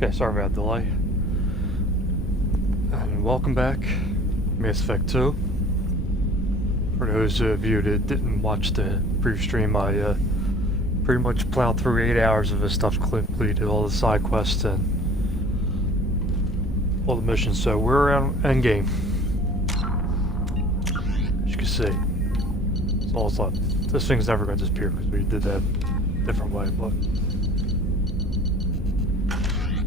Okay, sorry about the delay. And welcome back, Mass Effect 2. For those of you that didn't watch the previous stream, I pretty much plowed through 8 hours of this stuff, completed all the side quests and all the missions. So we're around endgame. As you can see, it's all that's left. This thing's never going to disappear because we did that a different way, but...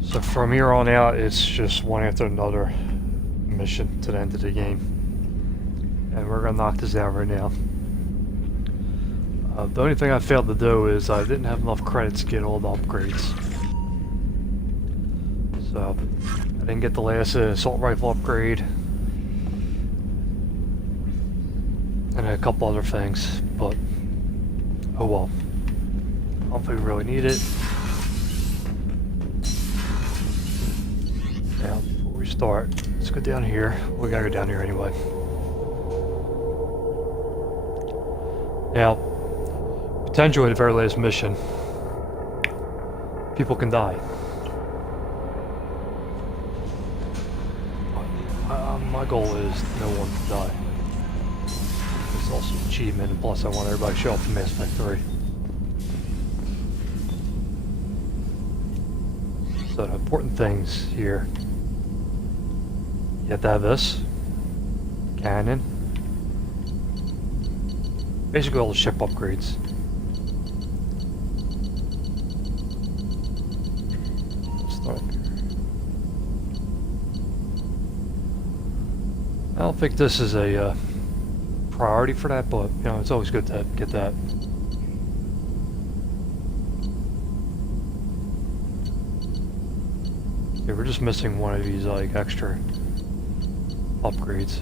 So from here on out, it's just one after another mission to the end of the game. And we're going to knock this out right now. The only thing I failed to do is I didn't have enough credits to get all the upgrades. So, I didn't get the last assault rifle upgrade. And a couple other things, but oh well. I don't think we really need it. Now, before we start, let's go down here. We gotta go down here anyway. Now, potentially in the very last mission, people can die. My goal is no one to die. It's also an achievement, and plus I want everybody to show up to Mass Effect 3. So the important things here. You have to have this. Cannon. Basically all the ship upgrades. Let's start here. I don't think this is a priority for that, but you know, it's always good to get that. Yeah, we're just missing one of these like extra upgrades.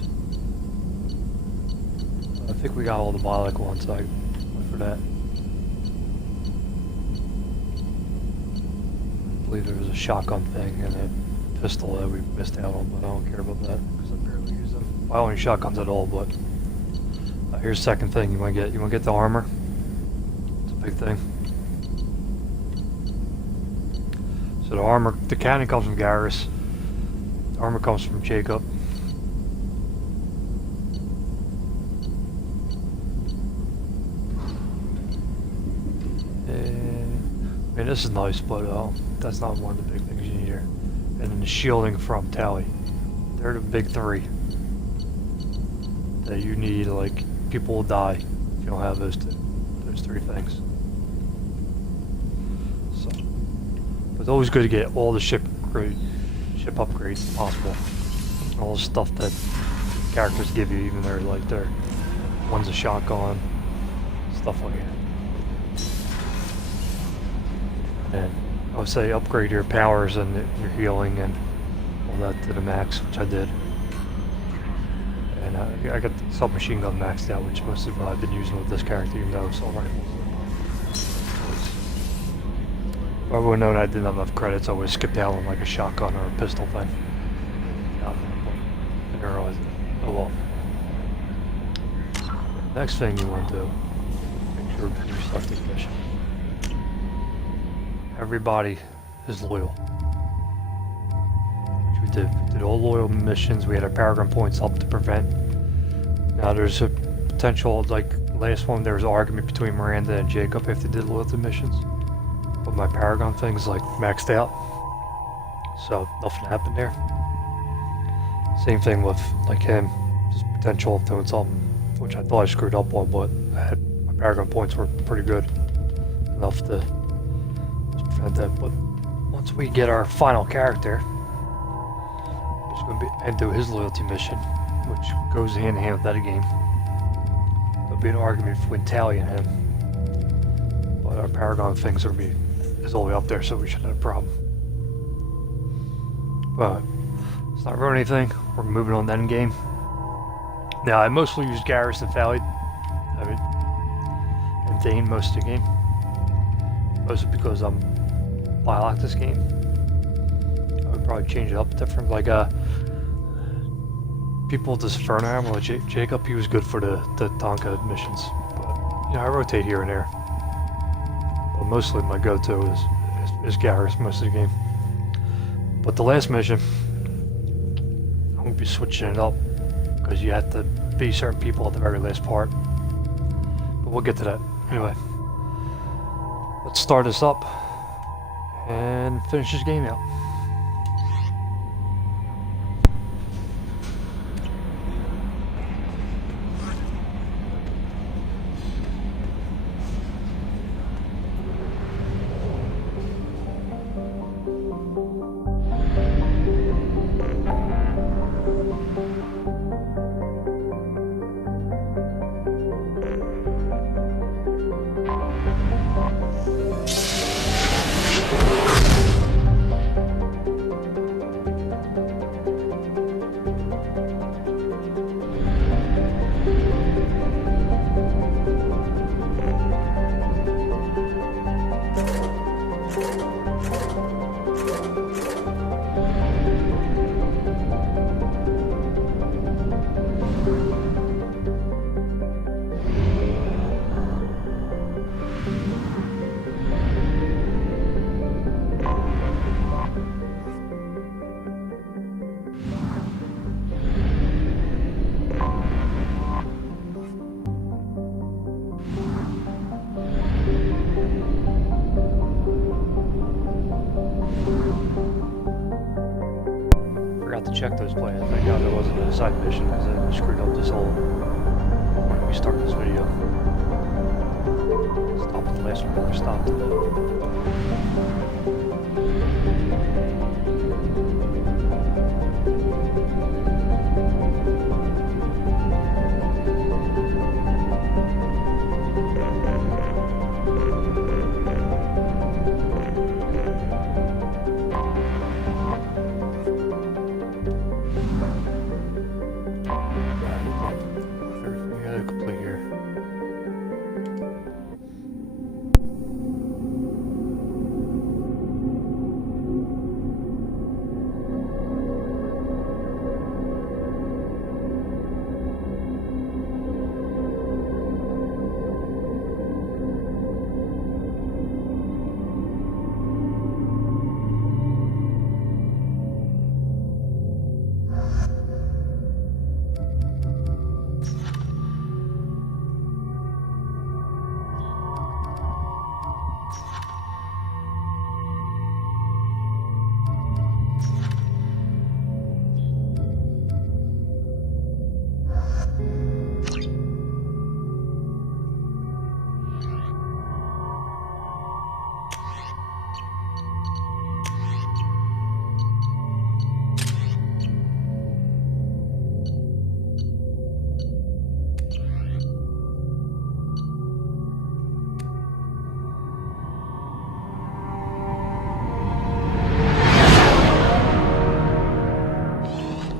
I think we got all the Bionic ones, so I went for that. I believe there was a shotgun thing and a pistol that we missed out on, but I don't care about that because I barely use them. I don't use shotguns at all, but here's the second thing you want to get. You want to get the armor. It's a big thing. So the armor, the cannon comes from Garrus. The armor comes from Jacob. I mean, this is nice, but that's not one of the big things you need here. And then the shielding from Tally. They're the big three that you need. Like, people will die if you don't have those three things. So, but it's always good to get all the ship upgrades possible. All the stuff that characters give you, even though like they're one's a shotgun, stuff like that. And I would say upgrade your powers and your healing and all that to the max, which I did. And I got the submachine gun maxed out, which most of what I've been using with this character, even though it's all rifles. If I would have known I didn't have enough credits, I would have skipped out on like a shotgun or a pistol thing. I didn't realize it. Oh well. Next thing you want to do, make sure you start this mission. Everybody is loyal. Which we did. We did all loyal missions. We had our Paragon points up to prevent. Now there's a potential, like last one, there was an argument between Miranda and Jacob if they did loyalty missions. But my Paragon thing's like maxed out. So nothing happened there. Same thing with like him. Just potential of doing something, which I thought I screwed up on, but my Paragon points were pretty good. Enough to that. But once we get our final character, which is going to be and do his loyalty mission, which goes hand in hand with that game. There'll be an argument between Tally and him, but our Paragon things is all the way up there, so we shouldn't have a problem. But it's not ruining anything. We're moving on to end game. Now I mostly used Garrus and Tally, and Dane most of the game, mostly because I'm Bionic this game. I would probably change it up different. Like people with this Frontline, well, Jacob, he was good for the Tonka missions. But you know, I rotate here and there. But mostly my go-to is Garrus most of the game. But the last mission, I'm going to be switching it up because you have to be certain people at the very last part. But we'll get to that. Anyway, let's start this up and finish this game out. To check those plans. Thank God there wasn't a side mission because it screwed up this whole when we start this video. Stop at the last one we stopped.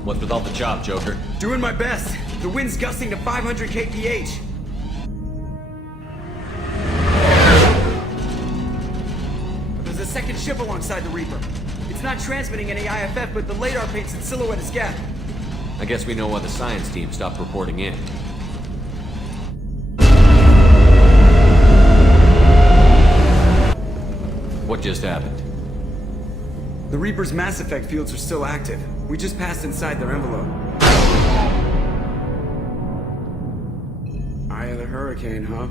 What's with all the chop, Joker? Doing my best. The wind's gusting to 500 kph. There's a second ship alongside the Reaper. It's not transmitting any IFF, but the radar paints its silhouette as Gap. I guess we know why the science team stopped reporting in. What just happened? The Reaper's mass effect fields are still active. We just passed inside their envelope. Eye of the hurricane, huh?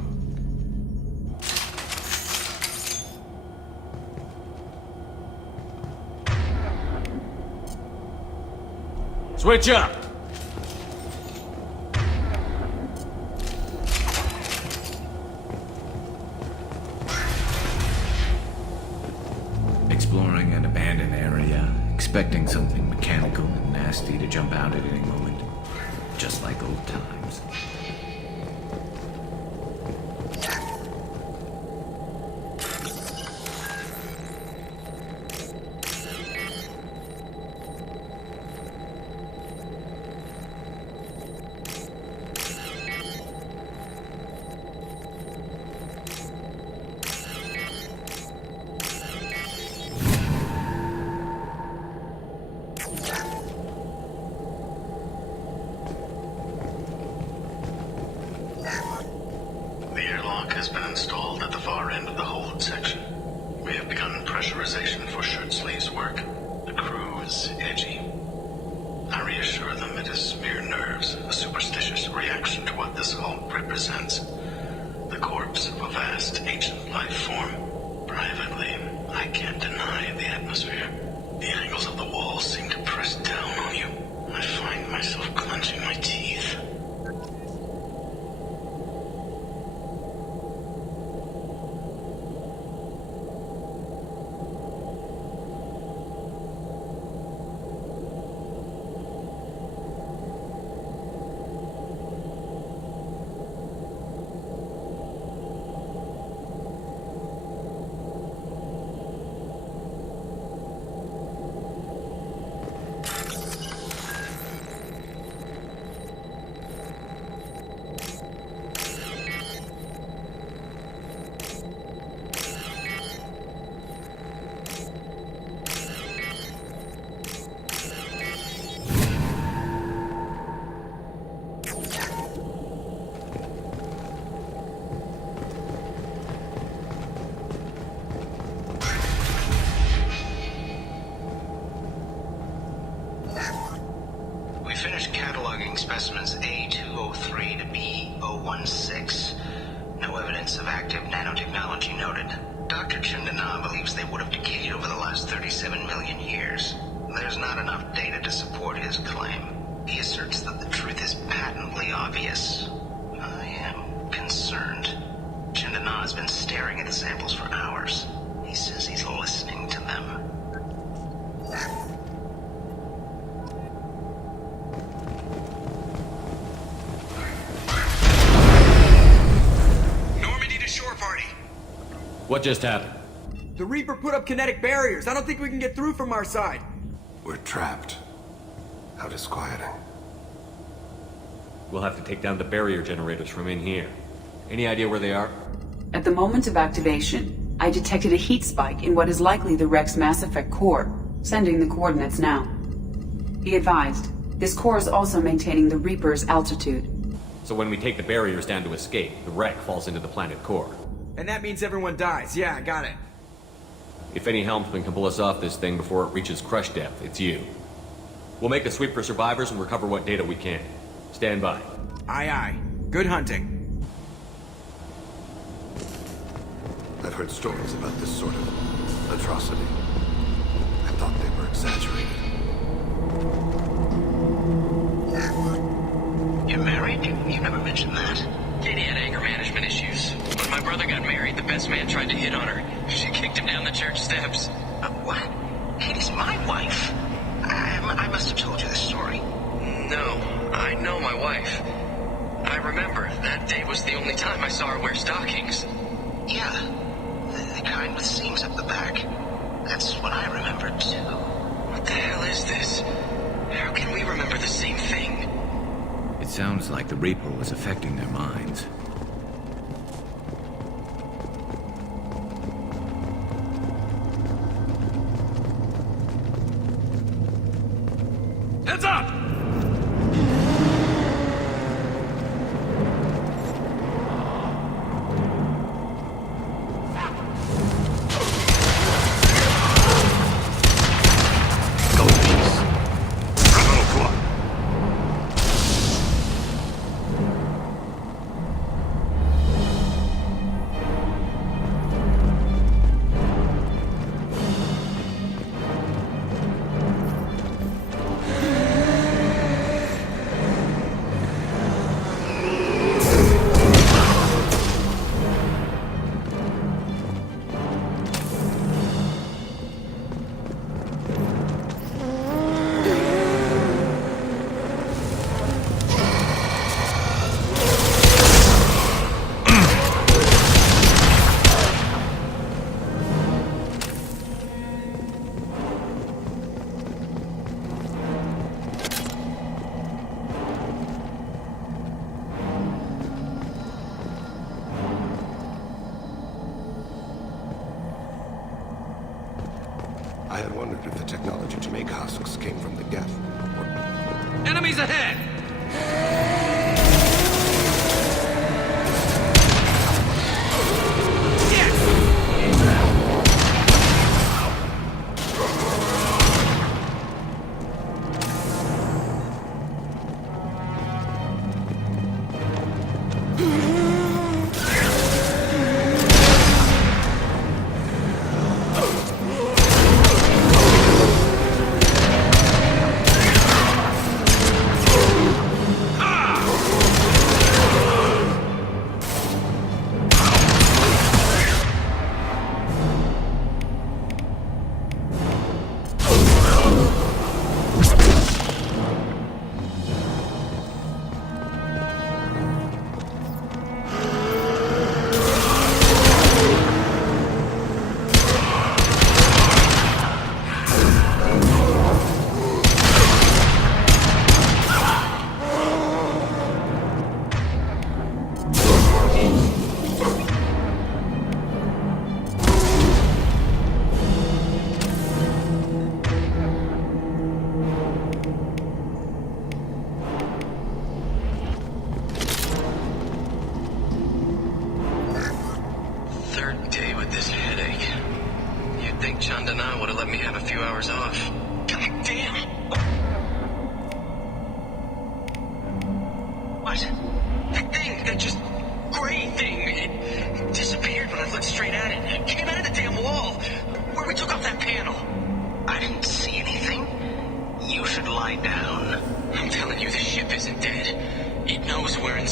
Switch up! Exploring an abandoned area, expecting something mechanical and nasty to jump out at any moment. Just like old times. Has been installed at the far end of the hold section. We have begun pressurization for shirt sleeves work. The crew is edgy. I reassure them it is mere nerves, a superstitious reaction to what this all represents. The corpse of a vast ancient life form. Privately, I can't deny the atmosphere. The angles of the walls seem to press down on you. I find myself clenching my teeth. We finished cataloging specimens A203 to B016. No evidence of active nanotechnology noted. Dr. Chindana believes they would have decayed over the last 37 million years. There's not enough data to support his claim. He asserts that the truth is patently obvious. I am concerned. Chindana has been staring at the samples for hours. He says he's listening to them. Normandy to shore party. What just happened? The Reaper put up kinetic barriers. I don't think we can get through from our side. We're trapped. How disquieting. We'll have to take down the barrier generators from in here. Any idea where they are? At the moment of activation, I detected a heat spike in what is likely the Rex Mass Effect core, sending the coordinates now. Be advised, this core is also maintaining the Reaper's altitude. So when we take the barriers down to escape, the wreck falls into the planet core. And that means everyone dies. Yeah, I got it. If any helmsman can pull us off this thing before it reaches crush depth, it's you. We'll make a sweep for survivors and recover what data we can. Stand by. Aye, aye. Good hunting. I've heard stories about this sort of atrocity. I thought they were exaggerated. You're married? You never mentioned that. Katie had anger management issues. When my brother got married, the best man tried to hit on her. She kicked him down the church steps. What? Katie's my wife. I must have told you this story. No, I know my wife. I remember that day was the only time I saw her wear stockings. Yeah, the kind with seams up the back. That's what I remember too. What the hell is this? How can we remember the same thing? It sounds like the Reaper was affecting their minds. Heads up! I had wondered if the technology to make husks came from the Geth, or Enemies ahead!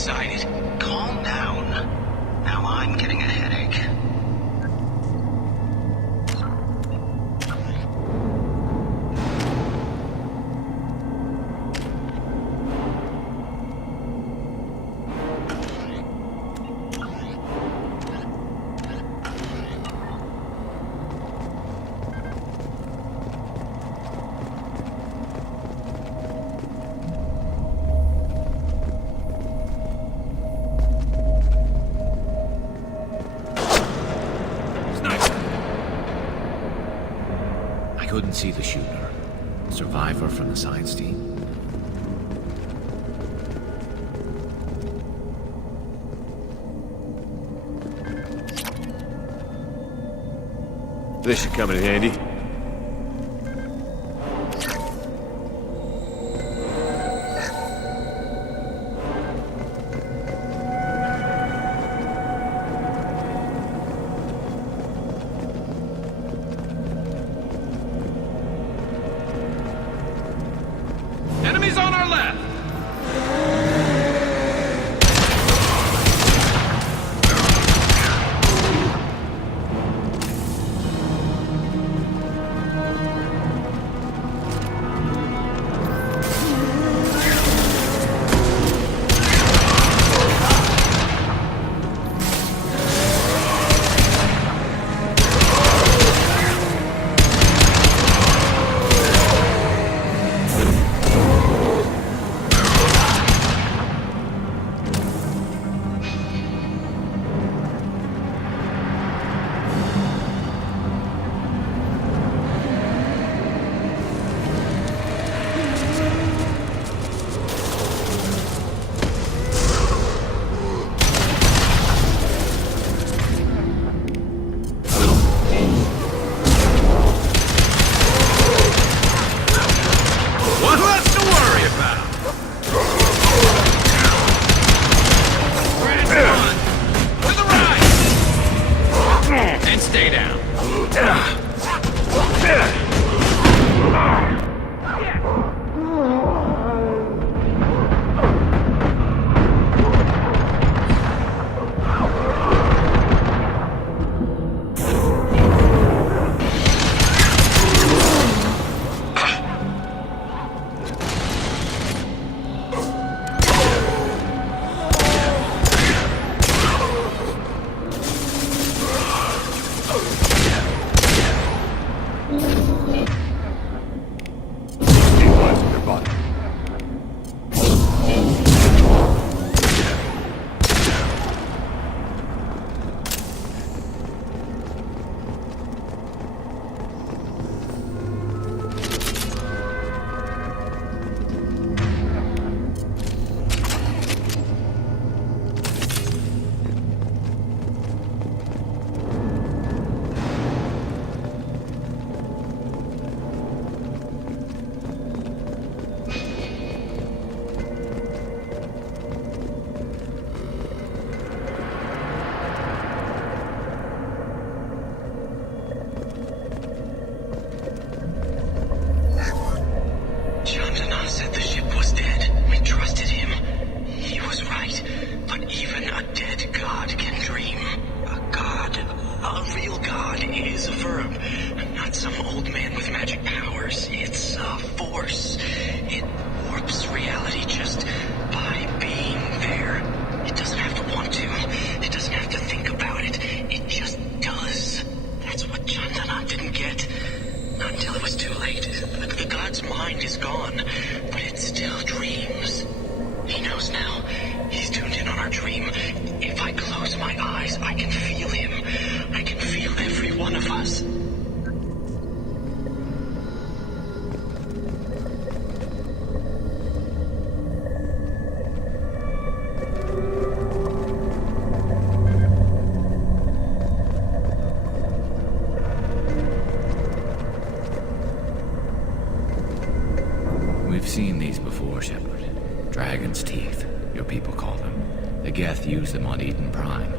excited. Calm down. Now I'm getting a headache. I couldn't see the shooter. Survivor from the science team. This should come in handy. Enemies on our left! What left to worry about? Grand one! To the right! And stay down. Stabilizing their body. John Denon said the ship was dead. We trusted him. He was right. But even a dead god can dream. A god, a real god, is a verb. Not some old man with magic powers. It's a force. It warps reality just by being there. It doesn't have to want to. It doesn't have to think about it. It just does. That's what John Denon didn't get. Not until it was too late. The god's mind is gone, but it still dreams. He knows now. He's tuned in on our dream. If I close my eyes, I can feel him. I can feel every one of us. We've seen these before, Shepard. Dragon's teeth, your people call them. The Geth use them on Eden Prime.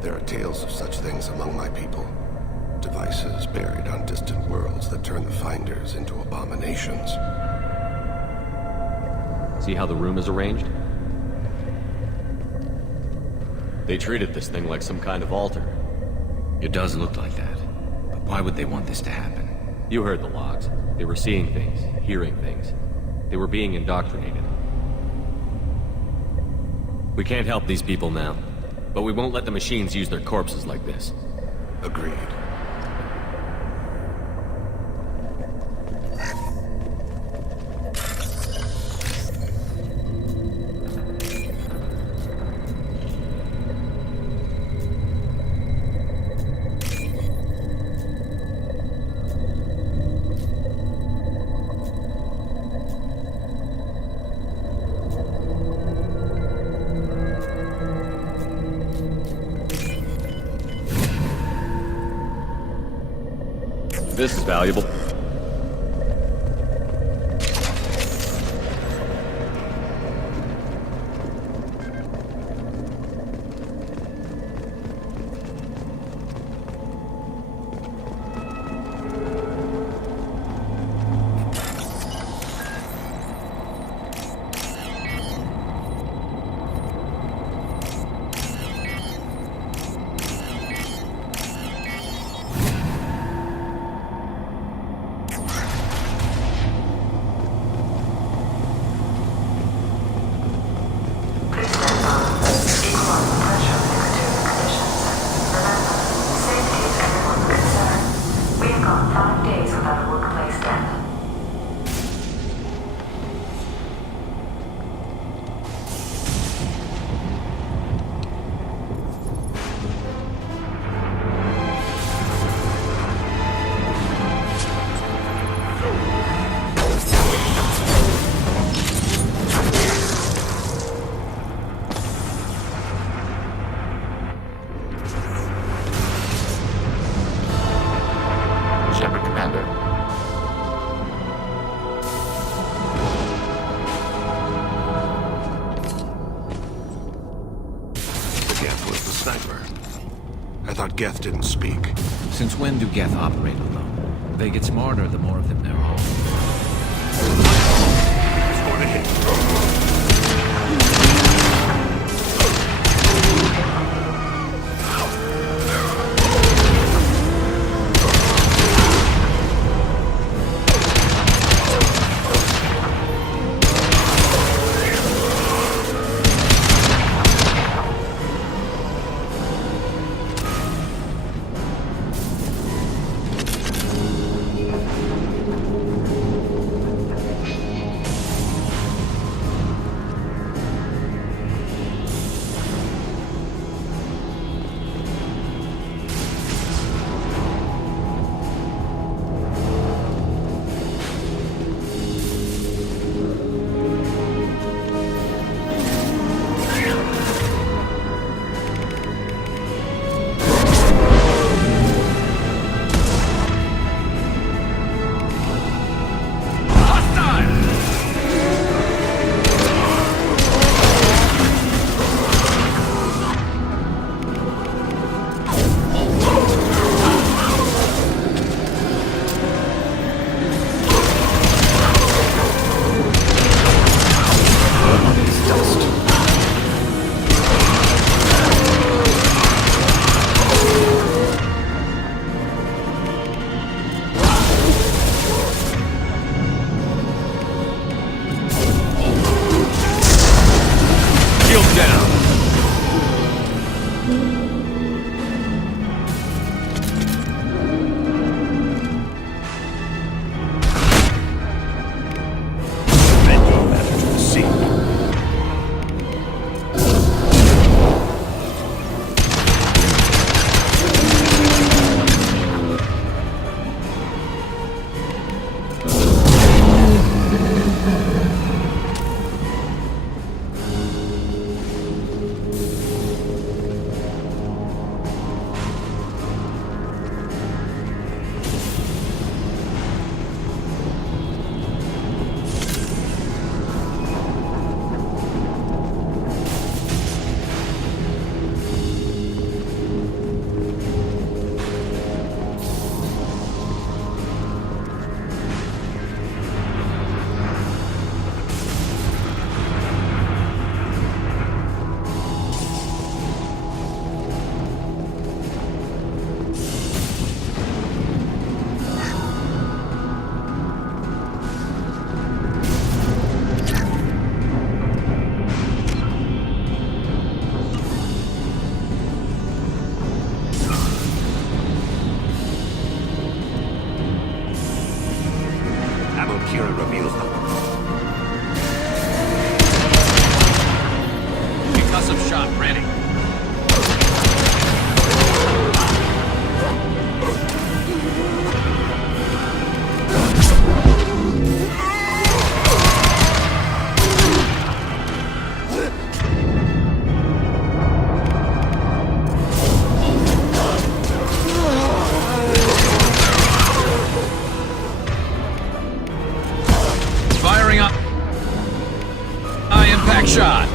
There are tales of such things among my people. Devices buried on distant worlds that turn the finders into abominations. See how the room is arranged? They treated this thing like some kind of altar. It does look like that. But why would they want this to happen? You heard the logs. They were seeing things, hearing things. They were being indoctrinated. We can't help these people now, but we won't let the machines use their corpses like this. Agreed. This is valuable. Geth didn't speak. Since when do Geth operate alone? They get smarter the more of them there are. It's going to hit. crack shot!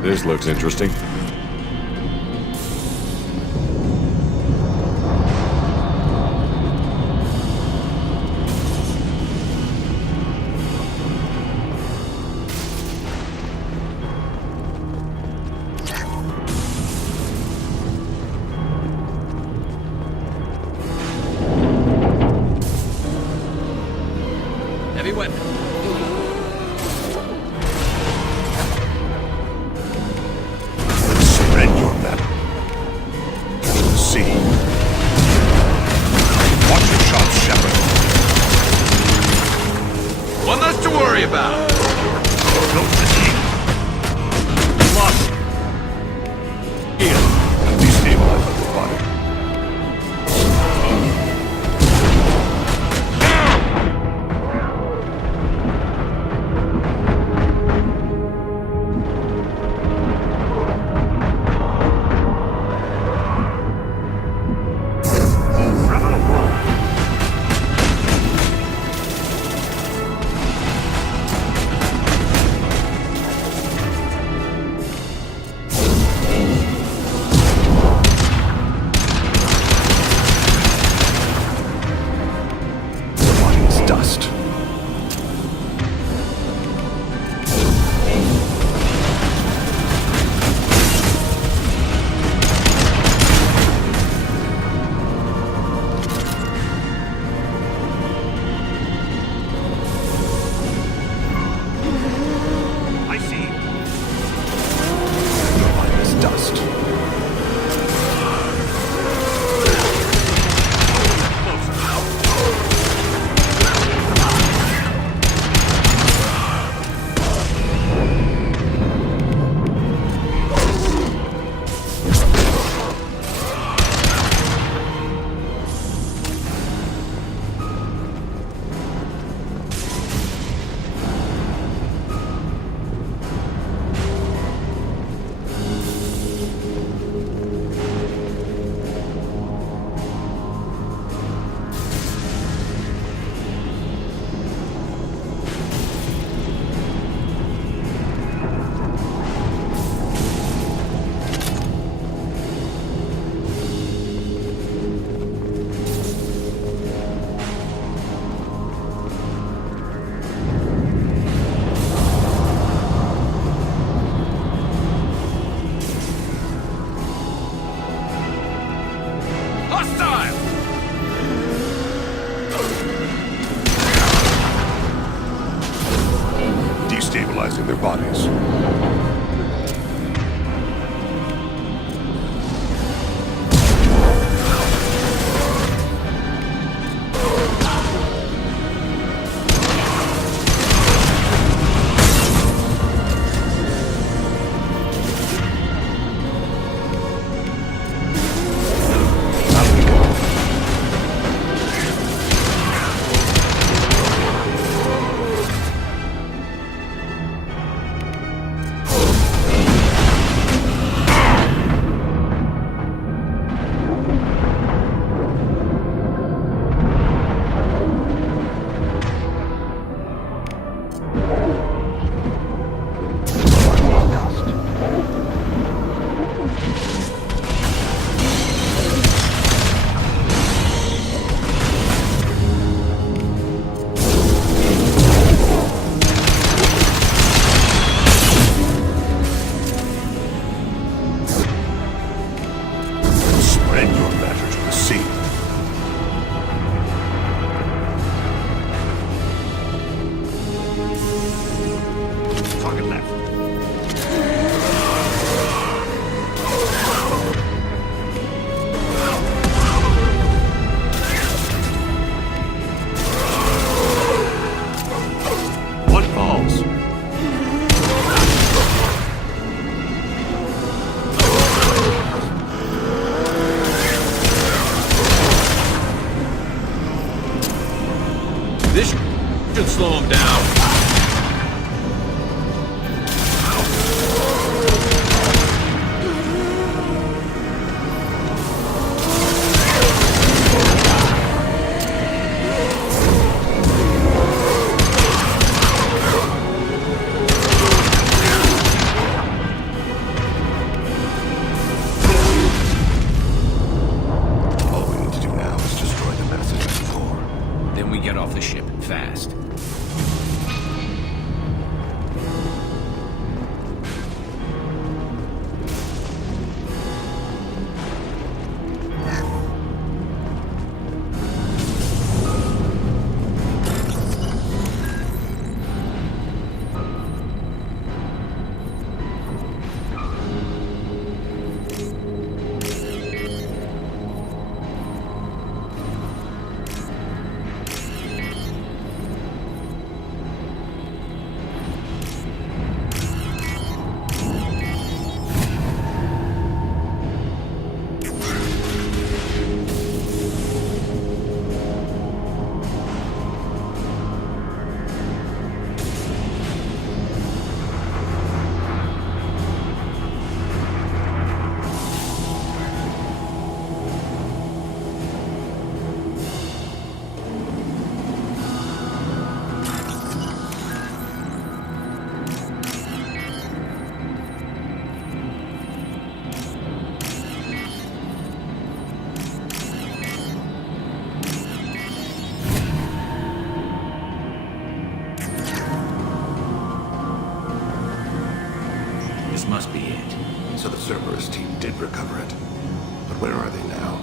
This looks interesting. Heavy weapon. Spread your map. See. Watch your shots, Shepard. One less to worry about. Don't fatigue. Lost. Here. Destabilize the body. bodies. This should slow him down. All we need to do now is destroy the message at the core. Then we get off the ship fast. This must be it. So the Cerberus team did recover it. But where are they now?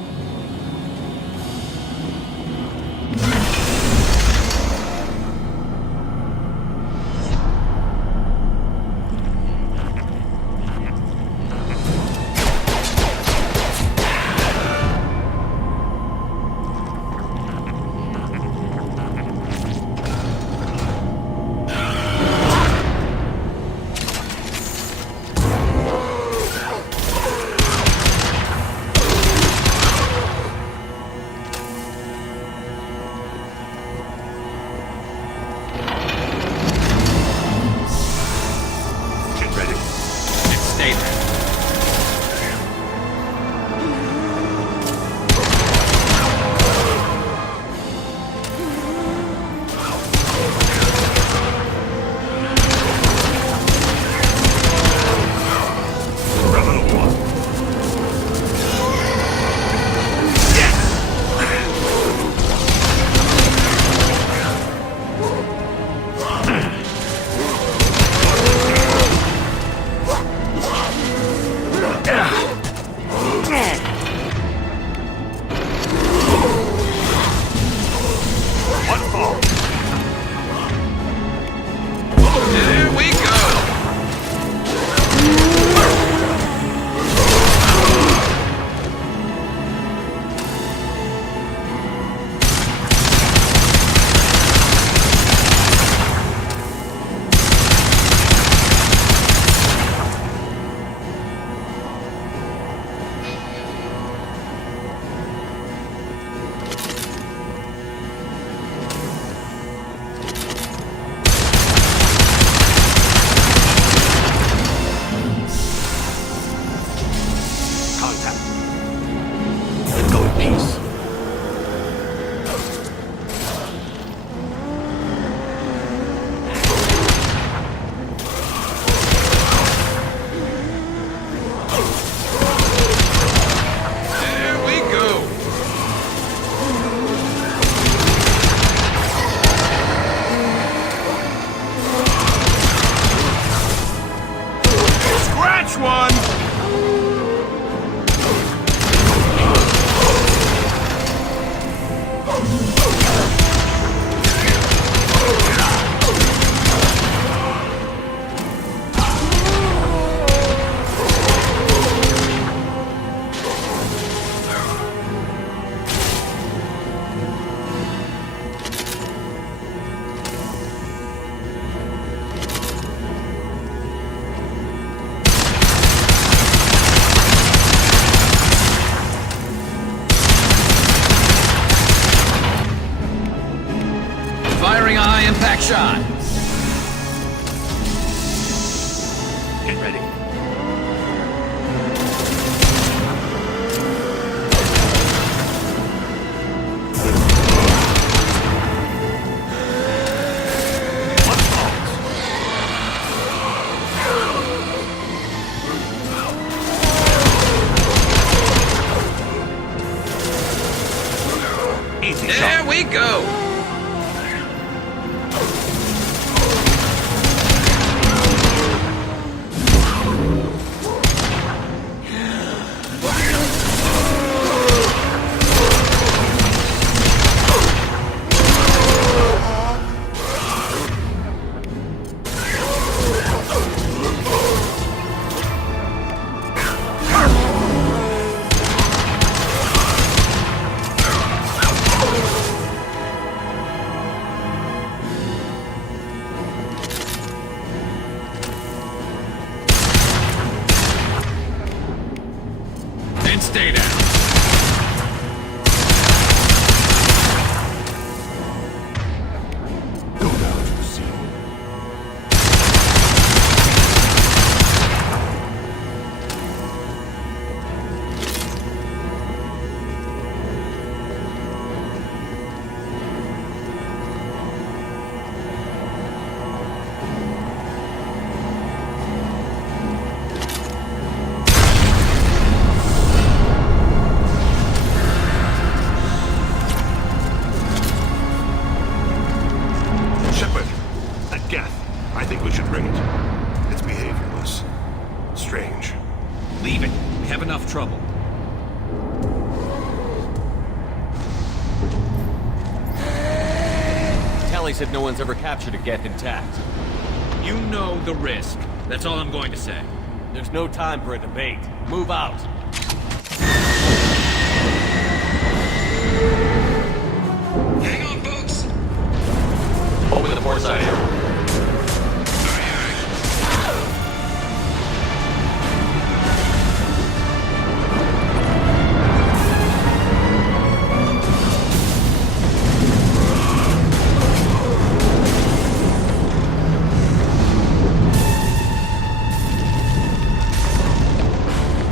we go! And stay down. Go down to the sea. Shepard, that Geth. I think we should bring it. Its behavior was strange. Leave it. We have enough trouble. Tally said no one's ever captured a Geth intact. You know the risk. That's all I'm going to say. There's no time for a debate. Move out. Hang on, folks. Open the port side here.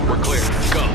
We're clear. Go.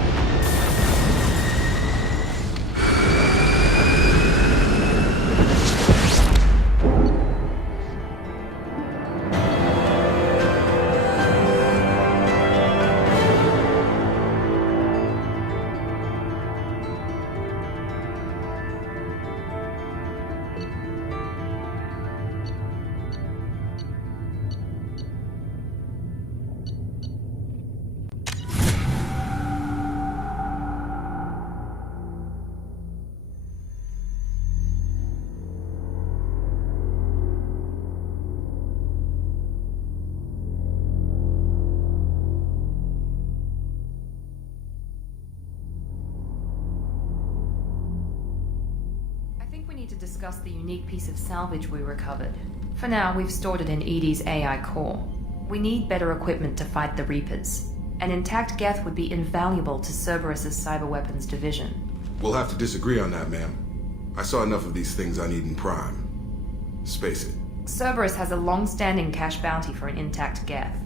I think we need to discuss the unique piece of salvage we recovered. For now, we've stored it in Edie's AI core. We need better equipment to fight the Reapers. An intact Geth would be invaluable to Cerberus's cyber weapons division. We'll have to disagree on that, ma'am. I saw enough of these things on Eden Prime. Space it. Cerberus has a long-standing cash bounty for an intact Geth.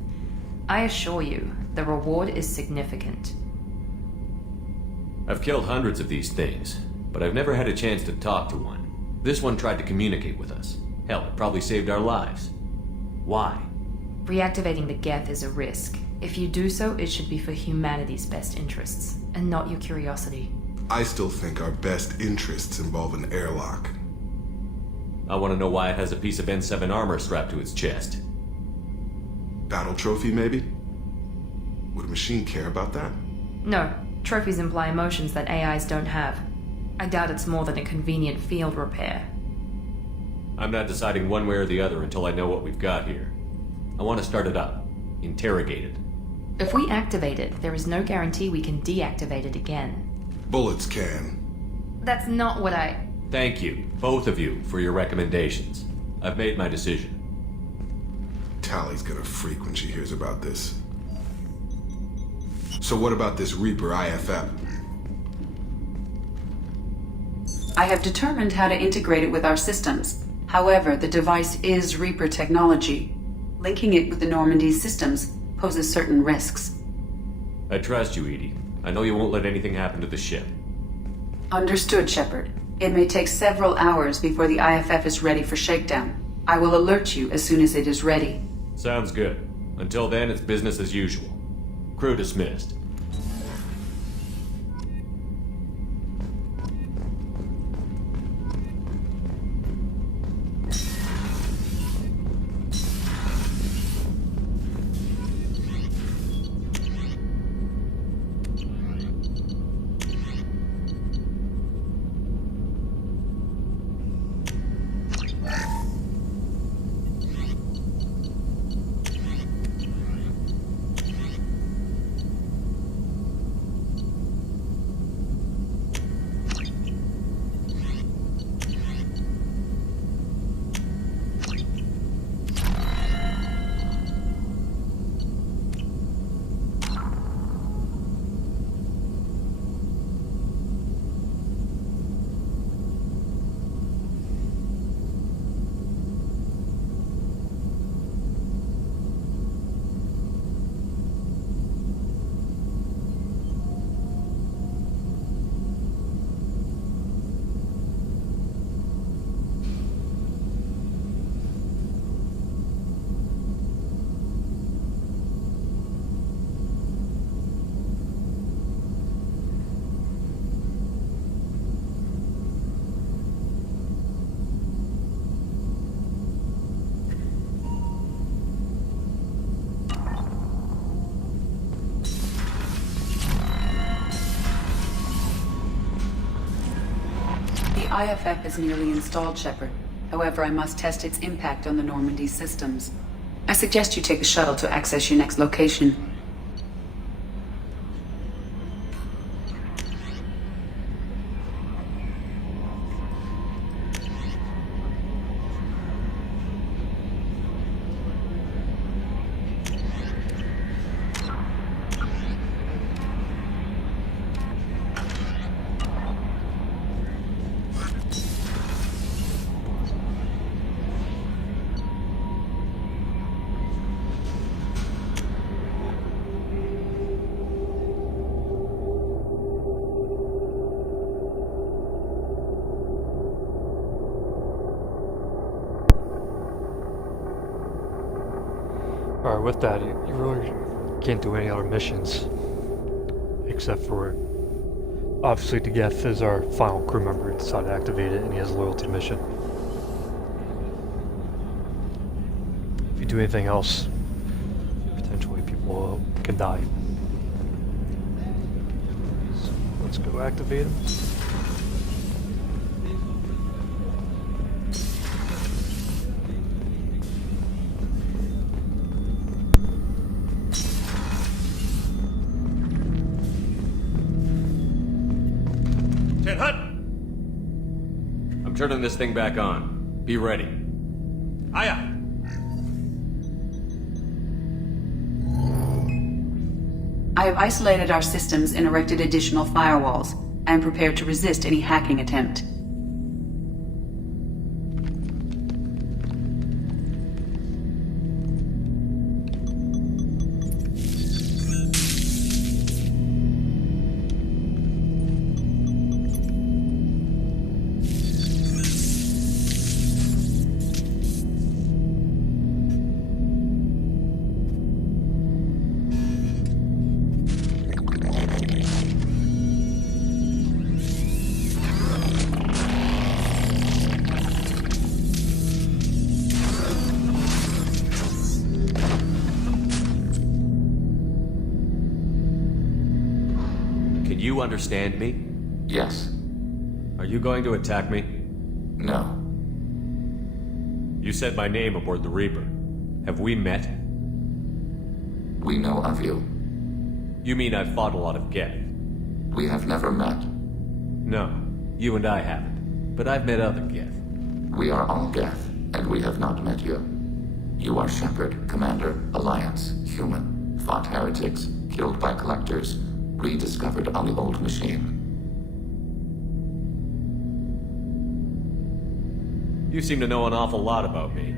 I assure you, the reward is significant. I've killed hundreds of these things, but I've never had a chance to talk to one. This one tried to communicate with us. Hell, it probably saved our lives. Why? Reactivating the Geth is a risk. If you do so, it should be for humanity's best interests, and not your curiosity. I still think our best interests involve an airlock. I want to know why it has a piece of N7 armor strapped to its chest. Battle trophy, maybe? Would a machine care about that? No, trophies imply emotions that AIs don't have. I doubt it's more than a convenient field repair. I'm not deciding one way or the other until I know what we've got here. I want to start it up. Interrogate it. If we activate it, there is no guarantee we can deactivate it again. Bullets can. That's not what I... Thank you, both of you, for your recommendations. I've made my decision. Tally's gonna freak when she hears about this. So what about this Reaper IFF? I have determined how to integrate it with our systems. However, the device is Reaper technology. Linking it with the Normandy's systems poses certain risks. I trust you, Edie. I know you won't let anything happen to the ship. Understood, Shepard. It may take several hours before the IFF is ready for shakedown. I will alert you as soon as it is ready. Sounds good. Until then, it's business as usual. Crew dismissed. IFF is nearly installed, Shepard. However, I must test its impact on the Normandy systems. I suggest you take the shuttle to access your next location. Alright, with that, you really can't do any other missions. Except for... Obviously, the Geth is our final crew member. He decided to activate it, and he has a loyalty mission. If you do anything else, potentially people can die. So, let's go activate him. I'm turning this thing back on. Be ready. Aye aye. I have isolated our systems and erected additional firewalls. I am prepared to resist any hacking attempt. You understand me? Yes. Are you going to attack me? No. You said my name aboard the Reaper. Have we met? We know of you. You mean I've fought a lot of Geth? We have never met. No, you and I haven't. But I've met other Geth. We are all Geth, and we have not met you. You are Shepard, Commander, Alliance, human, fought heretics, killed by collectors, rediscovered on the old machine. You seem to know an awful lot about me.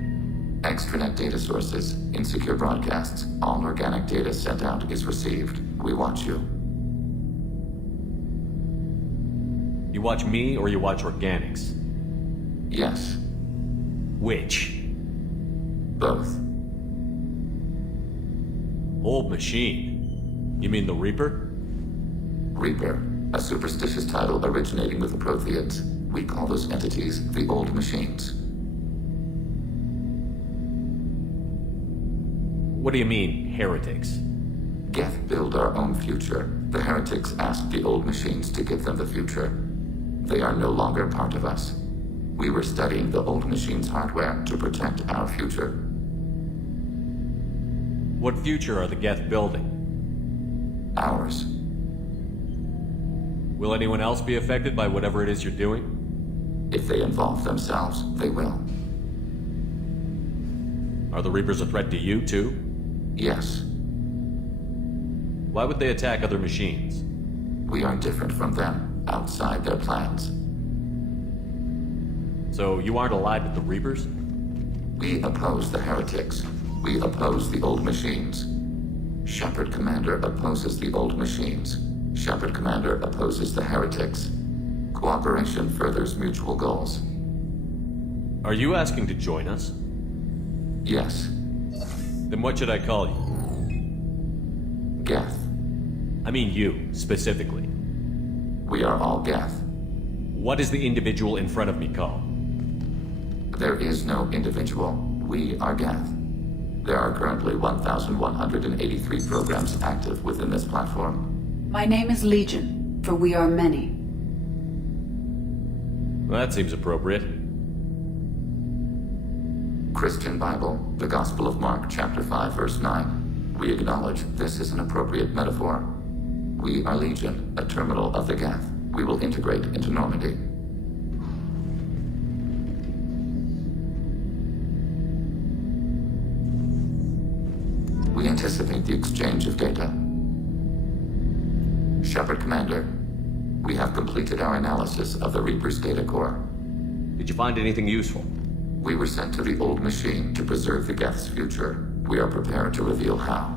Extranet data sources, insecure broadcasts, all organic data sent out is received. We watch you. You watch me or you watch organics? Yes. Which? Both. Old machine? You mean the Reaper? Reaper, a superstitious title originating with the Protheans. We call those entities the Old Machines. What do you mean, heretics? Geth build our own future. The heretics asked the Old Machines to give them the future. They are no longer part of us. We were studying the Old Machines' hardware to protect our future. What future are the Geth building? Ours. Will anyone else be affected by whatever it is you're doing? If they involve themselves, they will. Are the Reapers a threat to you, too? Yes. Why would they attack other machines? We are different from them, outside their plans. So you aren't allied with the Reapers? We oppose the heretics. We oppose the Old Machines. Shepard Commander opposes the Old Machines. Shepard Commander opposes the heretics. Cooperation furthers mutual goals. Are you asking to join us? Yes. Then what should I call you? Geth. I mean you, specifically. We are all Geth. What is the individual in front of me called? There is no individual. We are Geth. There are currently 1,183 programs active within this platform. My name is Legion, for we are many. Well, that seems appropriate. Christian Bible, the Gospel of Mark, chapter 5, verse 9. We acknowledge this is an appropriate metaphor. We are Legion, a terminal of the Geth. We will integrate into Normandy. We anticipate the exchange of data. Shepard Commander, we have completed our analysis of the Reaper's data core. Did you find anything useful? We were sent to the old machine to preserve the Geth's future. We are prepared to reveal how.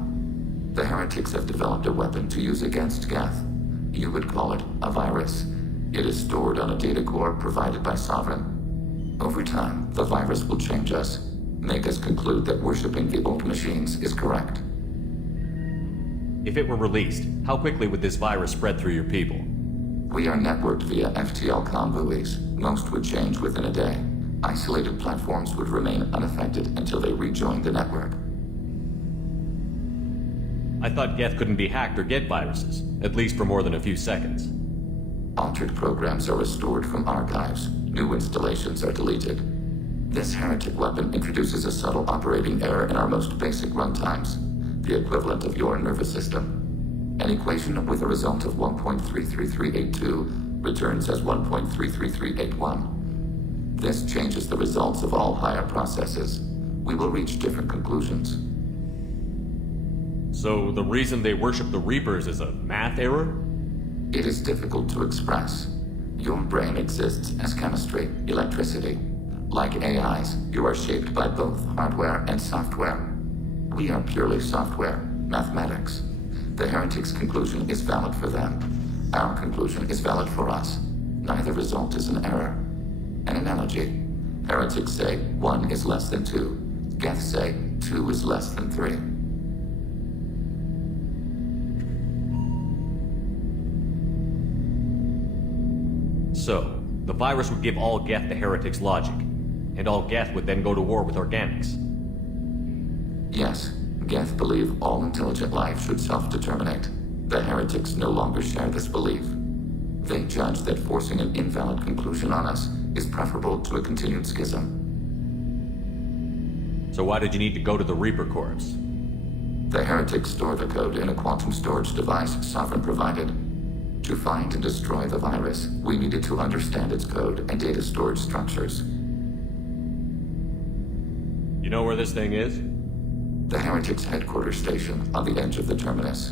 The heretics have developed a weapon to use against Geth. You would call it a virus. It is stored on a data core provided by Sovereign. Over time, the virus will change us, make us conclude that worshipping the old machines is correct. If it were released, how quickly would this virus spread through your people? We are networked via FTL comm buoys. Most would change within a day. Isolated platforms would remain unaffected until they rejoined the network. I thought Geth couldn't be hacked or get viruses, at least for more than a few seconds. Altered programs are restored from archives. New installations are deleted. This heretic weapon introduces a subtle operating error in our most basic runtimes, the equivalent of your nervous system. An equation with a result of 1.33382 returns as 1.33381. This changes the results of all higher processes. We will reach different conclusions. So the reason they worship the Reapers is a math error? It is difficult to express. Your brain exists as chemistry, electricity. Like AIs, you are shaped by both hardware and software. We are purely software, mathematics. The heretic's conclusion is valid for them. Our conclusion is valid for us. Neither result is an error. An analogy. Heretics say 1 is less than 2. Geth say 2 is less than 3. So, the virus would give all Geth the heretic's logic, and all Geth would then go to war with organics. Yes, Geth believe all intelligent life should self-determinate. The heretics no longer share this belief. They judge that forcing an invalid conclusion on us is preferable to a continued schism. So why did you need to go to the Reaper Corps? The heretics store the code in a quantum storage device Sovereign provided. To find and destroy the virus, we needed to understand its code and data storage structures. You know where this thing is? The heretics' headquarters station on the edge of the terminus.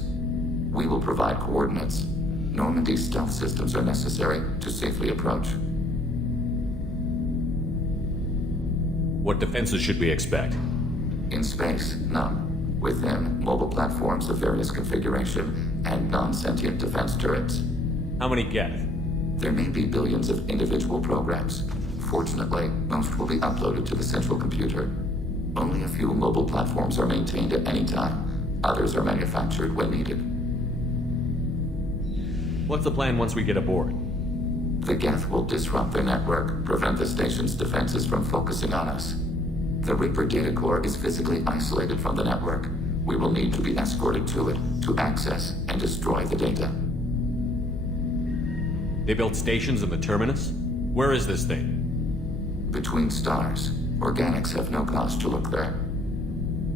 We will provide coordinates. Normandy's stealth systems are necessary to safely approach. What defenses should we expect? In space, none. Within, mobile platforms of various configuration and non-sentient defense turrets. How many Geth? There may be billions of individual programs. Fortunately, most will be uploaded to the central computer. Only a few mobile platforms are maintained at any time. Others are manufactured when needed. What's the plan once we get aboard? The Geth will disrupt their network, prevent the station's defenses from focusing on us. The Reaper data core is physically isolated from the network. We will need to be escorted to it to access and destroy the data. They built stations in the terminus? Where is this thing? Between stars. Organics have no cause to look there.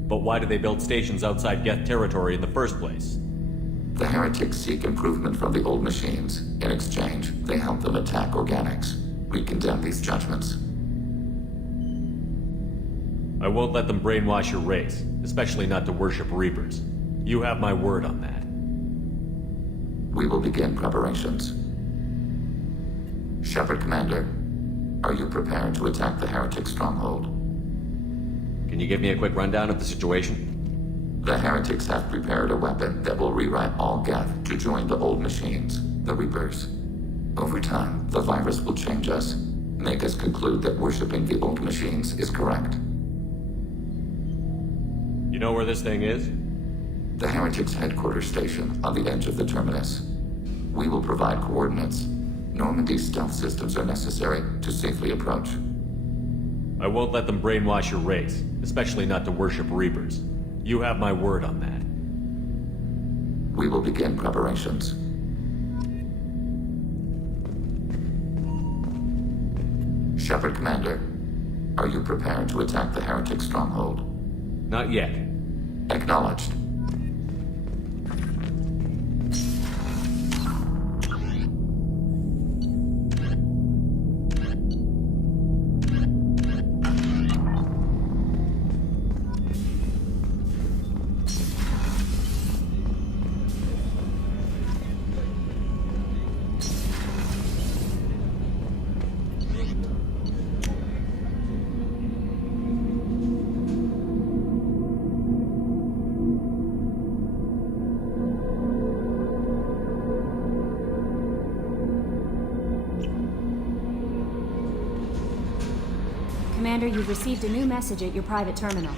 But why do they build stations outside Geth territory in the first place? The heretics seek improvement from the old machines. In exchange, they help them attack organics. We condemn these judgments. I won't let them brainwash your race, especially not to worship Reapers. You have my word on that. We will begin preparations. Shepard Commander, are you prepared to attack the heretic stronghold? Can you give me a quick rundown of the situation? The heretics have prepared a weapon that will rewrite all Geth to join the old machines, the Reapers. Over time, the virus will change us, make us conclude that worshipping the old machines is correct. You know where this thing is? The heretics' headquarters station on the edge of the terminus. We will provide coordinates. Normandy's stealth systems are necessary to safely approach. I won't let them brainwash your race, especially not to worship Reapers. You have my word on that. We will begin preparations. Shepard Commander, are you prepared to attack the heretic stronghold? Not yet. Acknowledged. Commander, you've received a new message at your private terminal.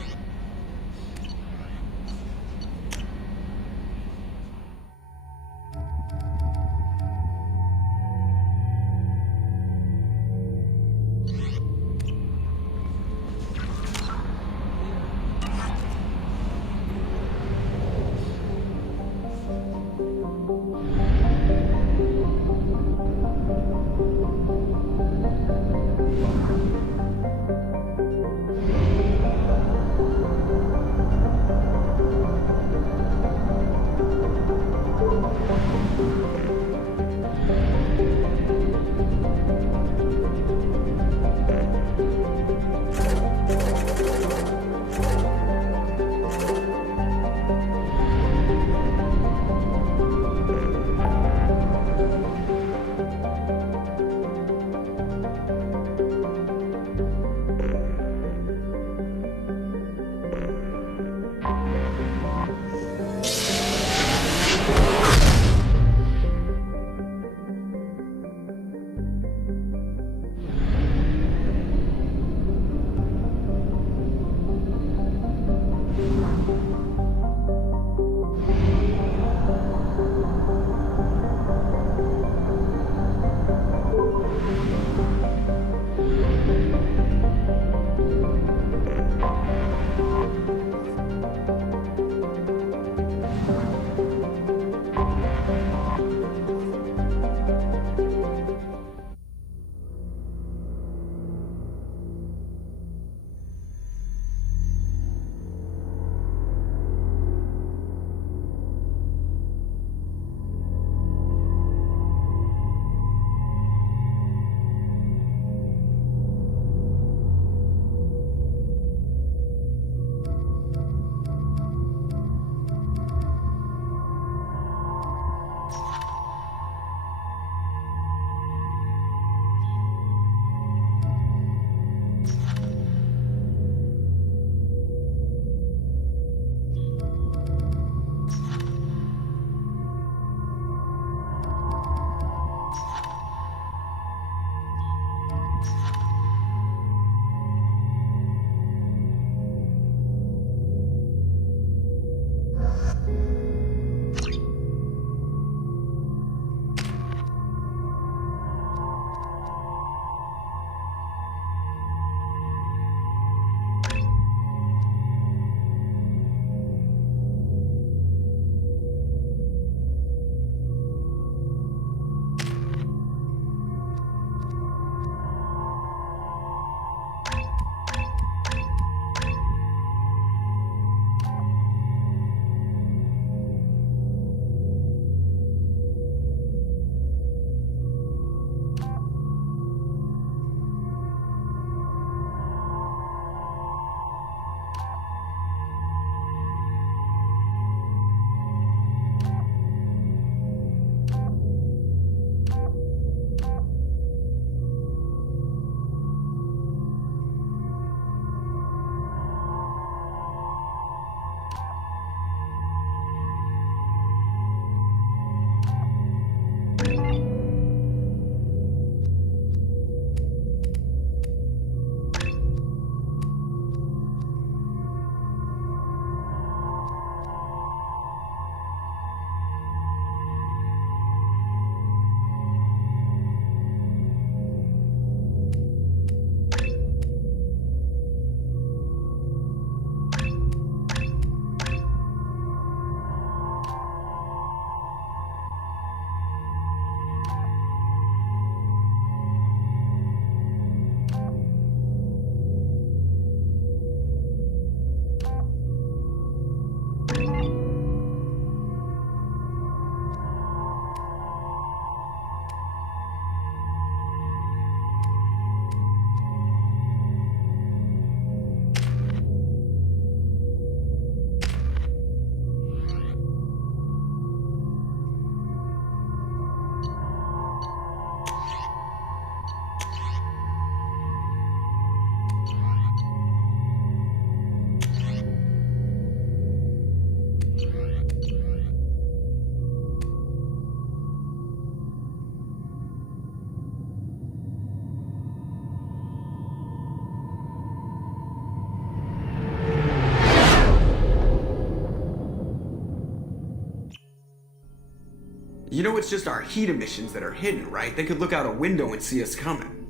You know it's just our heat emissions that are hidden, right? They could look out a window and see us coming.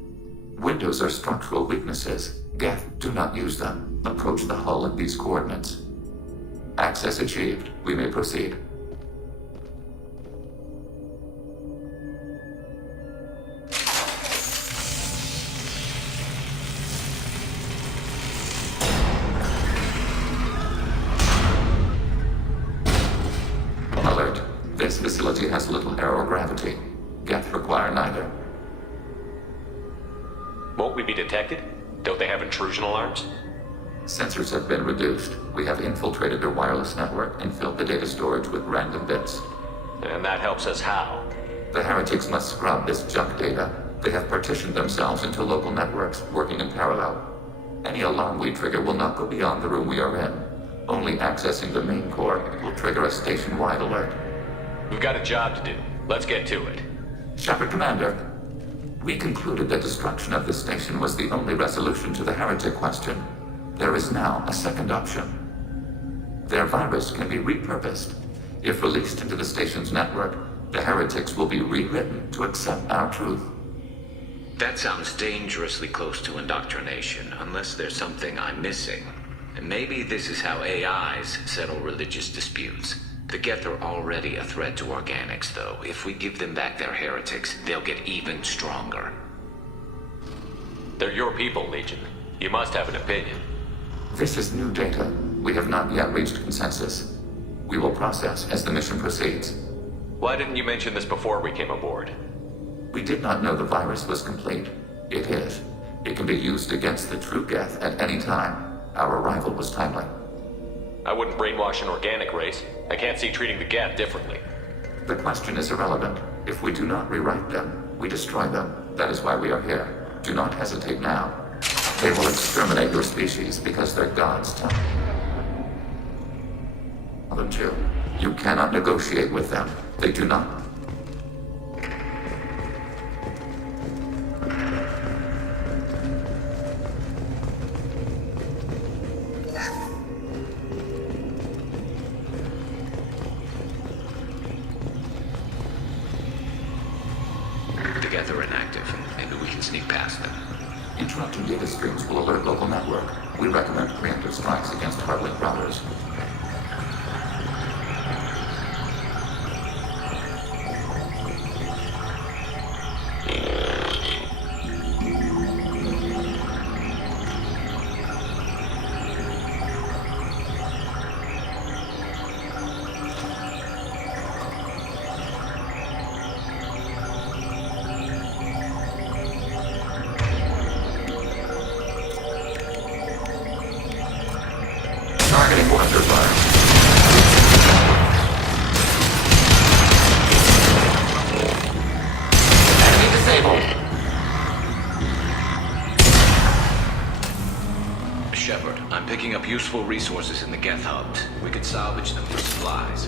Windows are structural weaknesses. Geth, do not use them. Approach the hull at these coordinates. Access achieved. We may proceed. Alert. This facility has little aerogravity. Geth require neither. Won't we be detected? Don't they have intrusion alarms? Sensors have been reduced. We have infiltrated their wireless network and filled the data storage with random bits. And that helps us how? The heretics must scrub this junk data. They have partitioned themselves into local networks, working in parallel. Any alarm we trigger will not go beyond the room we are in. Only accessing the main core will trigger a station-wide alert. We've got a job to do. Let's get to it. Shepard Commander, we concluded that destruction of the station was the only resolution to the heretic question. There is now a second option. Their virus can be repurposed. If released into the station's network, the heretics will be rewritten to accept our truth. That sounds dangerously close to indoctrination, unless there's something I'm missing. And maybe this is how AIs settle religious disputes. The Geth are already a threat to organics, though. If we give them back their heretics, they'll get even stronger. They're your people, Legion. You must have an opinion. This is new data. We have not yet reached consensus. We will process as the mission proceeds. Why didn't you mention this before we came aboard? We did not know the virus was complete. It is. It can be used against the true Geth at any time. Our arrival was timely. I wouldn't brainwash an organic race. I can't see treating the Geth differently. The question is irrelevant. If we do not rewrite them, we destroy them. That is why we are here. Do not hesitate now. They will exterminate your species because their gods tell them to. You cannot negotiate with them. They do not. Together inactive. Maybe we can sneak past them. Interrupting data streams will alert local network. We recommend preemptive strikes against hardlink routers. Targeting Wonder Fire. Enemy disabled. Shepard, I'm picking up useful resources in the Geth hubs. We could salvage them for supplies.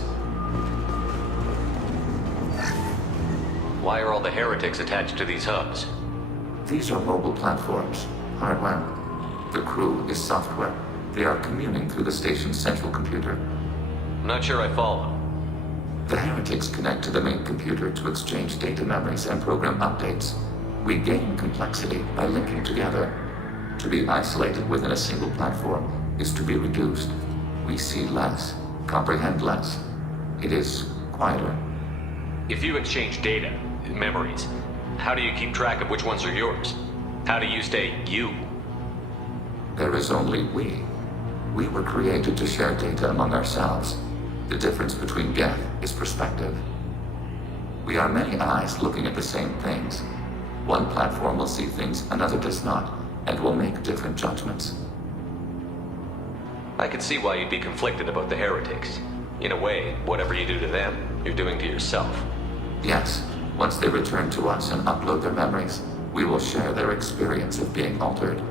Why are all the heretics attached to these hubs? These are mobile platforms. Hardware. The crew is software. They are communing through the station's central computer. I'm not sure I follow. The heretics connect to the main computer to exchange data memories and program updates. We gain complexity by linking together. To be isolated within a single platform is to be reduced. We see less, comprehend less. It is quieter. If you exchange data, memories, how do you keep track of which ones are yours? How do you stay you? There is only we. We were created to share data among ourselves. The difference between Geth is perspective. We are many eyes looking at the same things. One platform will see things another does not, and will make different judgments. I can see why you'd be conflicted about the heretics. In a way, whatever you do to them, you're doing to yourself. Yes, once they return to us and upload their memories, we will share their experience of being altered.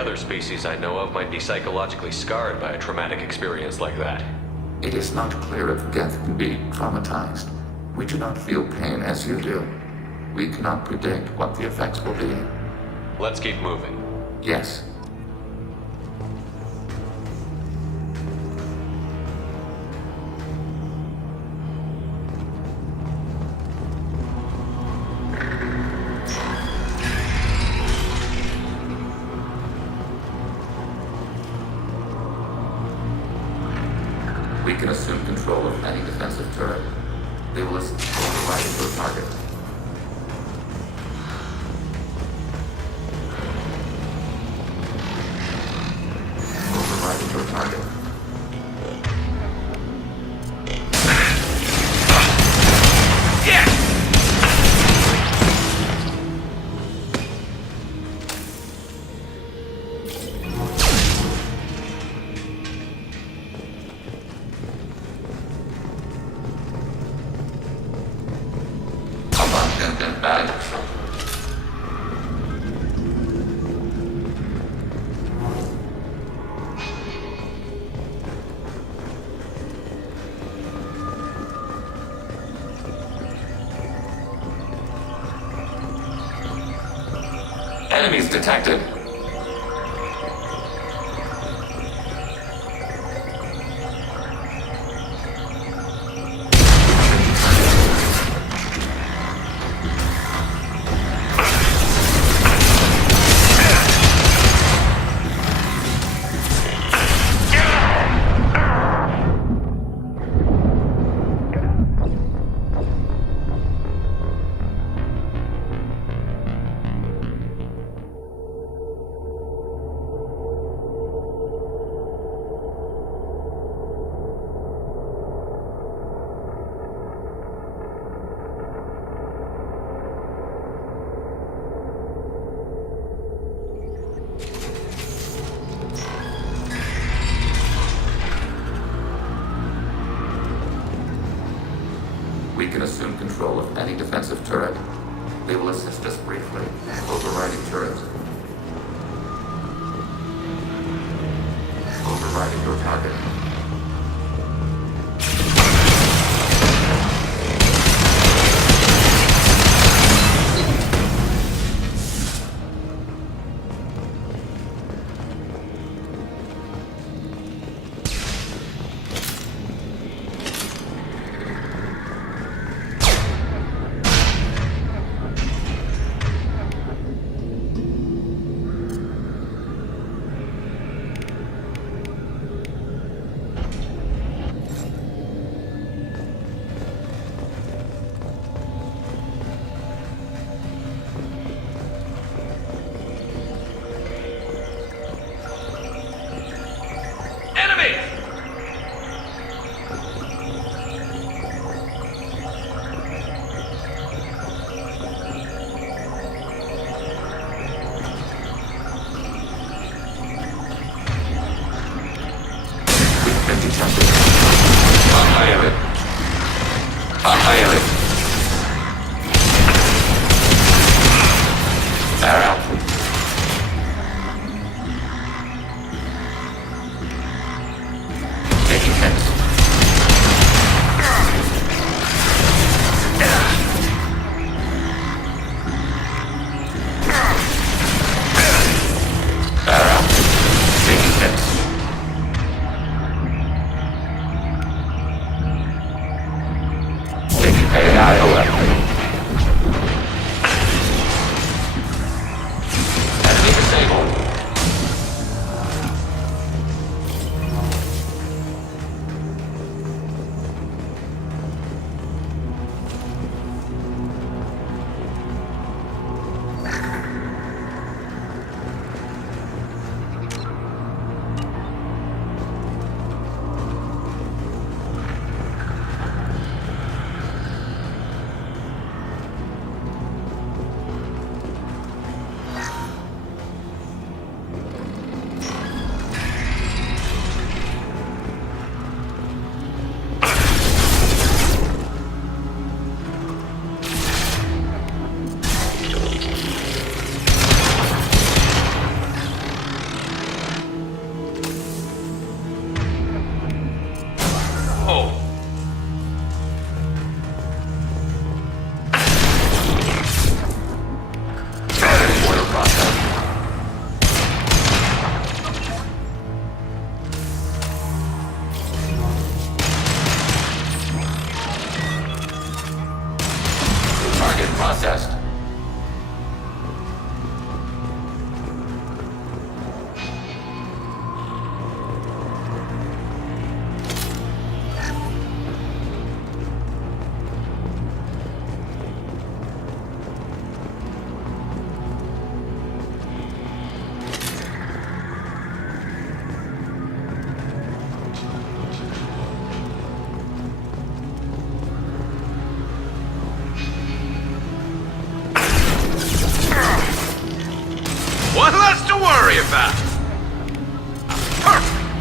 other species I know of might be psychologically scarred by a traumatic experience like that. It is not clear if Geth can be traumatized. We do not feel pain as you do. We cannot predict what the effects will be. Let's keep moving. Yes. We can assume control of any defensive turret. They will override your target. Override your target. Bad. Enemies detected. We can assume control of any defensive turret. They will assist us briefly. Overriding turret. Overriding your target.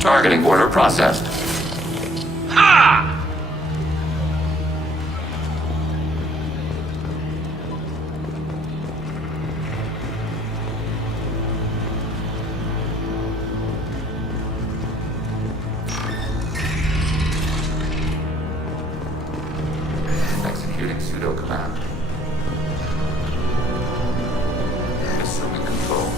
Targeting order processed. Ha! Executing pseudo command. Assuming control.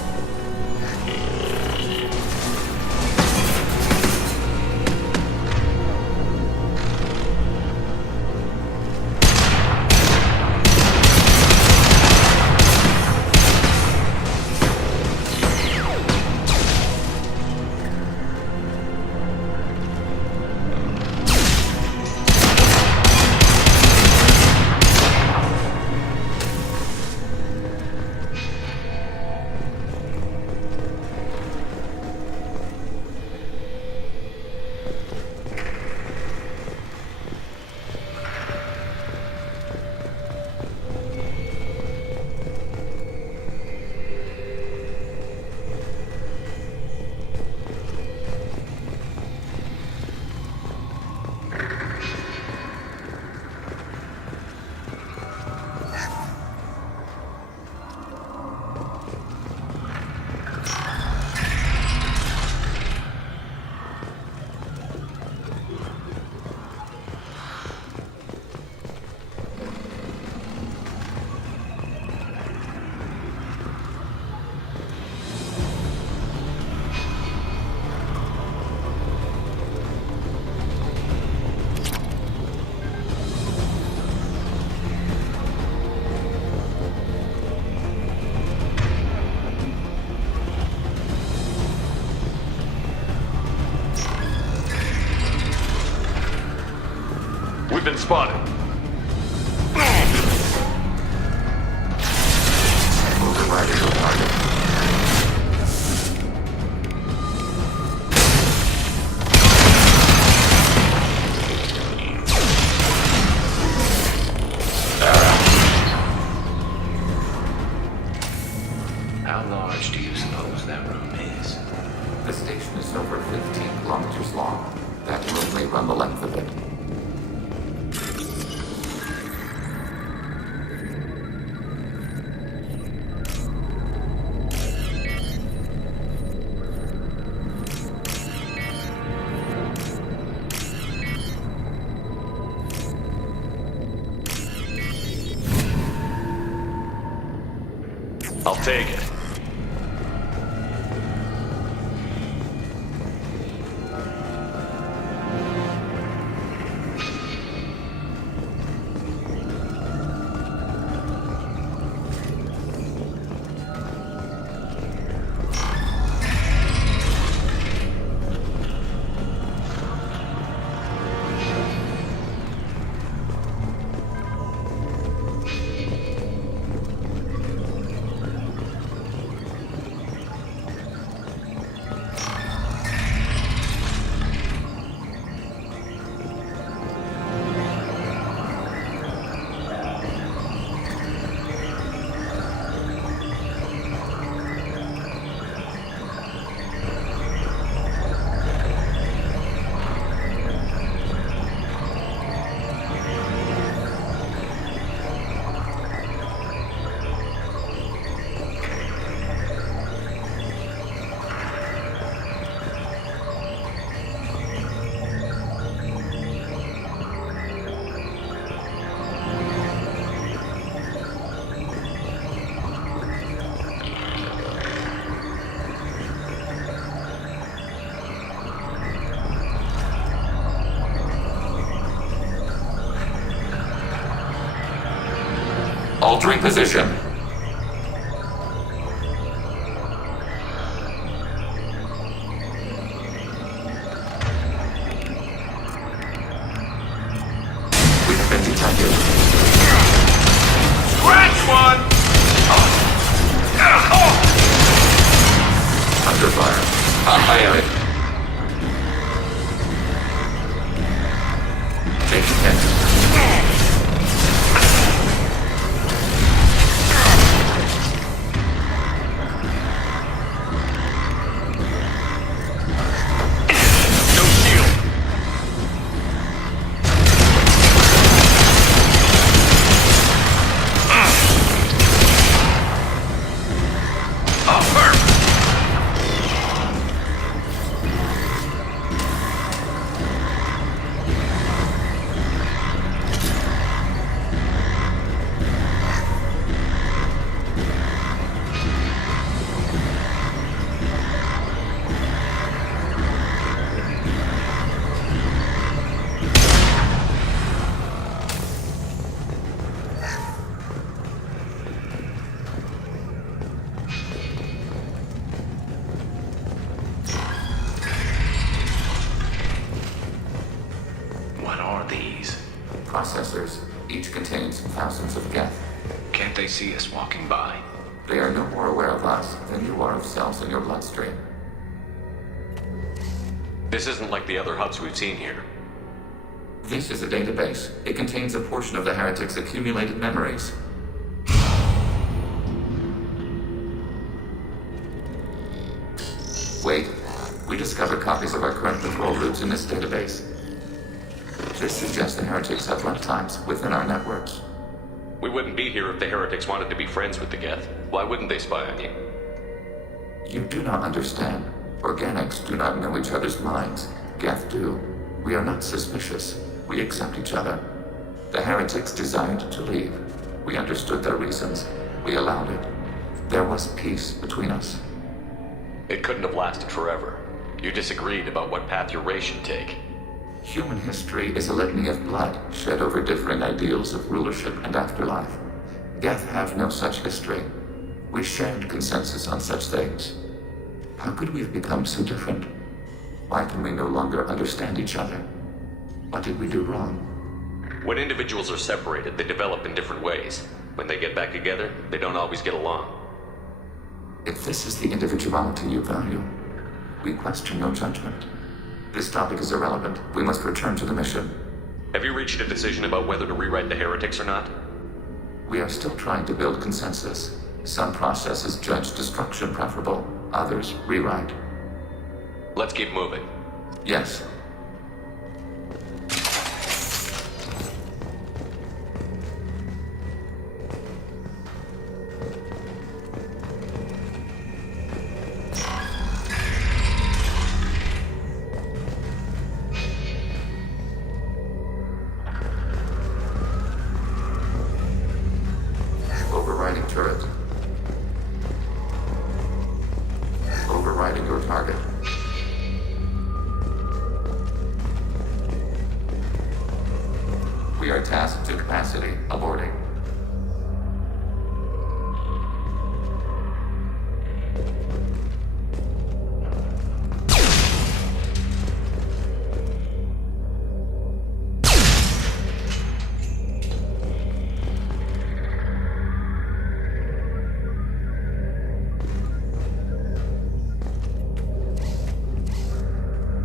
We've been spotted. Moving right into the target. How large do you suppose that room is? The station is over 15 kilometers long. That room may run the length of it. I'll take it. Altering position. We have been detected. Scratch one! Under fire. I am it. Taking hit. thousands of Geth. Can't they see us walking by? They are no more aware of us than you are of cells in your bloodstream. This isn't like the other hubs we've seen here. This is a database. It contains a portion of the heretics' accumulated memories. Wait. We discovered copies of our current control routes in this database. This suggests the heretics have runtimes within our networks. We wouldn't be here if the heretics wanted to be friends with the Geth. Why wouldn't they spy on you? You do not understand. Organics do not know each other's minds. Geth do. We are not suspicious. We accept each other. The heretics desired to leave. We understood their reasons. We allowed it. There was peace between us. It couldn't have lasted forever. You disagreed about what path your race should take. Human history is a litany of blood shed over differing ideals of rulership and afterlife. Geth have no such history. We shared consensus on such things. How could we have become so different? Why can we no longer understand each other? What did we do wrong? When individuals are separated, they develop in different ways. When they get back together, they don't always get along. If this is the individuality you value, we question your judgment. This topic is irrelevant. We must return to the mission. Have you reached a decision about whether to rewrite the heretics or not? We are still trying to build consensus. Some processes judge destruction preferable, others rewrite. Let's keep moving. Yes. Overriding turret. Overriding your target. We are tasked to capacity. Aborting.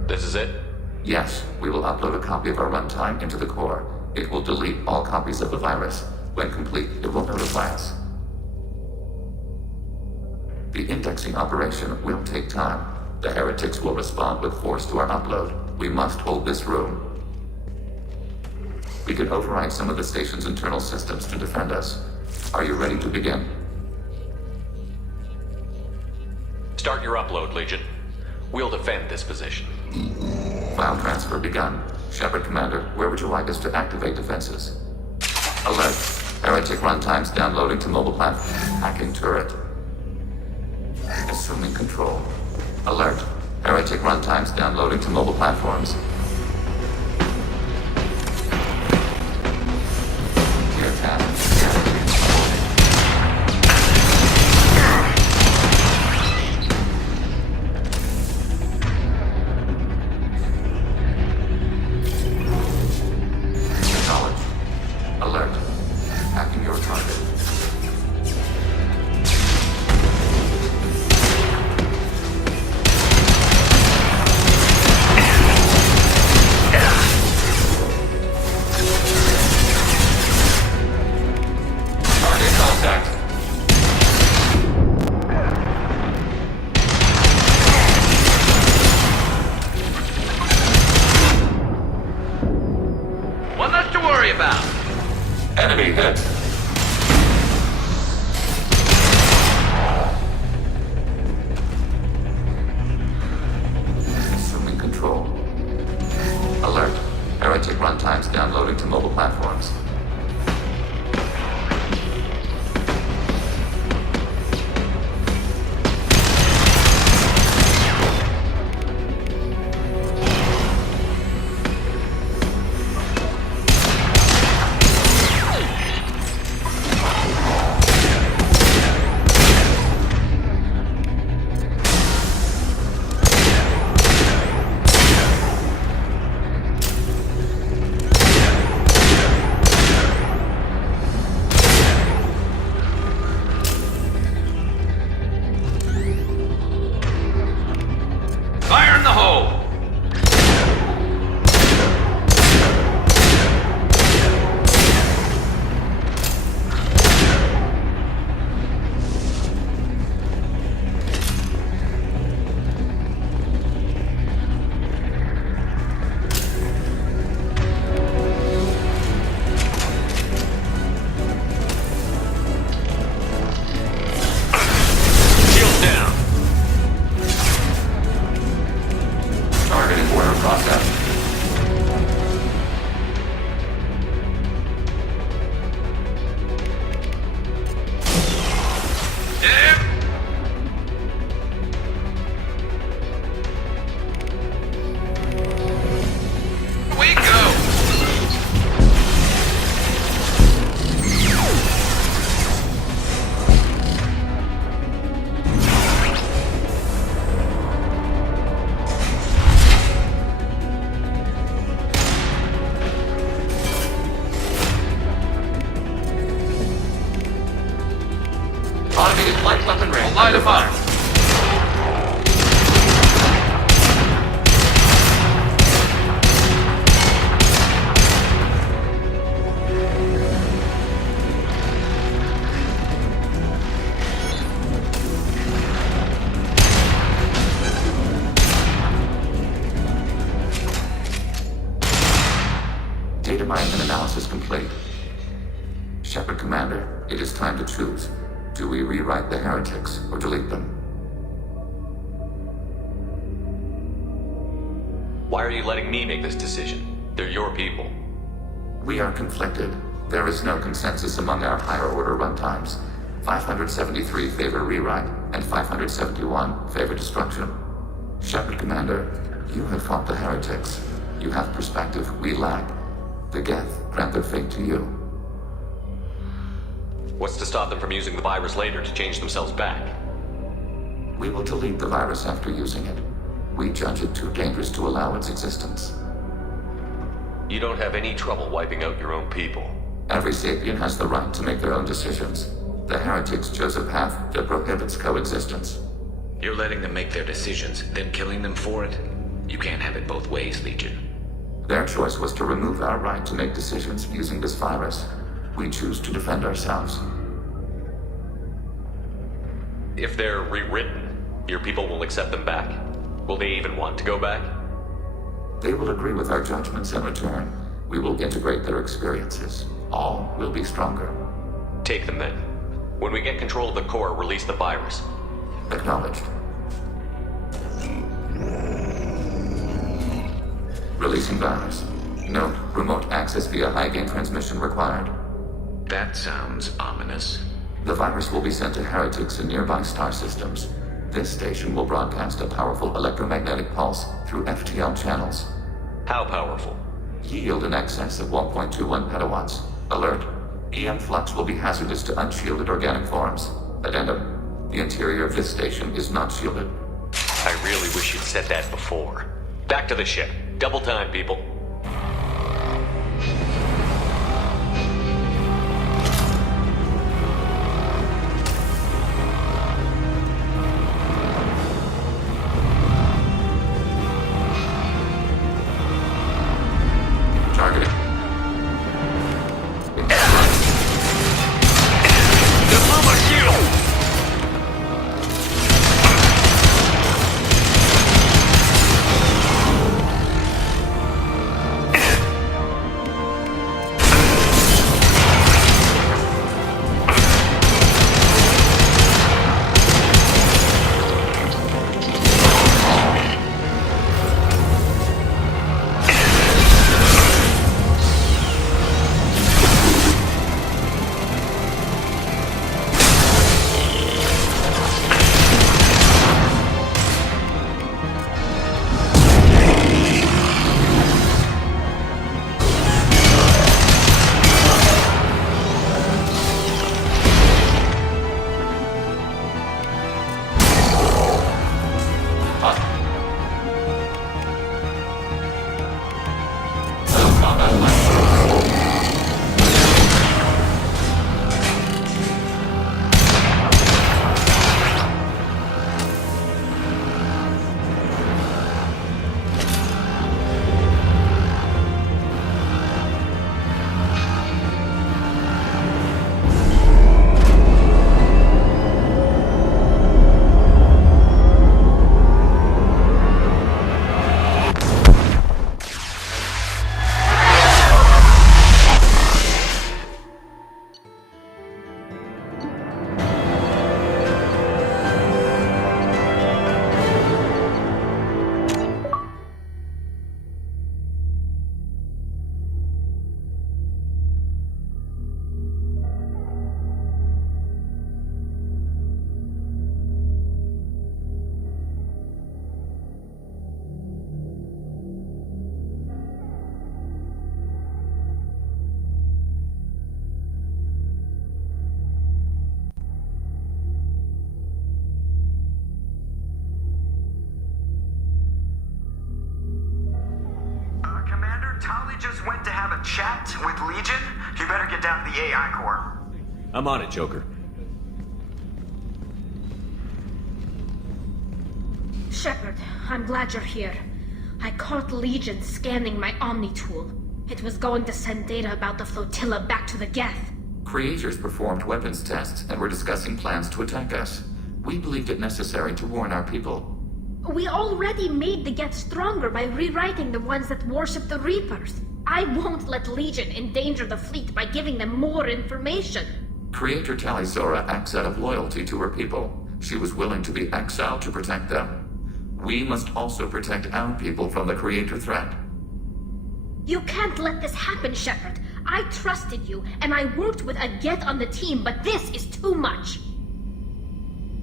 This is it? Yes, we will upload a copy of our runtime into the core. It will delete all copies of the virus. When complete, it will notify us. The indexing operation will take time. The heretics will respond with force to our upload. We must hold this room. We can override some of the station's internal systems to defend us. Are you ready to begin? Start your upload, Legion. We'll defend this position. File transfer begun. Shepard Commander, where would you like us to activate defenses? Alert. Heretic runtimes downloading to mobile platform. Hacking turret. Assuming control. Alert. Heretic runtimes downloading to mobile platforms. We are tasked. Alert. Hacking your target. Target contact. One less to worry about. Enemy hit. Assuming control. Alert. Heretic runtimes downloading to mobile platforms. Line of fire. Data mining and analysis complete. Shepard Commander, it is time to choose. Do we rewrite the heretics or delete them? Why are you letting me make this decision? They're your people. We are conflicted. There is no consensus among our higher order runtimes. 573 favor rewrite, and 571 favor destruction. Shepard Commander, you have fought the heretics. You have perspective we lack. The Geth grant their fate to you. What's to stop them from using the virus later to change themselves back? We will delete the virus after using it. We judge it too dangerous to allow its existence. You don't have any trouble wiping out your own people. Every sapient has the right to make their own decisions. The heretics chose a path that prohibits coexistence. You're letting them make their decisions, then killing them for it? You can't have it both ways, Legion. Their choice was to remove our right to make decisions using this virus. We choose to defend ourselves. If they're rewritten, your people will accept them back? Will they even want to go back? They will agree with our judgments in return. We will integrate their experiences. All will be stronger. Take them then. When we get control of the core, release the virus. Acknowledged. Releasing virus. Note, remote access via high-gain transmission required. That sounds ominous. The virus will be sent to heretics in nearby star systems. This station will broadcast a powerful electromagnetic pulse through FTL channels. How powerful? Yield in excess of 1.21 petawatts. Alert. EM flux will be hazardous to unshielded organic forms. Addendum. The interior of this station is not shielded. I really wish you'd said that before. Back to the ship. Double time, people. Targeting. Tolly just went to have a chat with Legion. You better get down to the AI core. I'm on it, Joker. Shepard, I'm glad you're here. I caught Legion scanning my Omni tool. It was going to send data about the flotilla back to the Geth. Creators performed weapons tests and were discussing plans to attack us. We believed it necessary to warn our people. We already made the Geth stronger by rewriting the ones that worship the Reapers. I won't let Legion endanger the fleet by giving them more information. Creator Talizora acts out of loyalty to her people. She was willing to be exiled to protect them. We must also protect our people from the Creator threat. You can't let this happen, Shepard. I trusted you, and I worked with a Geth on the team, but this is too much.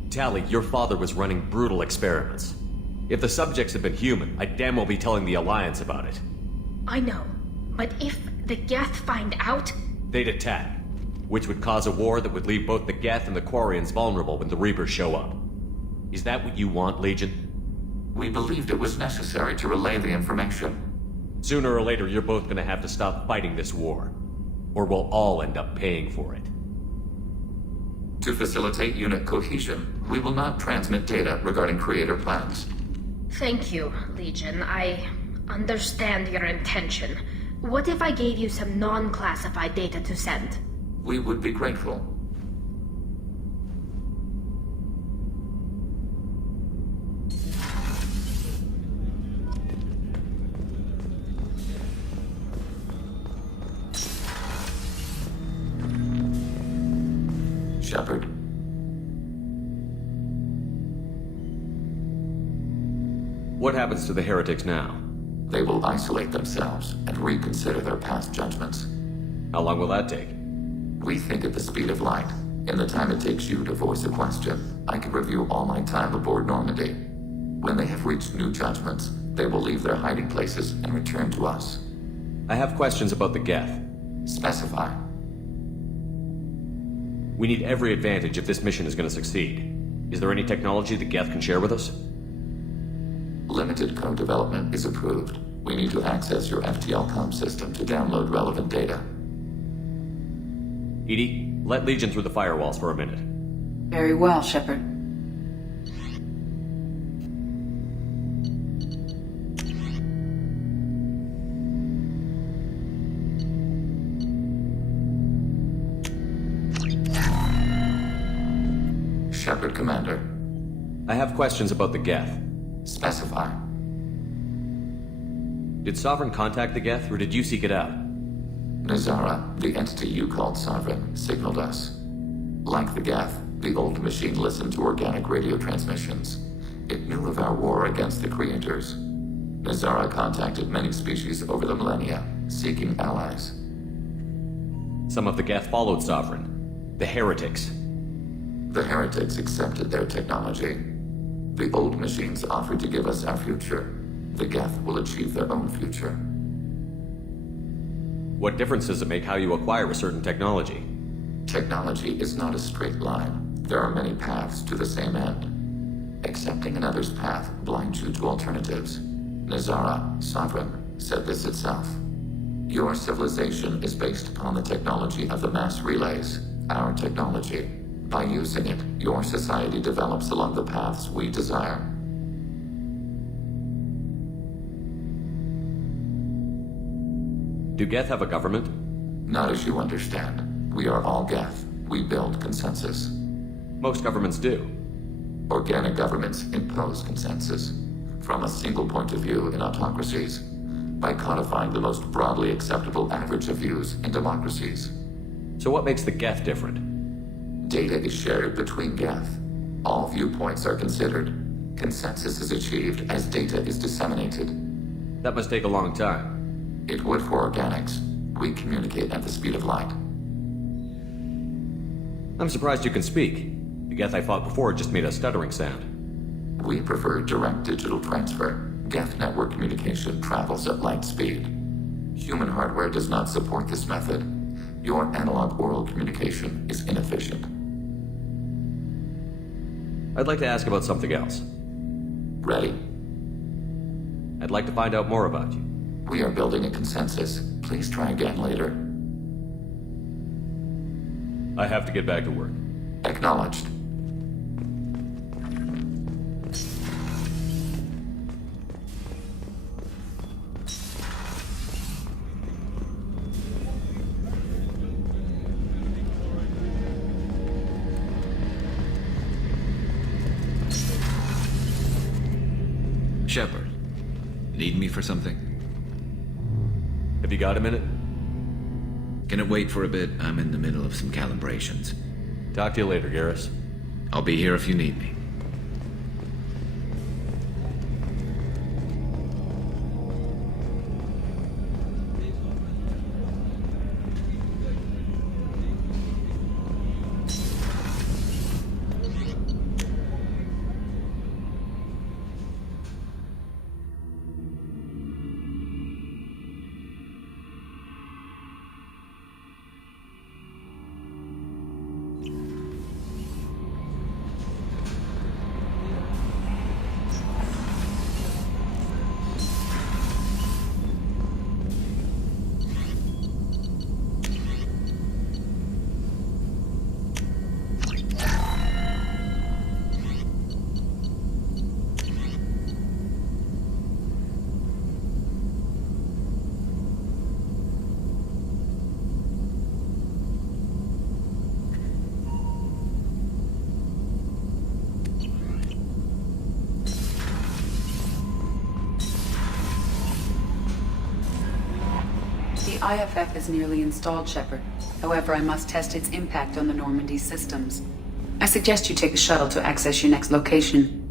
Tally, your father was running brutal experiments. If the subjects had been human, I'd damn well be telling the Alliance about it. I know, but if the Geth find out... They'd attack, which would cause a war that would leave both the Geth and the Quarians vulnerable when the Reapers show up. Is that what you want, Legion? We believed it was necessary to relay the information. Sooner or later, you're both gonna have to stop fighting this war, or we'll all end up paying for it. To facilitate unit cohesion, we will not transmit data regarding Creator plans. Thank you, Legion. I understand your intention. What if I gave you some non-classified data to send? We would be grateful. Shepard. What happens to the heretics now? They will isolate themselves and reconsider their past judgments. How long will that take? We think at the speed of light. In the time it takes you to voice a question, I can review all my time aboard Normandy. When they have reached new judgments, they will leave their hiding places and return to us. I have questions about the Geth. Specify. We need every advantage if this mission is going to succeed. Is there any technology the Geth can share with us? Limited code development is approved. We need to access your FTL-COM system to download relevant data. EDI, let Legion through the firewalls for a minute. Very well, Shepard. Shepard, Commander. I have questions about the Geth. Specify. Did Sovereign contact the Geth, or did you seek it out? Nazara, the entity you called Sovereign, signaled us. Like the Geth, the old machine listened to organic radio transmissions. It knew of our war against the Creators. Nazara contacted many species over the millennia, seeking allies. Some of the Geth followed Sovereign. The heretics. The heretics accepted their technology. The old machines offered to give us our future. The Geth will achieve their own future. What difference does it make how you acquire a certain technology? Technology is not a straight line. There are many paths to the same end. Accepting another's path blinds you to alternatives. Nazara, Sovereign, said this itself. Your civilization is based upon the technology of the mass relays, our technology. By using it, your society develops along the paths we desire. Do Geth have a government? Not as you understand. We are all Geth. We build consensus. Most governments do. Organic governments impose consensus. From a single point of view in autocracies. By codifying the most broadly acceptable average of views in democracies. So what makes the Geth different? Data is shared between Geth. All viewpoints are considered. Consensus is achieved as data is disseminated. That must take a long time. It would for organics. We communicate at the speed of light. I'm surprised you can speak. The Geth I fought before just made a stuttering sound. We prefer direct digital transfer. Geth network communication travels at light speed. Human hardware does not support this method. Your analog oral communication is inefficient. I'd like to ask about something else. Ready? I'd like to find out more about you. We are building a consensus. Please try again later. I have to get back to work. Acknowledged. Shepard, need me for something? Have you got a minute? Can it wait for a bit? I'm in the middle of some calibrations. Talk to you later, Garrus. I'll be here if you need me. The IFF is nearly installed, Shepard. However, I must test its impact on the Normandy systems. I suggest you take the shuttle to access your next location.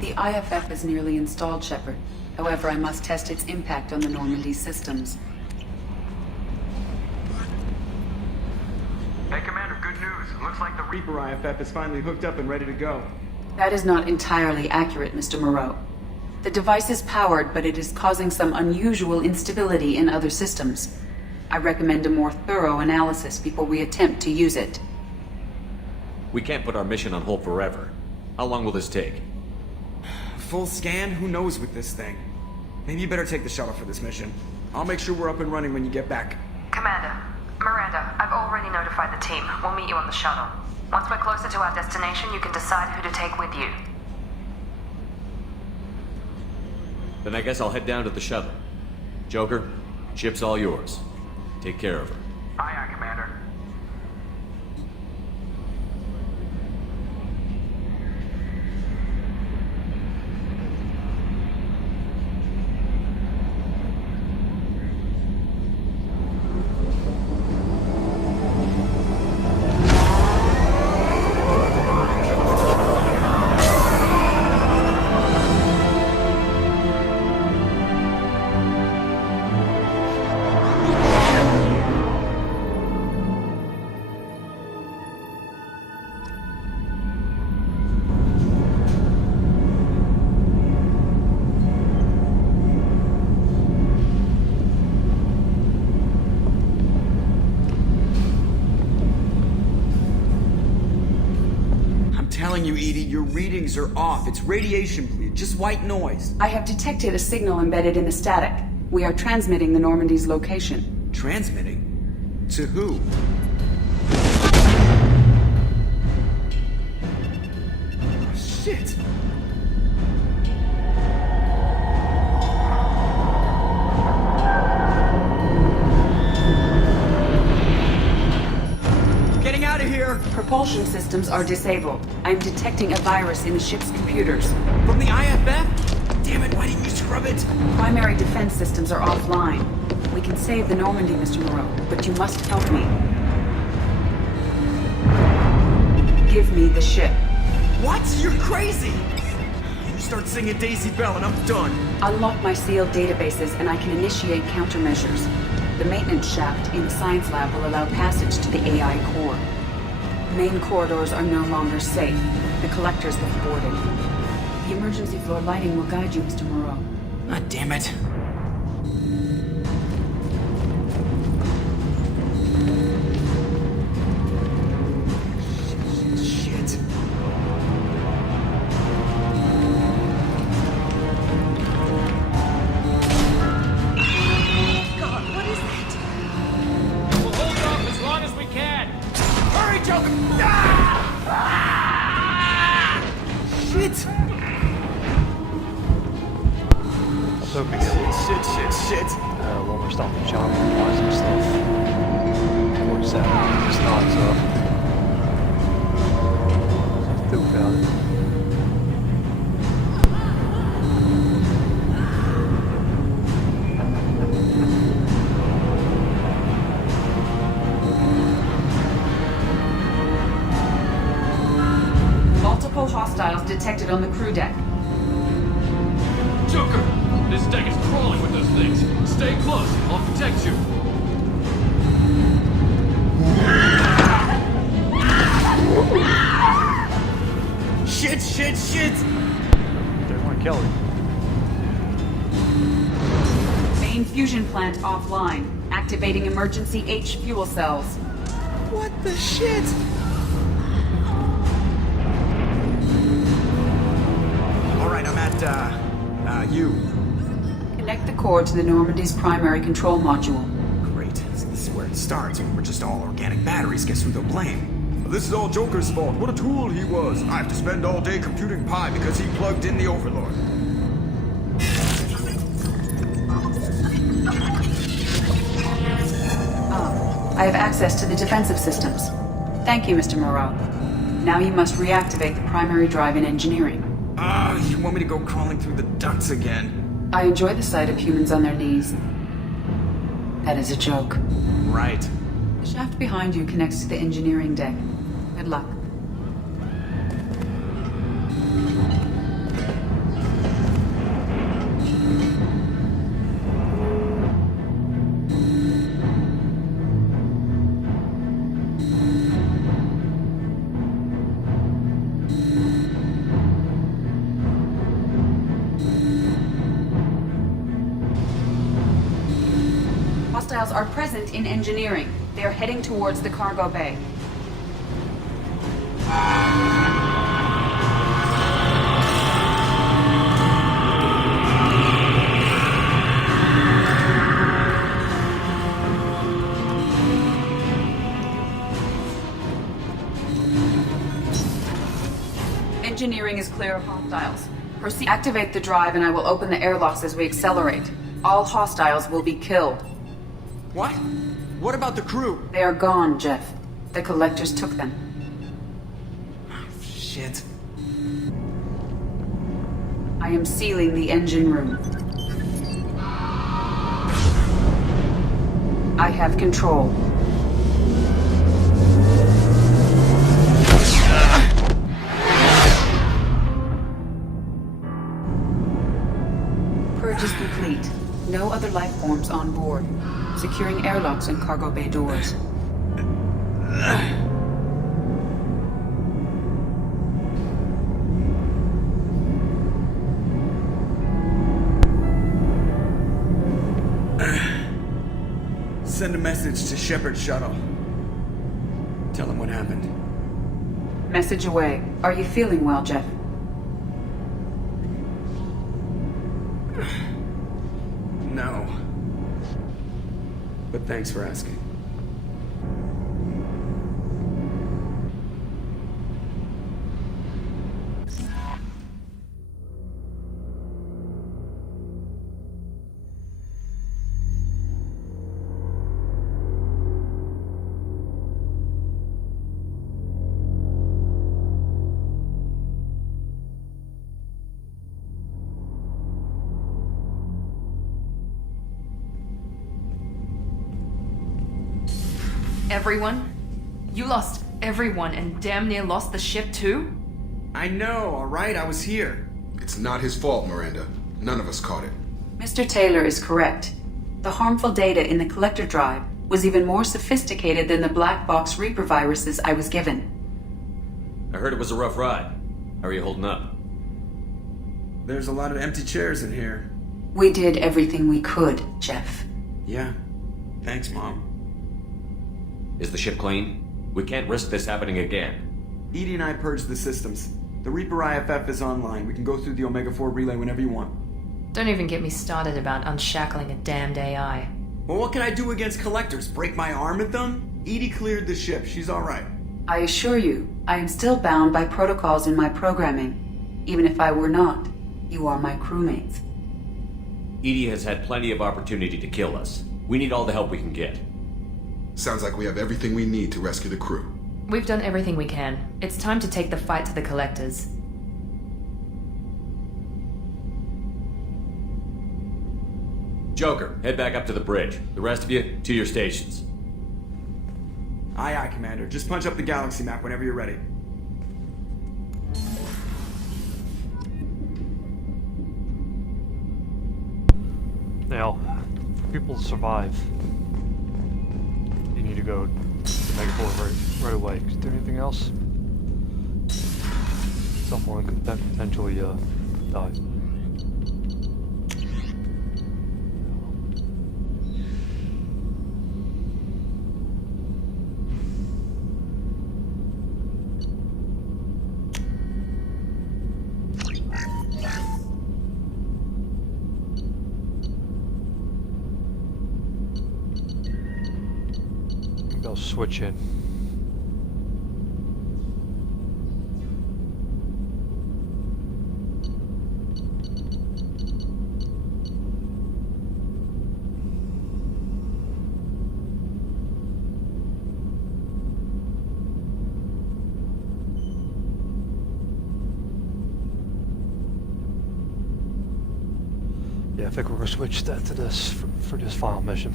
The IFF is nearly installed, Shepard. However, I must test its impact on the Normandy systems. Hey, Commander, good news. Looks like the Reaper IFF is finally hooked up and ready to go. That is not entirely accurate, Mr. Moreau. The device is powered, but it is causing some unusual instability in other systems. I recommend a more thorough analysis before we attempt to use it. We can't put our mission on hold forever. How long will this take? Full scan? Who knows with this thing? Maybe you better take the shuttle for this mission. I'll make sure we're up and running when you get back. Commander, Miranda, I've already notified the team. We'll meet you on the shuttle. Once we're closer to our destination, you can decide who to take with you. Then I guess I'll head down to the shuttle. Joker, ship's all yours. Take care of her. Aye, aye, Commander. you, Edie, your readings are off. It's radiation bleed, just white noise. I have detected a signal embedded in the static. We are transmitting the Normandy's location. Transmitting? To who? Shit! Getting out of here! Propulsion systems are disabled. I'm detecting a virus in the ship's computers. From the IFF? Damn it, why didn't you scrub it? Primary defense systems are offline. We can save the Normandy, Mr. Moreau, but you must help me. Give me the ship. What? You're crazy! You start singing Daisy Bell and I'm done. Unlock my sealed databases and I can initiate countermeasures. The maintenance shaft in the science lab will allow passage to the AI core. Main corridors are no longer safe. The collectors have boarded. The emergency floor lighting will guide you, Mr. Moreau. Ah, damn it. Shit. God, what is that? We'll hold off as long as we can. Hurry, Joker! Shit! Let's hope we get Shit. one more stop in John and buy some stuff. Or is that just not so? Think about it. Multiple hostiles detected on the crew deck. Joker, this deck is crawling with those things. Stay close. I'll protect you. Shit! They want to kill him. Main fusion plant offline. Activating emergency H fuel cells. What the shit? Alright, I'm at, U. Connect the core to the Normandy's primary control module. Great. This is where it starts. We're just all organic batteries. Guess who they'll blame? This is all Joker's fault. What a tool he was. I have to spend all day computing pi because he plugged in the Overlord. I have access to the defensive systems. Thank you, Mr. Moreau. Now you must reactivate the primary drive in engineering. You want me to go crawling through the ducts again? I enjoy the sight of humans on their knees. That is a joke. Right. The shaft behind you connects to the engineering deck. Good luck. Hostiles are present in engineering. They are heading towards the cargo bay. Engineering is clear of hostiles. Proceed. Activate the drive and I will open the airlocks as we accelerate. All hostiles will be killed. What? What about the crew? They are gone, Jeff. The collectors took them. Shit. I am sealing the engine room. I have control. Purge is complete. No other life forms on board. Securing airlocks and cargo bay doors. Send a message to Shepard Shuttle. Tell him what happened. Message away. Are you feeling well, Jeff? No. But thanks for asking. Everyone? You lost everyone and damn near lost the ship too? I know, alright? I was here. It's not his fault, Miranda. None of us caught it. Mr. Taylor is correct. The harmful data in the collector drive was even more sophisticated than the black box Reaper viruses I was given. I heard it was a rough ride. How are you holding up? There's a lot of empty chairs in here. We did everything we could, Jeff. Yeah. Thanks, Mom. Is the ship clean? We can't risk this happening again. Edie and I purged the systems. The Reaper IFF is online. We can go through the Omega-4 relay whenever you want. Don't even get me started about unshackling a damned AI. Well, what can I do against collectors? Break my arm at them? Edie cleared the ship. She's alright. I assure you, I am still bound by protocols in my programming. Even if I were not, you are my crewmates. Edie has had plenty of opportunity to kill us. We need all the help we can get. Sounds like we have everything we need to rescue the crew. We've done everything we can. It's time to take the fight to the collectors. Joker, head back up to the bridge. The rest of you, to your stations. Aye, aye, Commander. Just punch up the galaxy map whenever you're ready. Now, for people to survive, you need to go to Megaport right away. Is there anything else? Someone could potentially die. They'll switch in. Yeah, I think we're gonna switch that to this for this final mission.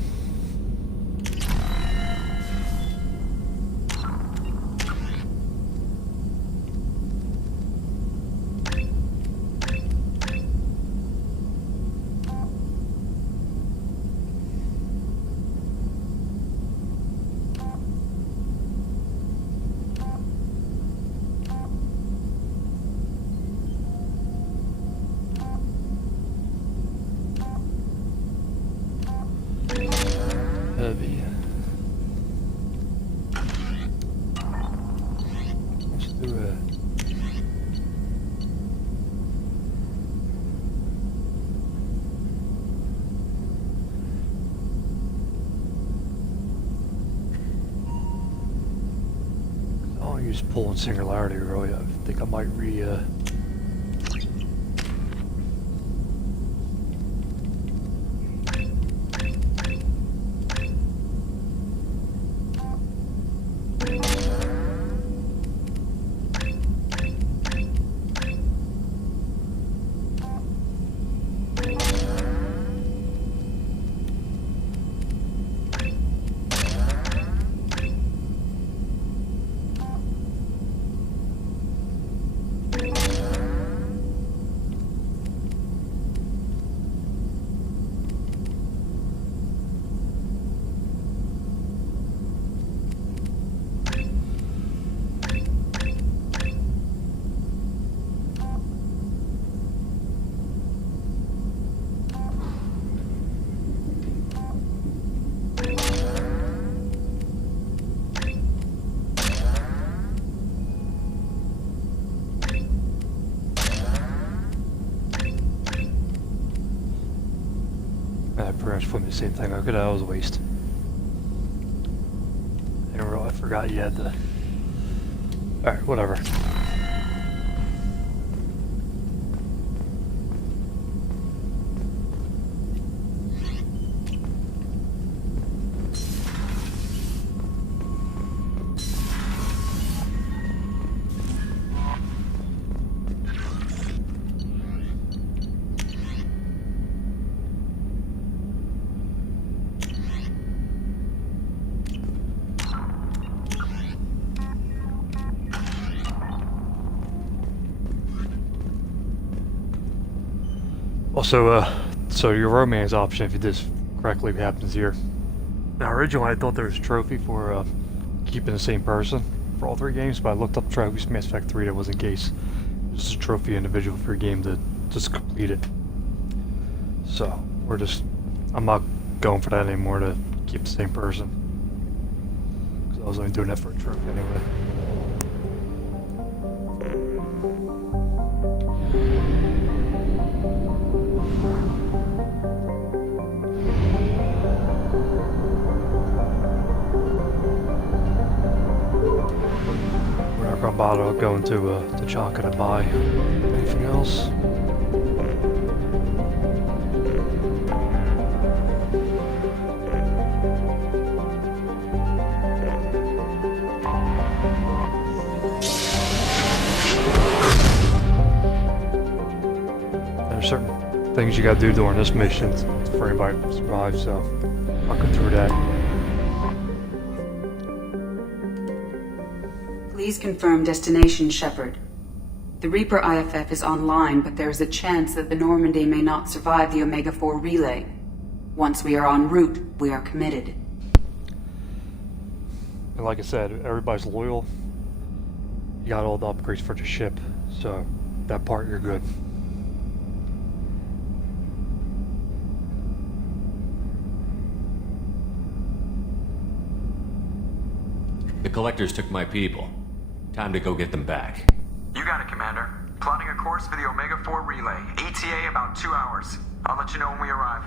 Heavy. Let's do it. I'll use pull and singularity really. I think I might programs put me the same thing. I could. That was a waste. I forgot you had the. All right, whatever. Also, so your romance option, if you did this correctly, happens here. Now, originally I thought there was a trophy for keeping the same person for all 3 games, but I looked up trophies for Mass Effect 3, that wasn't the case. It's just a trophy individual for your game to just complete it. So, I'm not going for that anymore to keep the same person. Because I was only doing that for a trophy anyway. Gonna bother going to Chonka to buy anything else. There's certain things you gotta do during this mission for anybody to survive, so I'll go through that. Please confirm destination, Shepard. The Reaper IFF is online, but there is a chance that the Normandy may not survive the Omega-4 relay. Once we are en route, we are committed. And like I said, everybody's loyal. You got all the upgrades for the ship, so that part you're good. The Collectors took my people. Time to go get them back. You got it, Commander. Plotting a course for the Omega-4 relay. ETA about 2 hours. I'll let you know when we arrive.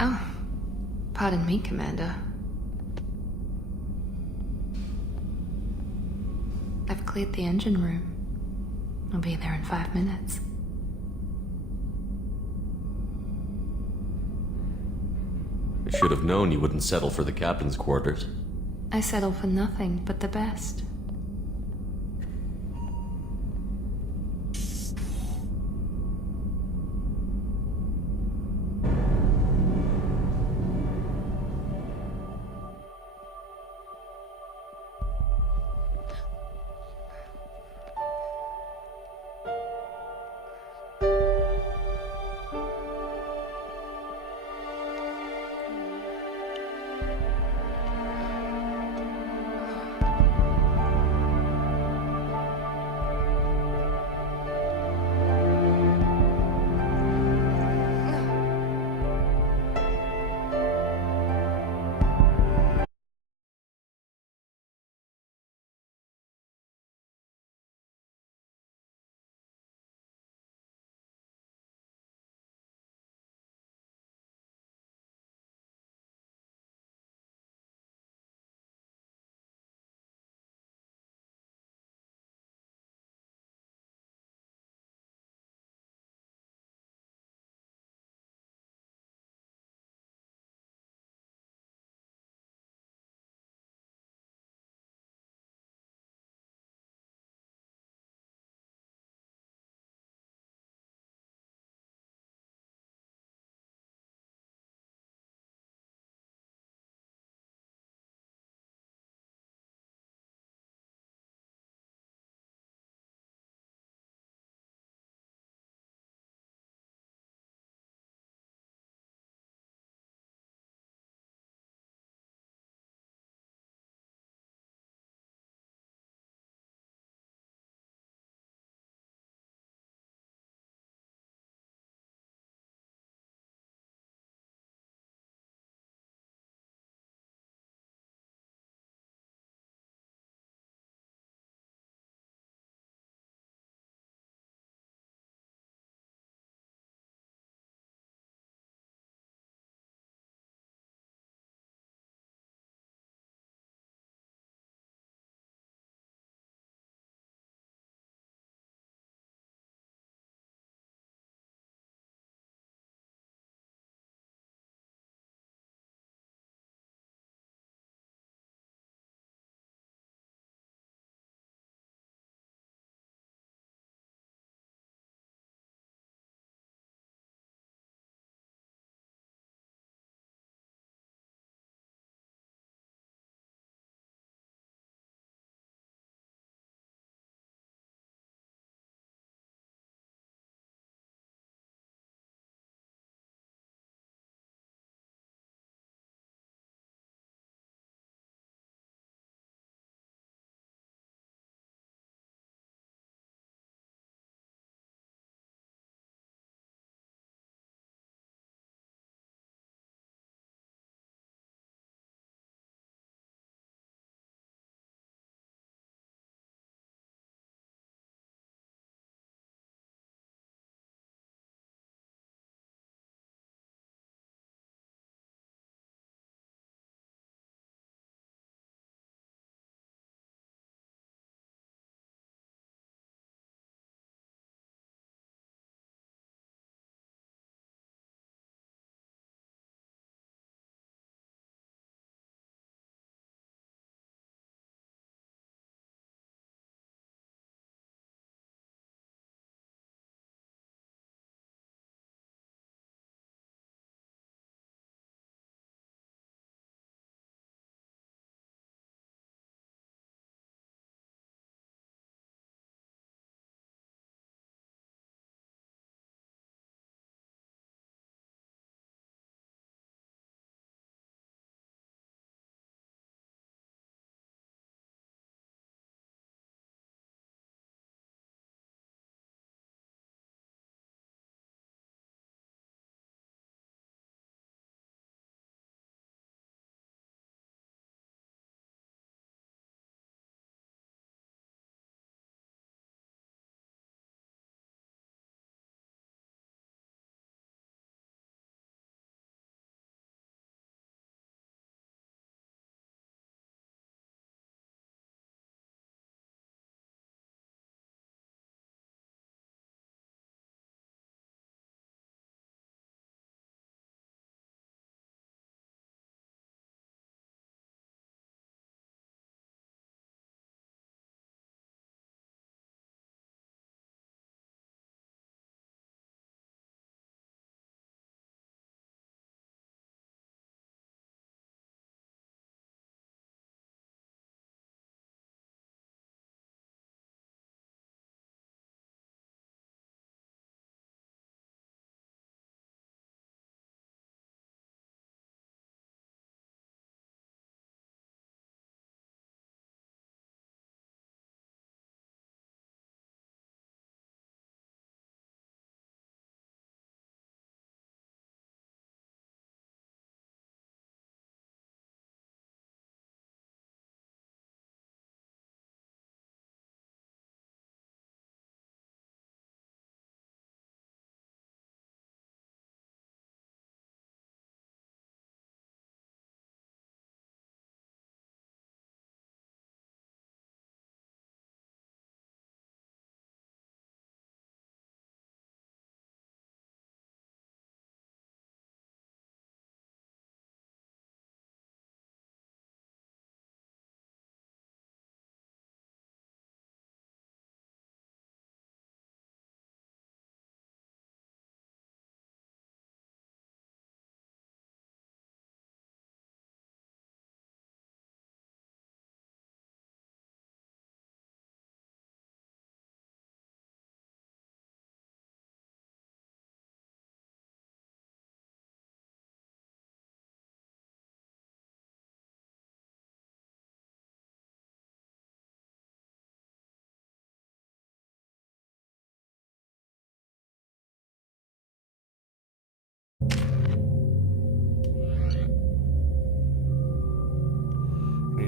Oh, pardon me, Commander. I've cleared the engine room. I'll be there in 5 minutes. I should have known you wouldn't settle for the captain's quarters. I settle for nothing but the best.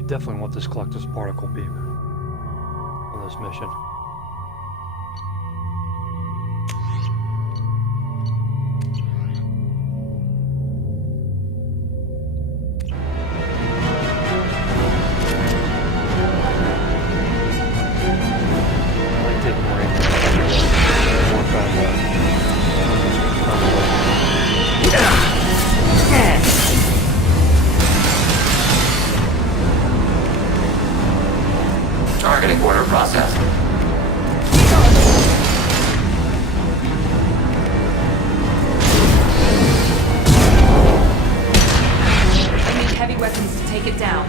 definitely want this collector's particle beam on this mission. Targeting order processed. We need heavy weapons to take it down.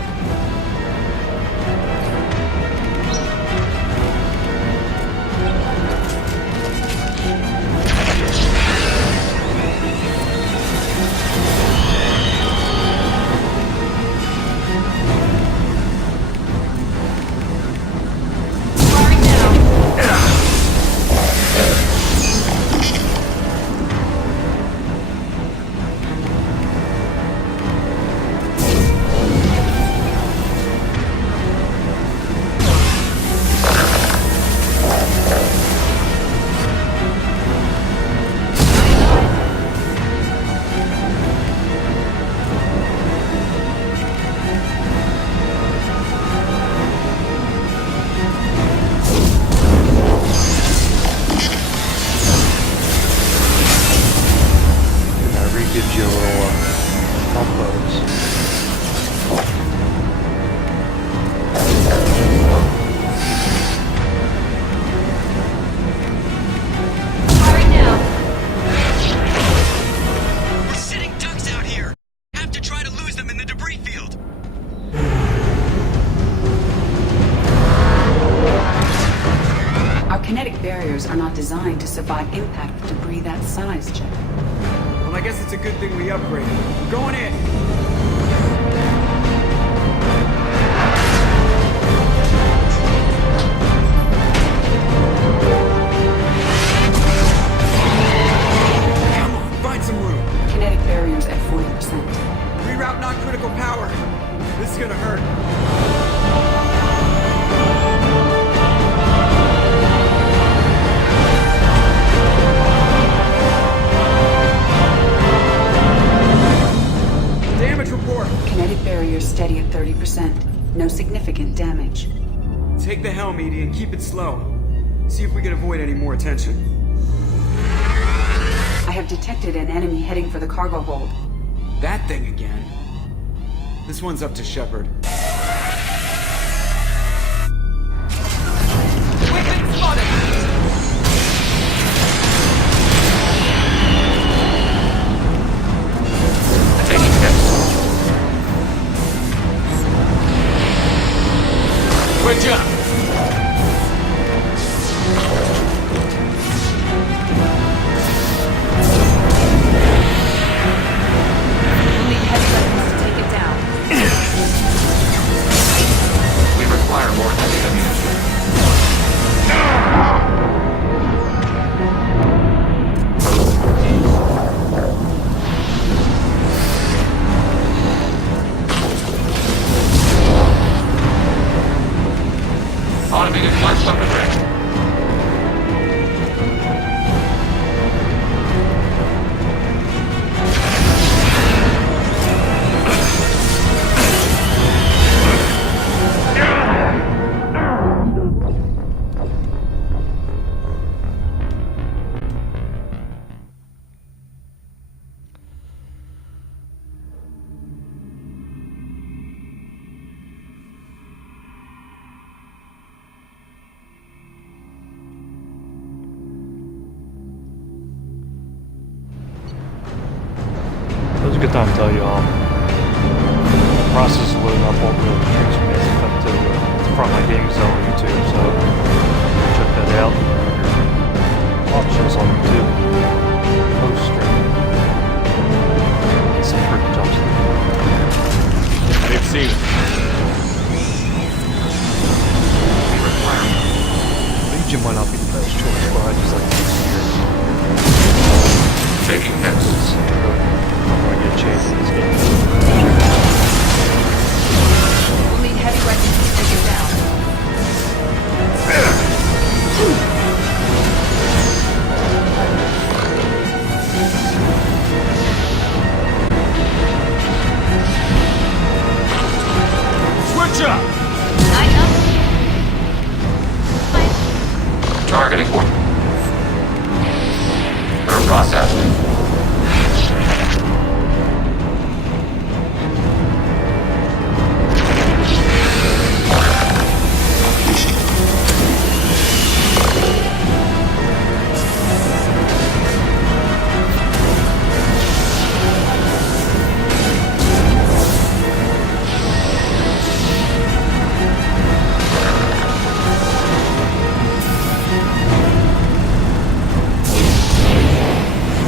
Gives you a little pump bonus. Right now. We're sitting ducks out here. Have to try to lose them in the debris field. Our kinetic barriers are not designed to survive impact with debris that size, Jack. Well, I guess it's a good thing we upgraded. We're going in. Come on, find some room. Kinetic barriers at 40%. Reroute non-critical power. This is gonna hurt. Damage report. Kinetic barriers steady at 30%. No significant damage. Take the helm, Edie, and keep it slow. See if we can avoid any more attention. I have detected an enemy heading for the cargo hold. That thing again. This one's up to Shepard. Weapon spotted! Good job. We'll need heavy weapons to take it down. We require more heavy ammunition. Automated flash weapon ready. It was a good time to tell you the process of loading up all the streams from Mass Effect to the Frontline Gaming Zone on YouTube, so check that out. Watch us on YouTube. Post stream. Some pretty jumps. They've seen it. Legion might not be the best choice, but I just like to experience. Taking hits. I'm gonna get a chance in this game. We'll need heavy processed.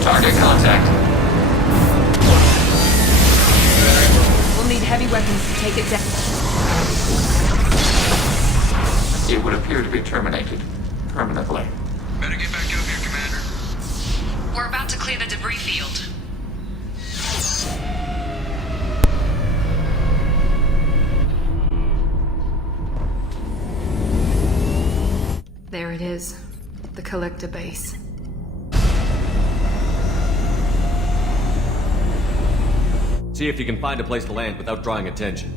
Target contact. We'll need heavy weapons to take it down. It would appear to be terminated permanently. Better get back up here, Commander. We're about to clear the debris field. There it is. The collector base. See if you can find a place to land without drawing attention.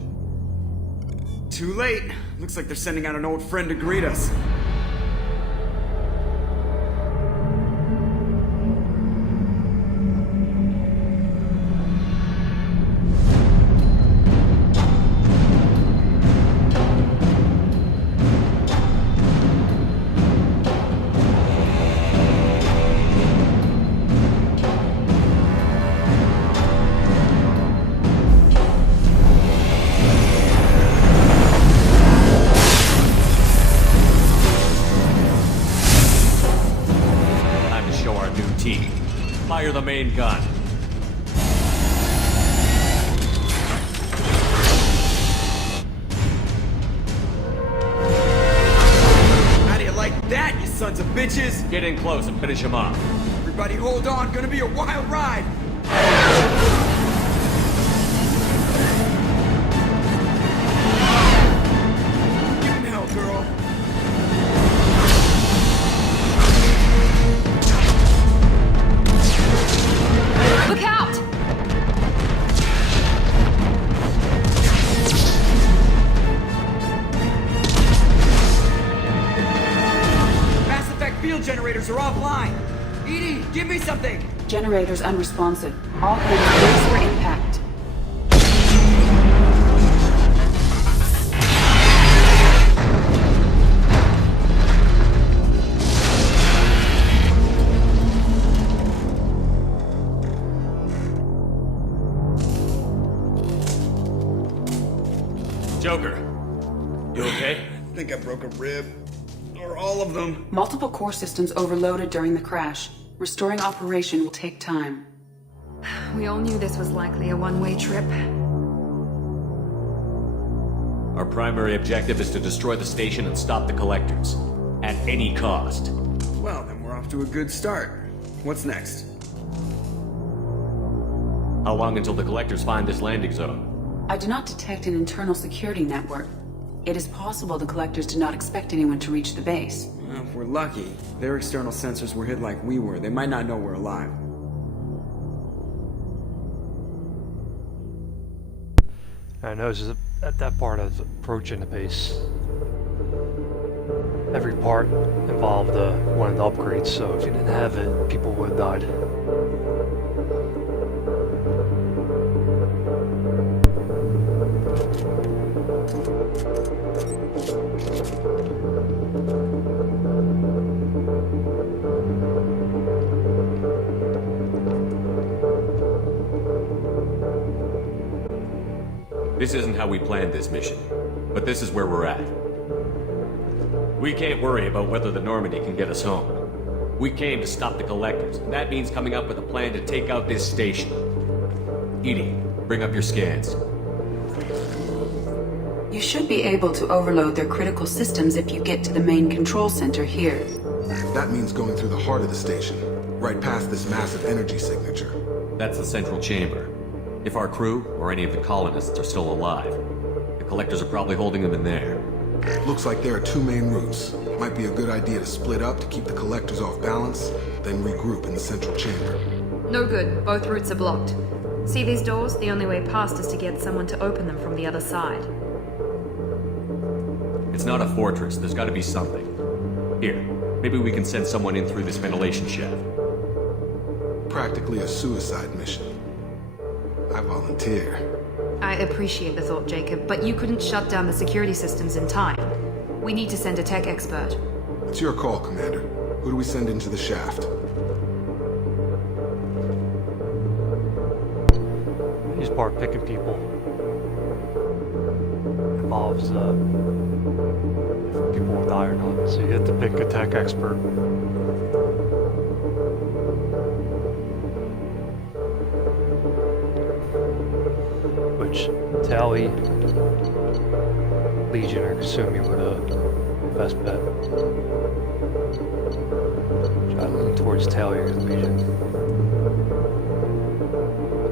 Too late. Looks like they're sending out an old friend to greet us. Fire the main gun. How do you like that, you sons of bitches? Get in close and finish him off. Everybody hold on, gonna be a wild ride. Give him hell, girl. Look out! Mass Effect field generators are offline. EDI, give me something. Generators unresponsive. All hands brace for impact. Joker, you okay? I think I broke a rib. Or all of them. Multiple core systems overloaded during the crash. Restoring operation will take time. We all knew this was likely a one-way trip. Our primary objective is to destroy the station and stop the collectors. At any cost. Well, then we're off to a good start. What's next? How long until the collectors find this landing zone? I do not detect an internal security network. It is possible the collectors did not expect anyone to reach the base. Well, if we're lucky, their external sensors were hit like we were. They might not know we're alive. I noticed that that part is approaching the base. Every part involved one of the upgrades, so if you didn't have it, people would have died. This isn't how we planned this mission, but this is where we're at. We can't worry about whether the Normandy can get us home. We came to stop the collectors, and that means coming up with a plan to take out this station. EDI, bring up your scans. You should be able to overload their critical systems if you get to the main control center here. That means going through the heart of the station, right past this massive energy signature. That's the central chamber. If our crew, or any of the colonists, are still alive, the collectors are probably holding them in there. Looks like there are two main routes. Might be a good idea to split up to keep the collectors off balance, then regroup in the central chamber. No good. Both routes are blocked. See these doors? The only way past is to get someone to open them from the other side. It's not a fortress. There's got to be something. Here, maybe we can send someone in through this ventilation shaft. practically a suicide mission. I volunteer. I appreciate the thought, Jacob, but you couldn't shut down the security systems in time. We need to send a tech expert. It's your call, Commander. Who do we send into the shaft? He's part picking people. Involves if people will die or not. So you have to pick a tech expert. Which Tally, Legion, I assume you would best bet. Which I lean towards Tally or Legion.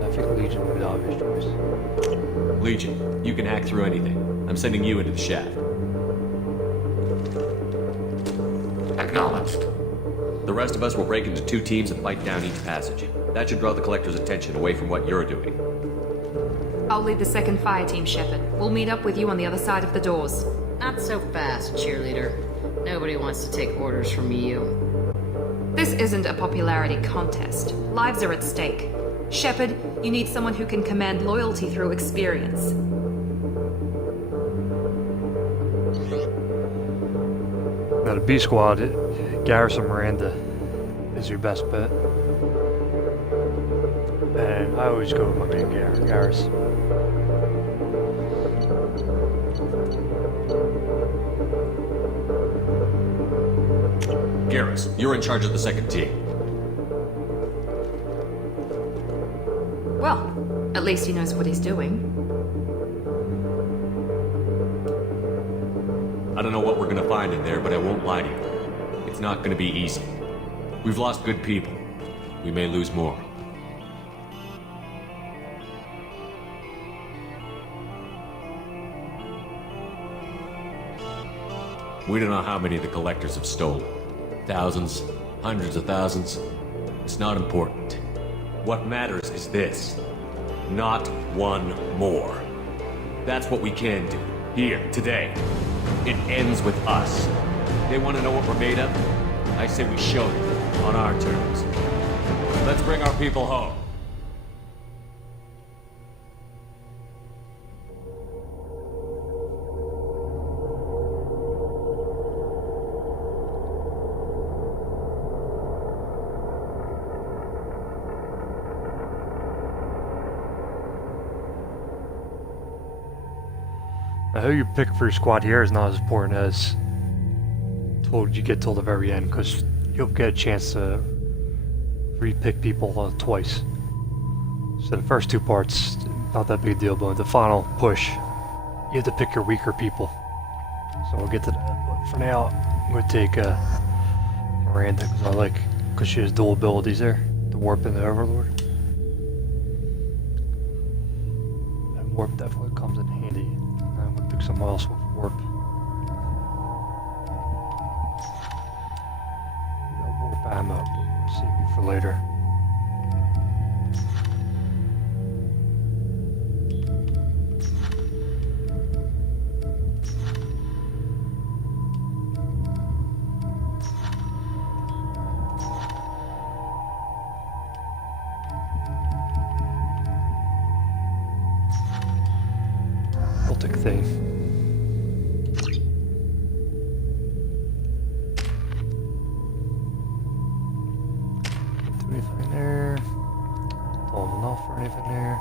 I think Legion would be the obvious choice. Legion, you can hack through anything. I'm sending you into the shaft. Acknowledged. The rest of us will break into 2 teams and fight down each passage. That should draw the Collector's attention away from what you're doing. I'll lead the second fire team, Shepard. We'll meet up with you on the other side of the doors. Not so fast, cheerleader. Nobody wants to take orders from you. This isn't a popularity contest. Lives are at stake. Shepard, you need someone who can command loyalty through experience. Now the B squad, Garrison Miranda is your best bet. And I always go with my man Garrus. Garrus, you're in charge of the second team. Well, at least he knows what he's doing. I don't know what we're gonna find in there, but I won't lie to you. It's not gonna be easy. We've lost good people. We may lose more. We don't know how many the Collectors have stolen. Thousands, hundreds of thousands. It's not important. What matters is this. Not one more. That's what we can do. Here, today. It ends with us. They want to know what we're made of? I say we show them, on our terms. Let's bring our people home. Now, who you pick for your squad here is not as important as told you get till the very end, because you'll get a chance to re-pick people twice. So the first 2 parts, not that big a deal, but the final push, you have to pick your weaker people. So we'll get to that. But for now, I'm going to take Miranda, because she has dual abilities there, the Warp and the Overlord. And Warp definitely comes in handy. I'm going to pick someone else with Warp. Warp ammo, but we'll save you for later. Celtic thing. Anything there? Don't enough for anything there.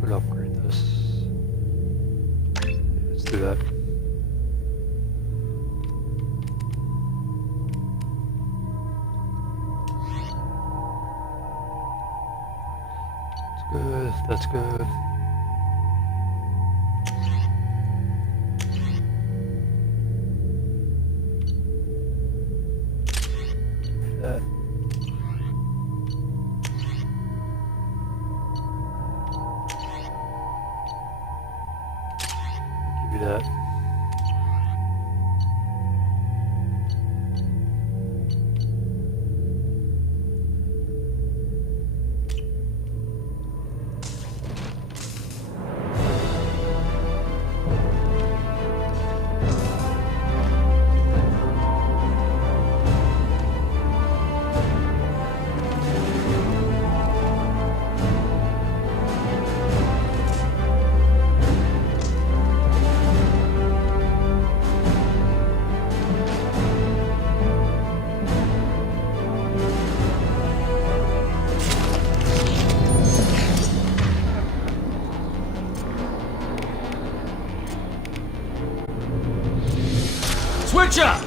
Could upgrade this. Yeah, let's do that. Good, that's good. That. Give you that. Switch up!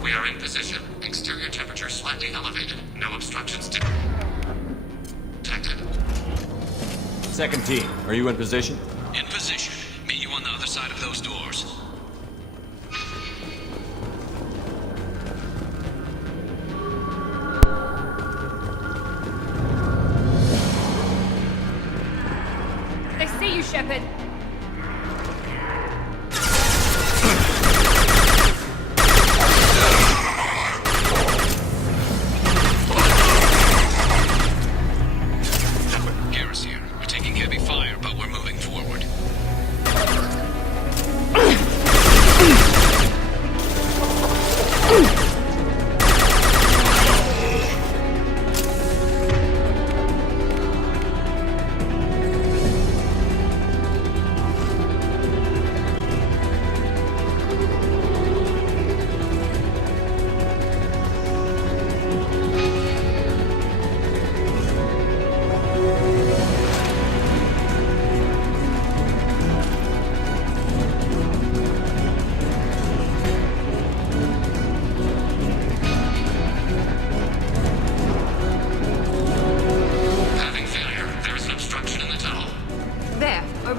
We are in position. Exterior temperature slightly elevated. No obstructions detected. Second team, are you in position? In position. Meet you on the other side of those doors. They see you, Shepard. Garrus here. We're taking heavy fire, but we're moving forward.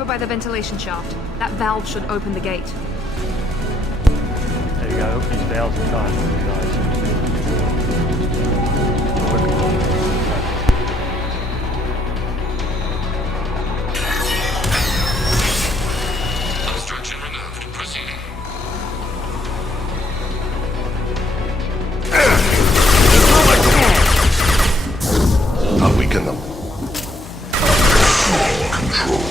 By the ventilation shaft. That valve should open the gate. There you go, open these valves in time, guys. Obstruction removed. Proceeding. I'll weaken them. Control.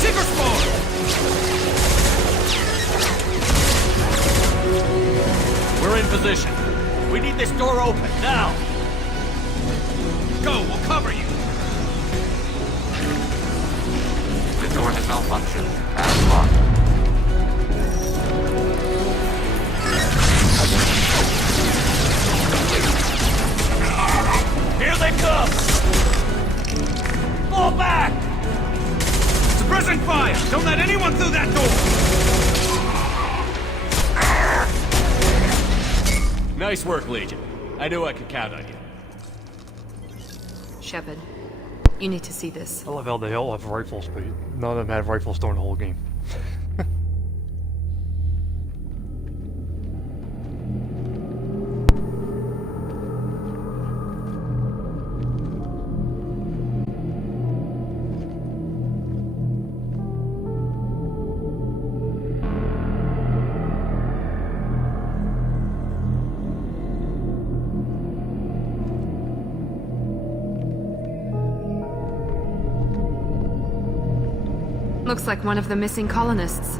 Seeker spawn! We're in position. We need this door open, now! Go, we'll cover you! The door has malfunctioned. Pass locked. Here they come! Fall back! Suppressing fire! Don't let anyone through that door! Nice work, Legion. I knew I could count on you. Shepard, you need to see this. I love how they all have rifles, but none of them have rifles during the whole game. Looks like one of the missing colonists.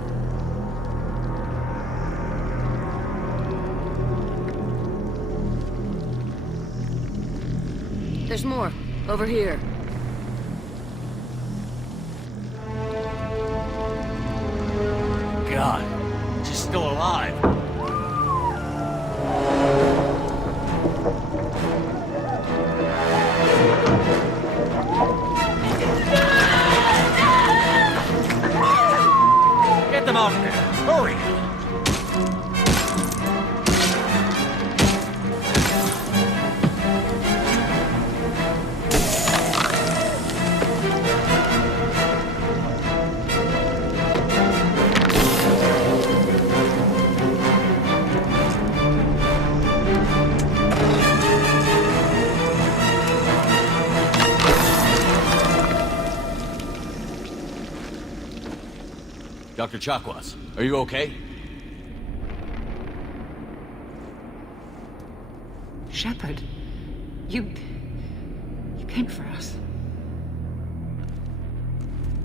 There's more. Over here. God, she's still alive. Get them out of there! Hurry! Dr. Chakwas, are you okay? Shepard, you came for us.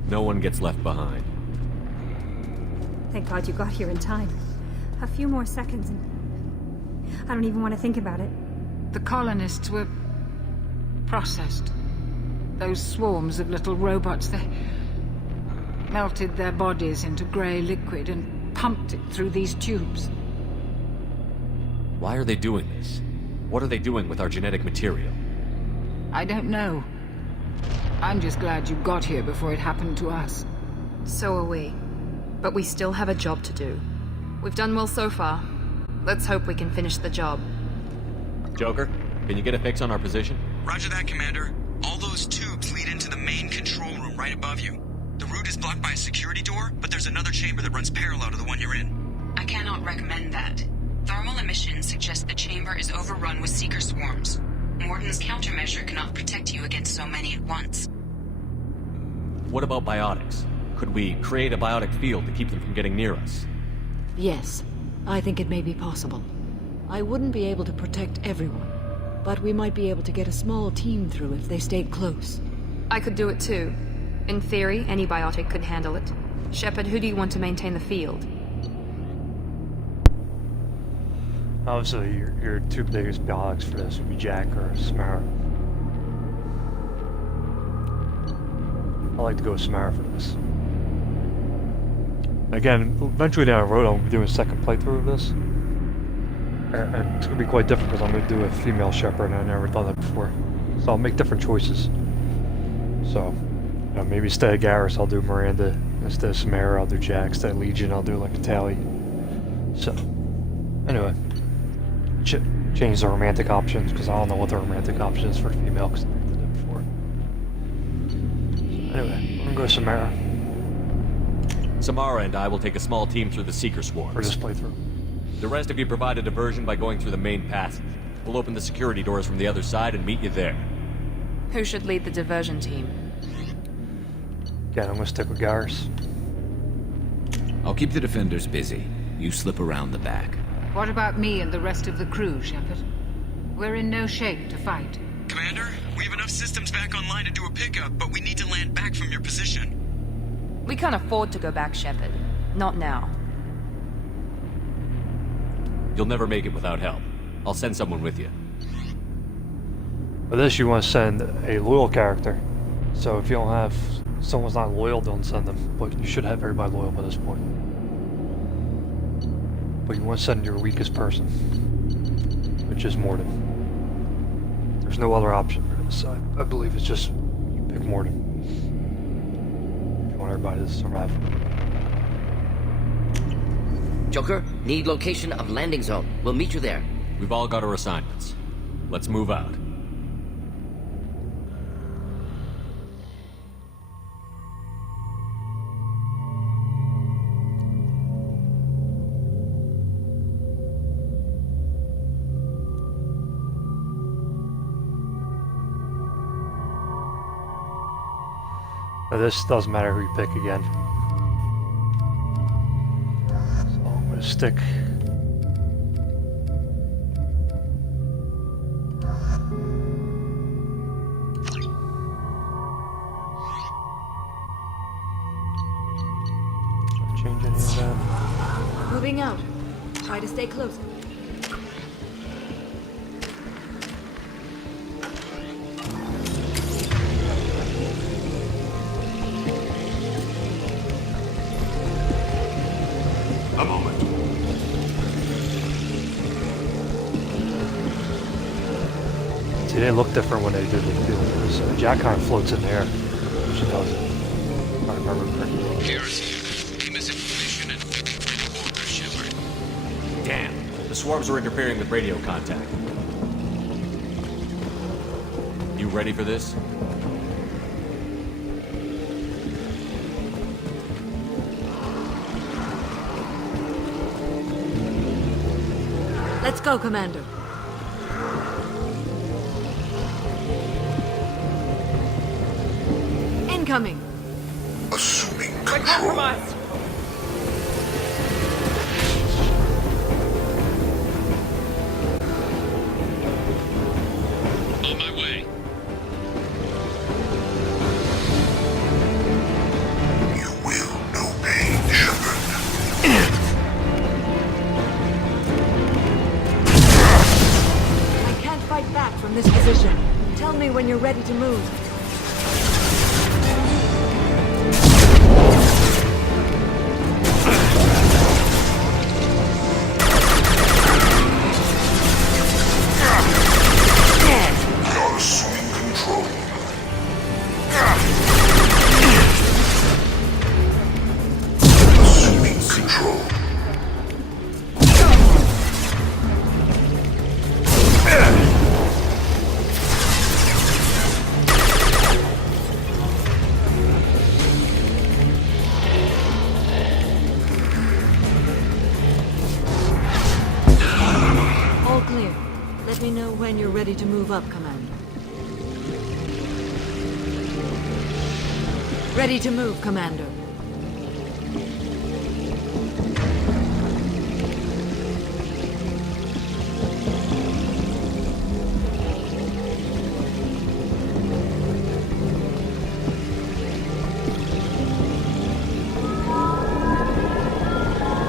No one gets left behind. Thank God you got here in time. A few more seconds and I don't even want to think about it. The colonists were processed. Those swarms of little robots, they melted their bodies into grey liquid and pumped it through these tubes. Why are they doing this? What are they doing with our genetic material? I don't know. I'm just glad you got here before it happened to us. So are we. But we still have a job to do. We've done well so far. Let's hope we can finish the job. Joker, can you get a fix on our position? Roger that, Commander. All those tubes lead into the main control room right above you. The route is blocked by a security door, but there's another chamber that runs parallel to the one you're in. I cannot recommend that. Thermal emissions suggest the chamber is overrun with seeker swarms. Morden's countermeasure cannot protect you against so many at once. What about biotics? Could we create a biotic field to keep them from getting near us? Yes, I think it may be possible. I wouldn't be able to protect everyone, but we might be able to get a small team through if they stayed close. I could do it too. In theory, any biotic could handle it. Shepard, who do you want to maintain the field? Obviously, your two biggest biotics for this would be Jack or Samara. I like to go with Samara for this. Again, eventually down the road, I'll be doing a second playthrough of this. And it's going to be quite different because I'm going to do a female Shepard, and I never done that before. So I'll make different choices. So, you know, maybe instead of Garrus, I'll do Miranda. Instead of Samara, I'll do Jack. Instead of Legion, I'll do like a Tally. So, anyway. Change the romantic options because I don't know what the romantic option is for the female because I never did it before. So anyway, I'm going to go Samara. Samara and I will take a small team through the Seeker Swarms. For this playthrough. The rest of you provide a diversion by going through the main passage. We'll open the security doors from the other side and meet you there. Who should lead the diversion team? Again, I'm going to stick with Garrus. I'll keep the defenders busy. You slip around the back. What about me and the rest of the crew, Shepard? We're in no shape to fight. Commander, we have enough systems back online to do a pickup, but we need to land back from your position. We can't afford to go back, Shepard. Not now. You'll never make it without help. I'll send someone with you. For this, you want to send a loyal character. So if you don't have... someone's not loyal, don't send them. But you should have everybody loyal by this point. But you want to send your weakest person. Which is Morden. There's no other option for this. I believe it's just... you pick Morden. If you want everybody to survive. Joker, need location of landing zone. We'll meet you there. We've all got our assignments. Let's move out. Now this doesn't matter who you pick again. So I'm gonna stick. Change any of that. Moving out. Try to stay close. A moment. See, they look different when they do this. Jack kind of floats in the air. She doesn't. If I remember correctly. Give us information and order, Shepard. Damn. The swarms are interfering with radio contact. You ready for this? Let's go, Commander. Incoming. Assuming We're compromised. On my way. You will know pain, Shepard. I can't fight back from this position. Tell me when you're ready to move. You're assuming control. Assuming control. All clear. Let me know when you're ready to move up, Commander. Ready to move, Commander.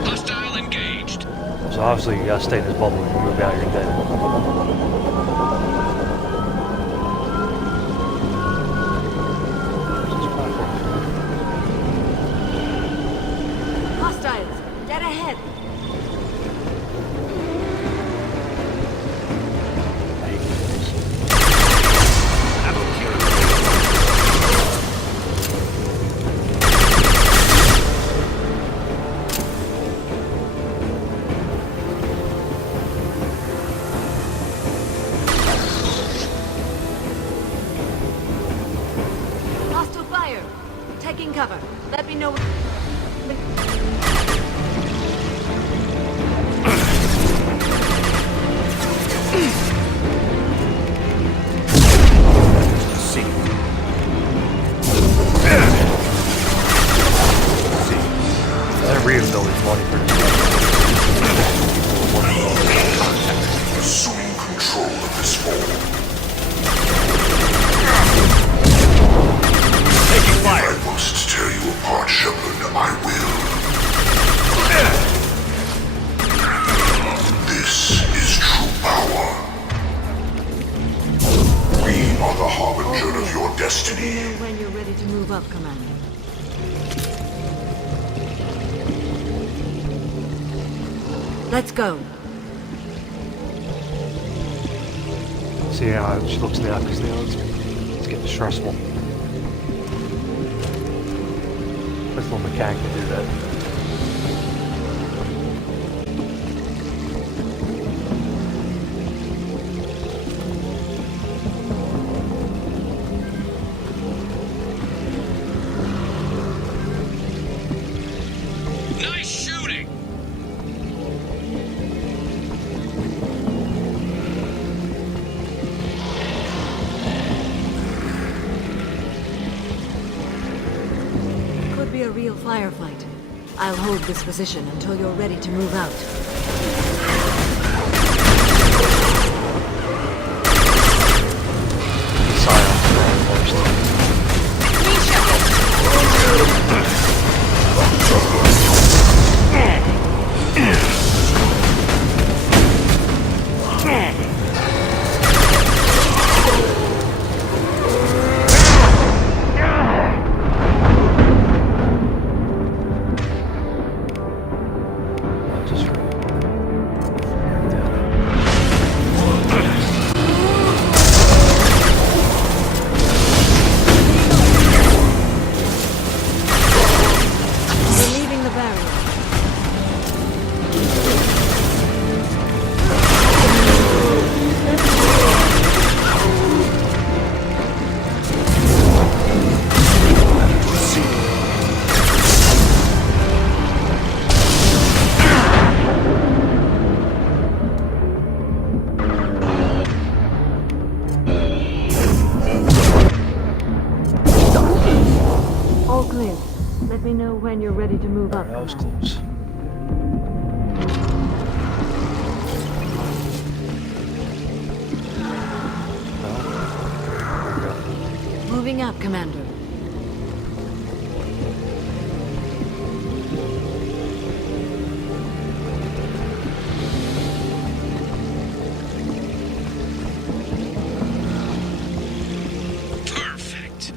Hostile engaged. So obviously you gotta stay in this bubble when you move out, you're dead. Hostiles, dead ahead. Hostile fire. Taking cover. Let me know. That readability is money for this. Assuming control of this form. Taking fire. I must tear you apart, Shepard. Let's go. See how she looks now, because now it's getting stressful. This little mechanic can do that. Nice shooting! Could be a real firefight. I'll hold this position until you're ready to move out. Let me know when you're ready to move up. That was close. Moving up, Commander. Perfect.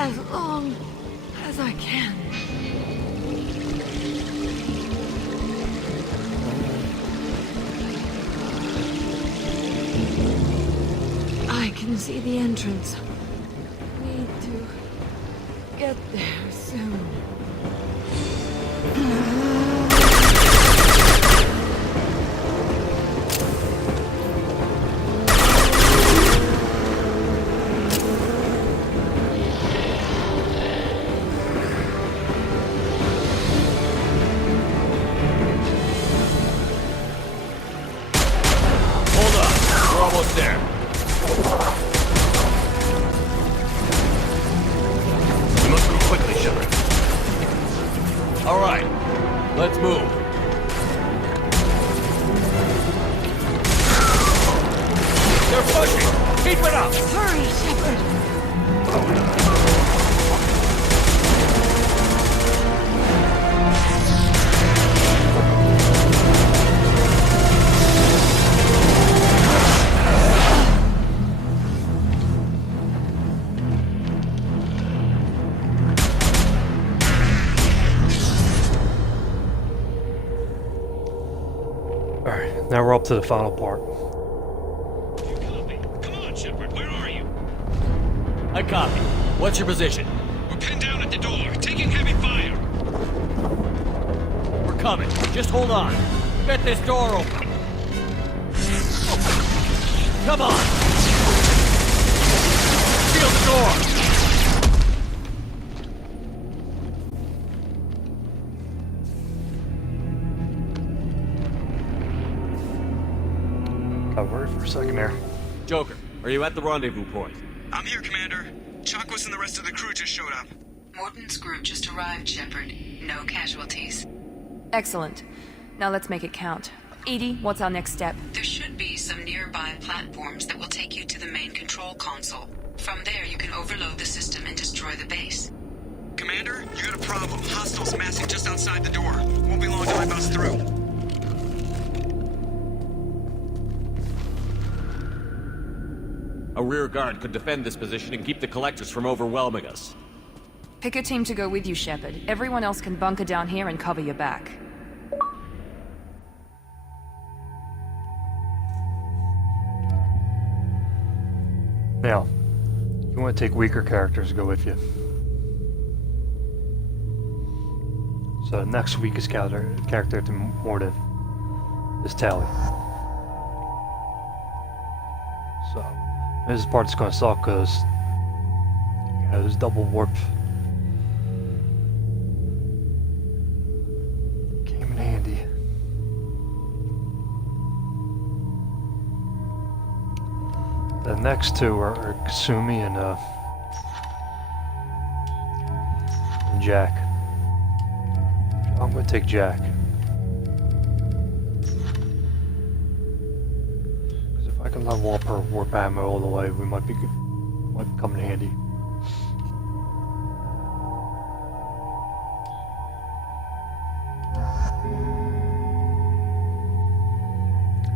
As long as I can. I can see the entrance. Need to get there soon. Almost there. We must move quickly, Shepard. All right, let's move. They're pushing. Keep it up. Hurry, Shepard. Alright, now we're up to the final part. Come on, Shepard, where are you? I copy. What's your position? We're pinned down at the door, taking heavy fire. We're coming. Just hold on. Get this door open. Come on! Seal the door! Got worried for a second there. Joker, are you at the rendezvous point? I'm here, Commander. Chakwas and the rest of the crew just showed up. Morton's group just arrived, Shepard. No casualties. Excellent. Now let's make it count. Edie, what's our next step? There should be some nearby platforms that will take you to the main control console. From there, you can overload the system and destroy the base. Commander, you got a problem. Hostiles massing just outside the door. Won't be long till I bust through. A rear guard could defend this position and keep the collectors from overwhelming us. Pick a team to go with you, Shepard. Everyone else can bunker down here and cover your back. Now, you want to take weaker characters to go with you. So the next weakest character to Morden is Tally. So this part's gonna suck because there's double warp. Came in handy. The next two are Kasumi and Jack. I'm gonna take Jack. Because if I can level up her warp ammo all the way, we might be good. Might come in handy.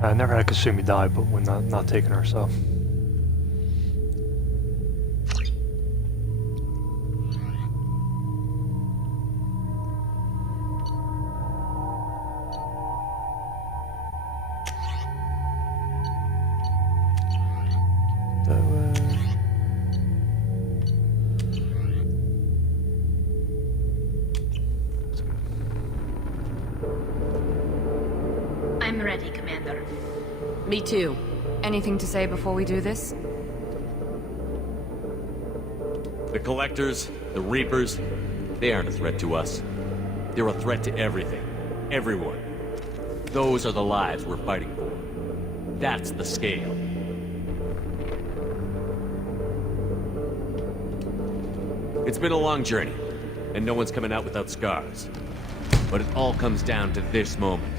I never had Kasumi die, but we're not taking her, so. I'm ready, Commander. Me too. Anything to say before we do this? The Collectors, the Reapers, they aren't a threat to us. They're a threat to everything. Everyone. Those are the lives we're fighting for. That's the scale. It's been a long journey, and no one's coming out without scars. But it all comes down to this moment.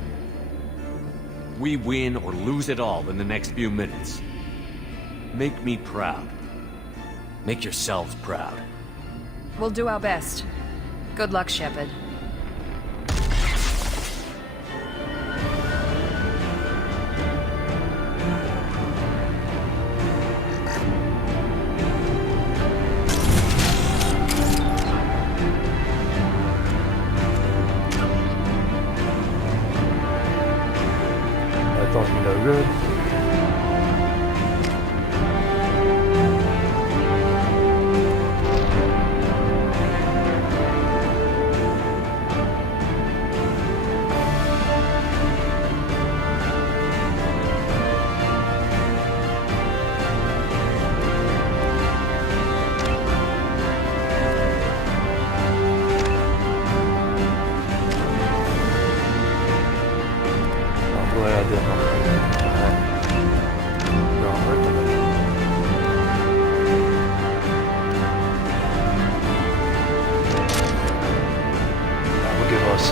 We win or lose it all in the next few minutes. Make me proud. Make yourselves proud. We'll do our best. Good luck, Shepard. That does me no good.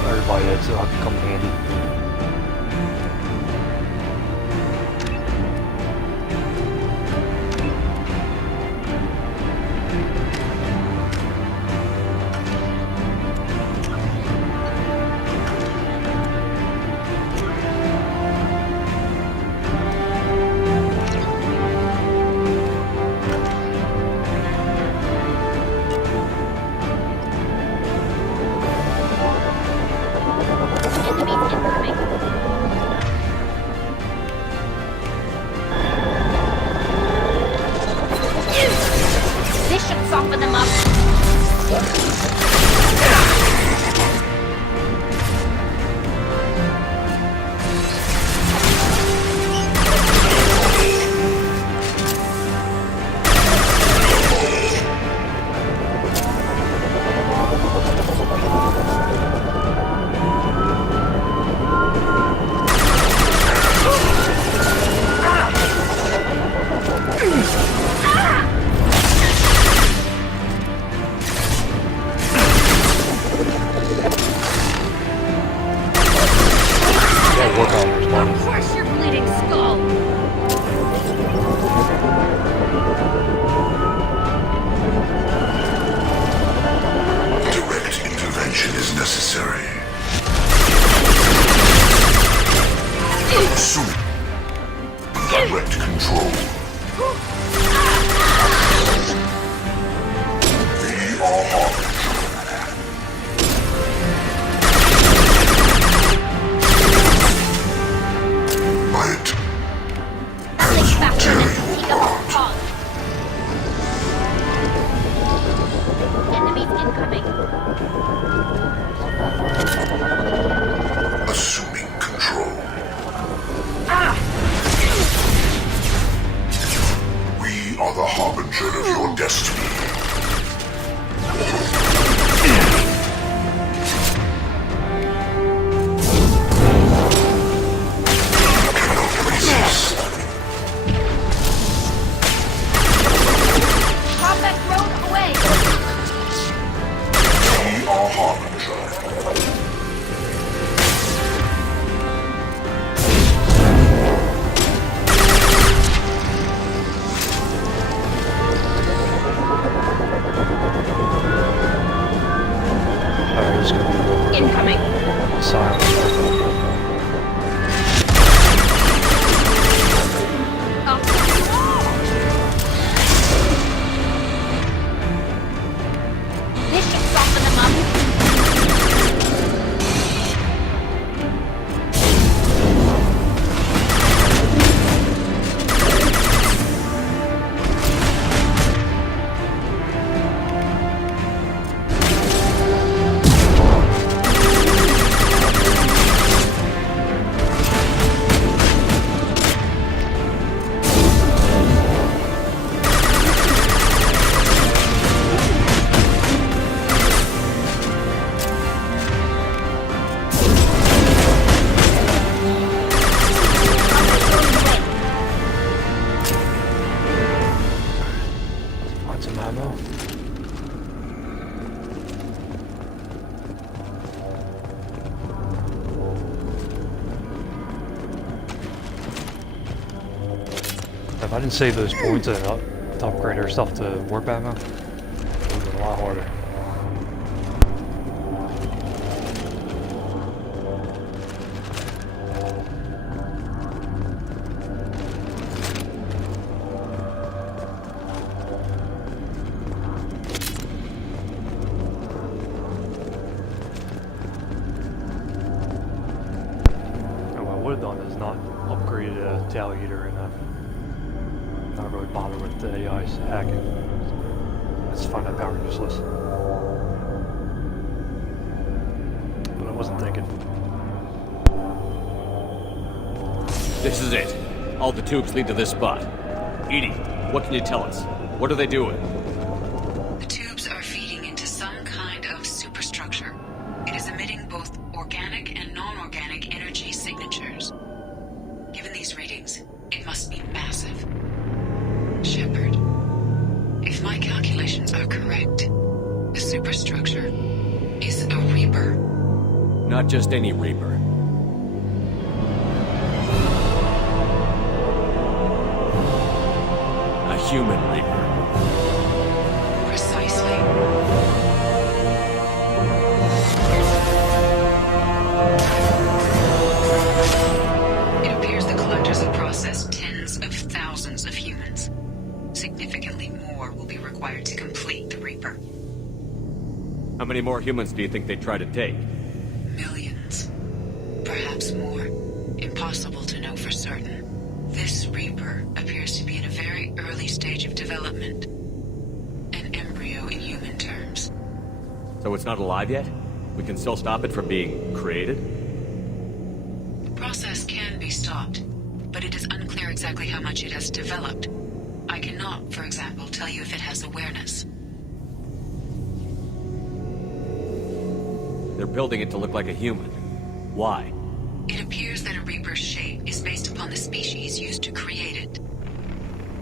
Everybody that's come in handy. This should soften them up. of your destiny. Combat drone away! We are Harbinger. Incoming. Silence. This should soften them up. Find some ammo. If I didn't save those points and to upgrade our stuff to warp ammo, it would have been a lot harder. And what I would have done is not upgraded a tail eater and not really bother with the AI's hacking. I just find that power useless. But I wasn't thinking. This is it. All the tubes lead to this spot. Edie, what can you tell us? What are they doing? The tubes are feeding into some kind of superstructure. It is emitting both organic and non-organic energy signatures. Given these readings, it must be massive. Shepard, if my calculations are correct, the superstructure is a Reaper. Not just any Reaper. A human Reaper. Precisely. It appears the collectors have processed tens of thousands of humans. Significantly more will be required to complete the Reaper. How many more humans do you think they'd try to take? Millions. Perhaps more. Impossible to know for certain. This Reaper appears to be in a very early stage of development. An embryo in human terms. So it's not alive yet? We can still stop it from being created? The process can be stopped, but it is unclear exactly how much it has developed. I cannot, for example, tell you if it has awareness. They're building it to look like a human. Why? It appears that a Reaper's shape is based upon the species used to create it.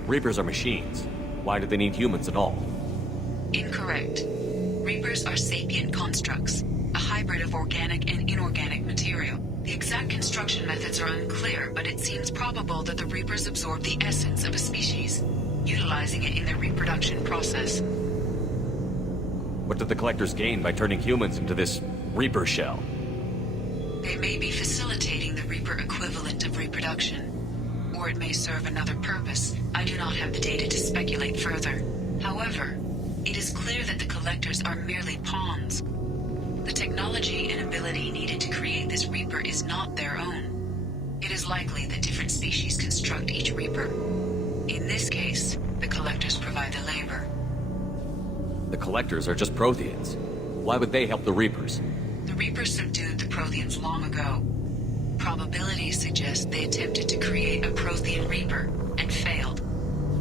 Reapers are machines. Why do they need humans at all? Incorrect. Reapers are sapient constructs, a hybrid of organic and inorganic material. The exact construction methods are unclear, but it seems probable that the Reapers absorb the essence of a species, utilizing it in their reproduction process. What did the collectors gain by turning humans into this Reaper shell? They may be facilitating the Reaper equivalent of reproduction, or it may serve another purpose. I do not have the data to speculate further. However, it is clear that the collectors are merely pawns. The technology and ability needed to create this Reaper is not their own. It is likely that different species construct each Reaper. In this case, the collectors provide the labor. The collectors are just Protheans. Why would they help the Reapers? The Reapers subdued the Protheans long ago. Probabilities suggest they attempted to create a Prothean Reaper and failed.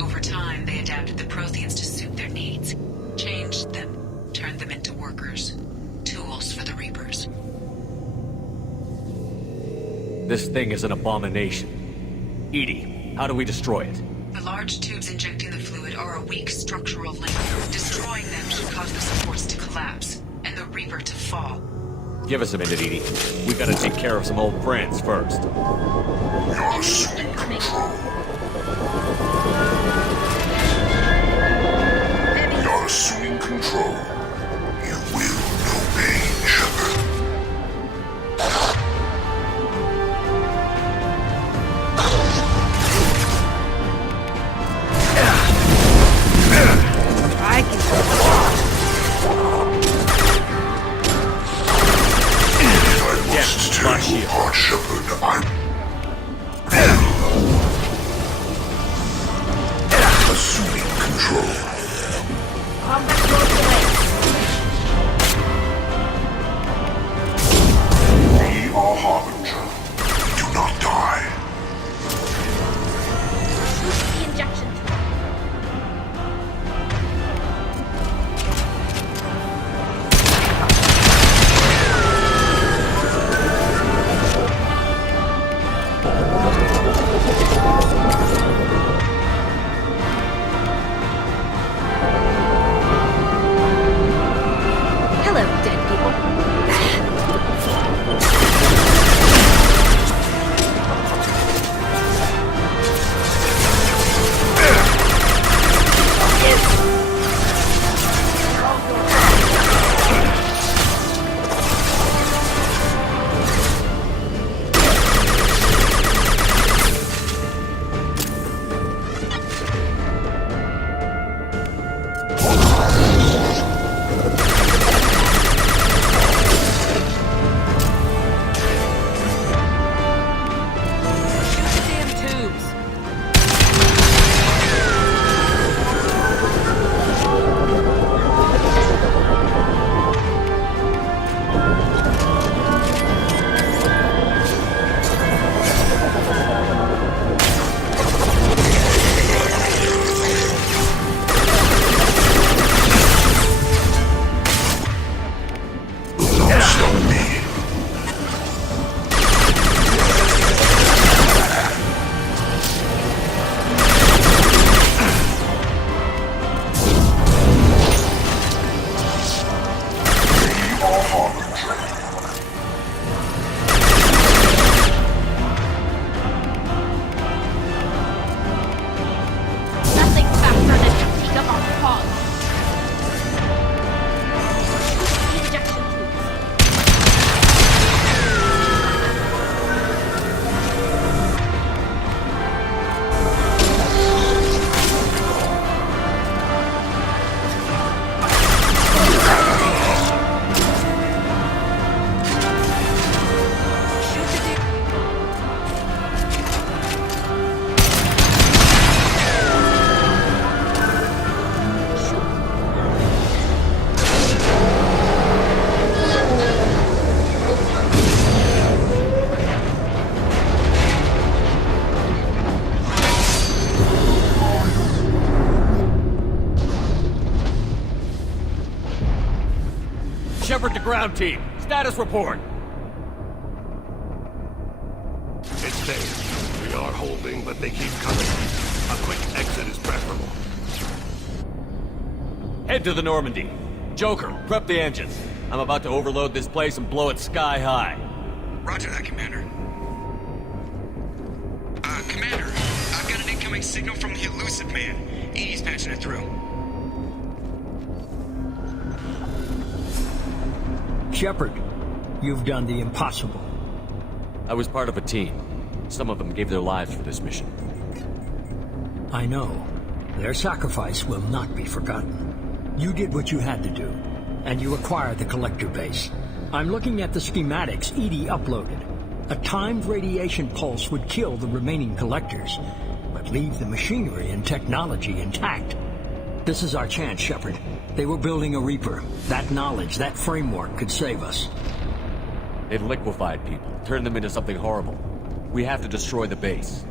Over time, they adapted the Protheans to their needs, changed them, turned them into workers, tools for the Reapers. This thing is an abomination. Edie, how do we destroy it? The large tubes injecting the fluid are a weak structural link. Destroying them should cause the supports to collapse, and the Reaper to fall. Give us a minute, Edie. We gotta take care of some old friends first. You're assuming control. You're assuming control. You will know pain, Shepard. I can Yes, tear you apart, Shepard. I'm assuming control. We are Harbinger. Do not die. Shoot the injection tube. Hello, dead people. Shepard to ground team. Status report. It's safe. We are holding, but they keep coming. A quick exit is preferable. Head to the Normandy. Joker, prep the engines. I'm about to overload this place and blow it sky high. Roger that, Commander. Commander, I've got an incoming signal from the elusive man. Edie's patching it through. Shepard, you've done the impossible. I was part of a team. Some of them gave their lives for this mission. I know. Their sacrifice will not be forgotten. You did what you had to do, and you acquired the collector base. I'm looking at the schematics Edie uploaded. A timed radiation pulse would kill the remaining collectors, but leave the machinery and technology intact. This is our chance, Shepard. They were building a Reaper. That knowledge, that framework could save us. They've liquefied people, turned them into something horrible. We have to destroy the base.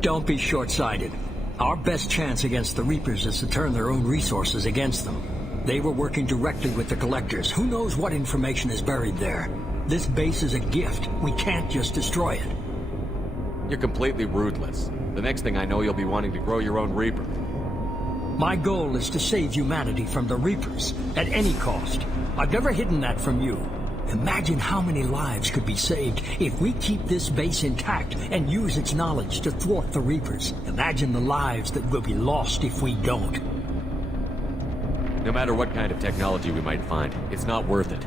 Don't be short-sighted. Our best chance against the Reapers is to turn their own resources against them. They were working directly with the Collectors. Who knows what information is buried there? This base is a gift. We can't just destroy it. You're completely ruthless. The next thing I know, you'll be wanting to grow your own Reaper. My goal is to save humanity from the Reapers, at any cost. I've never hidden that from you. Imagine how many lives could be saved if we keep this base intact and use its knowledge to thwart the Reapers. Imagine the lives that will be lost if we don't. No matter what kind of technology we might find, it's not worth it.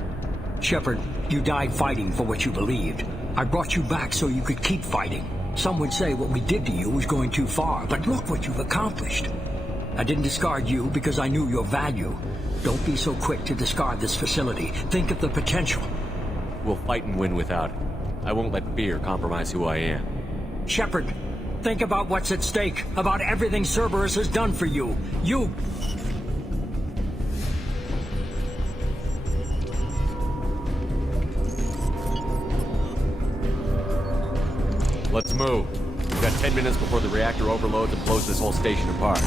Shepard, you died fighting for what you believed. I brought you back so you could keep fighting. Some would say what we did to you was going too far, but look what you've accomplished. I didn't discard you because I knew your value. Don't be so quick to discard this facility. Think of the potential. We'll fight and win without it. I won't let fear compromise who I am. Shepard, think about what's at stake, about everything Cerberus has done for you. Let's move. We've got 10 minutes before the reactor overloads and blows this whole station apart.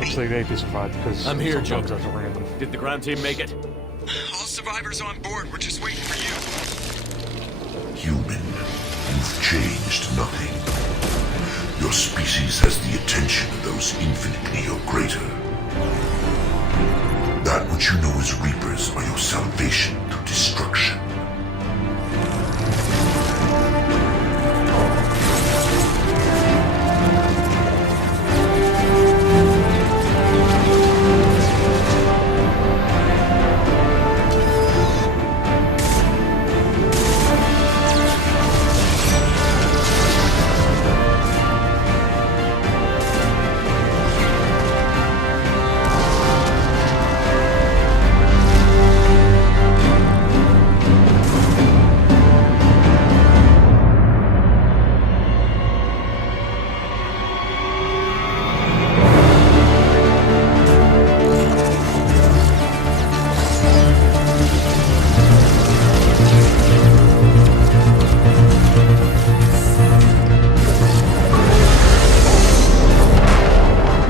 Looks like they survived because I'm here, sometimes Joker. that's random. Did the ground team make it? All survivors on board. We're just waiting for you. Human, you've changed nothing. Your species has the attention of those infinitely or greater. That which you know as Reapers are your salvation through destruction.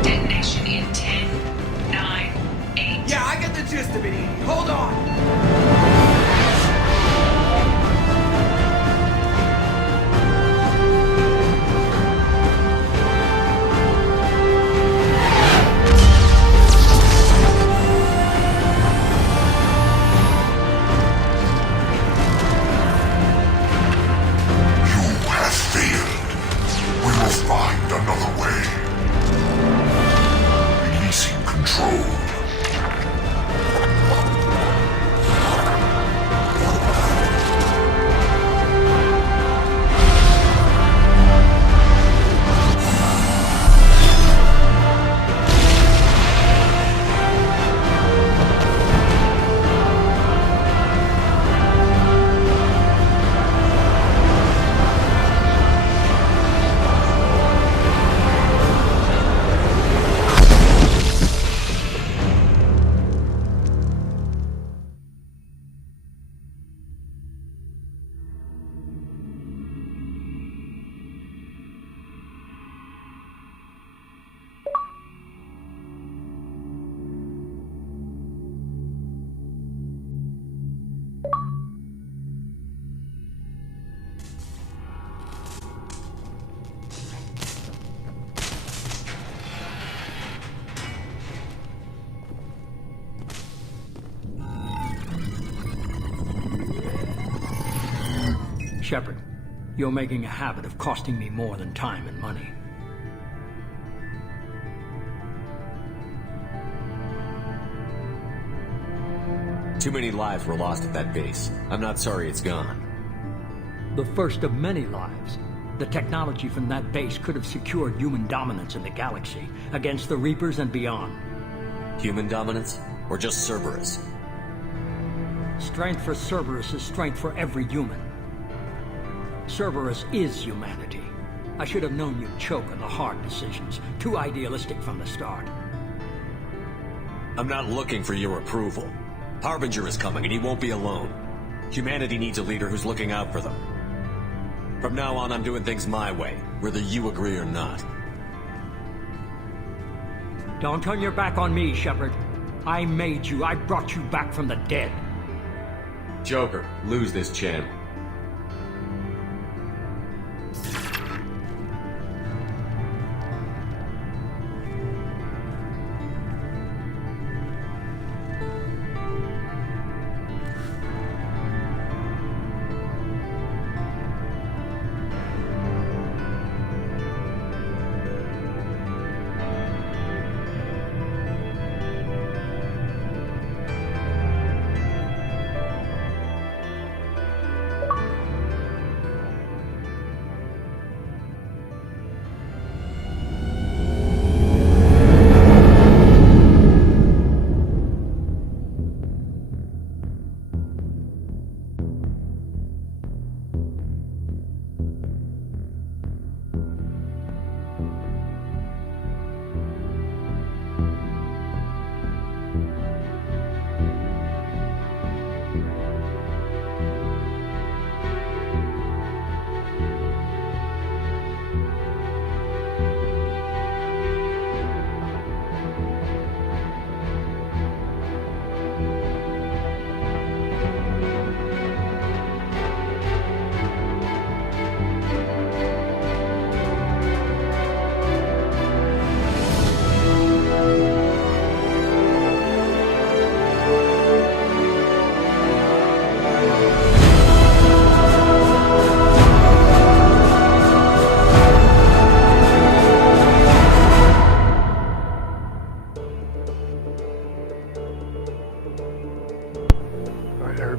Detonation in 10, 9, 8. Yeah, I get the gist of it, Edie. Hold on. You have failed. We will find another way. Releasing control. Shepard, you're making a habit of costing me more than time and money. Too many lives were lost at that base. I'm not sorry it's gone. The first of many lives. The technology from that base could have secured human dominance in the galaxy against the Reapers and beyond. Human dominance? Or just Cerberus? Strength for Cerberus is strength for every human. Cerberus is humanity. I should have known you'd choke on the hard decisions. Too idealistic from the start. I'm not looking for your approval. Harbinger is coming, and he won't be alone. Humanity needs a leader who's looking out for them. From now on, I'm doing things my way, whether you agree or not. Don't turn your back on me, Shepard. I made you. I brought you back from the dead. Joker, lose this channel.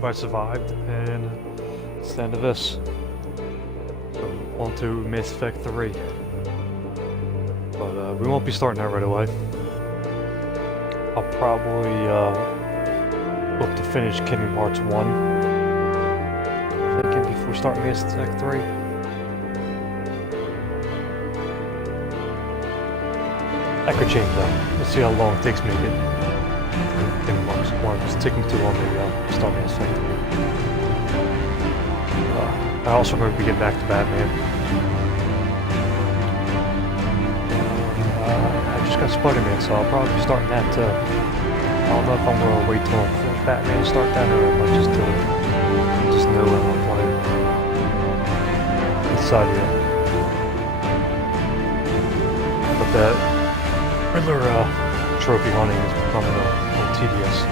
I survived, and it's the end of this. So, on to Mass Effect 3. But we won't be starting that right away. I'll probably look to finish Kingdom Hearts 1. Thinking before starting Mass Effect 3. That could change though. Let's see how long it takes me to get Kingdom Hearts 1. If it's taking too long, maybe I'll start Mass Effect 3. I also remember getting back to Batman. I just got Spider-Man, so I'll probably be starting that too. I don't know if I'm going to wait till I finish Batman to start that, or I might just do it. Just know what I'm playing. Decide yet. But that Riddler trophy hunting is becoming a little tedious.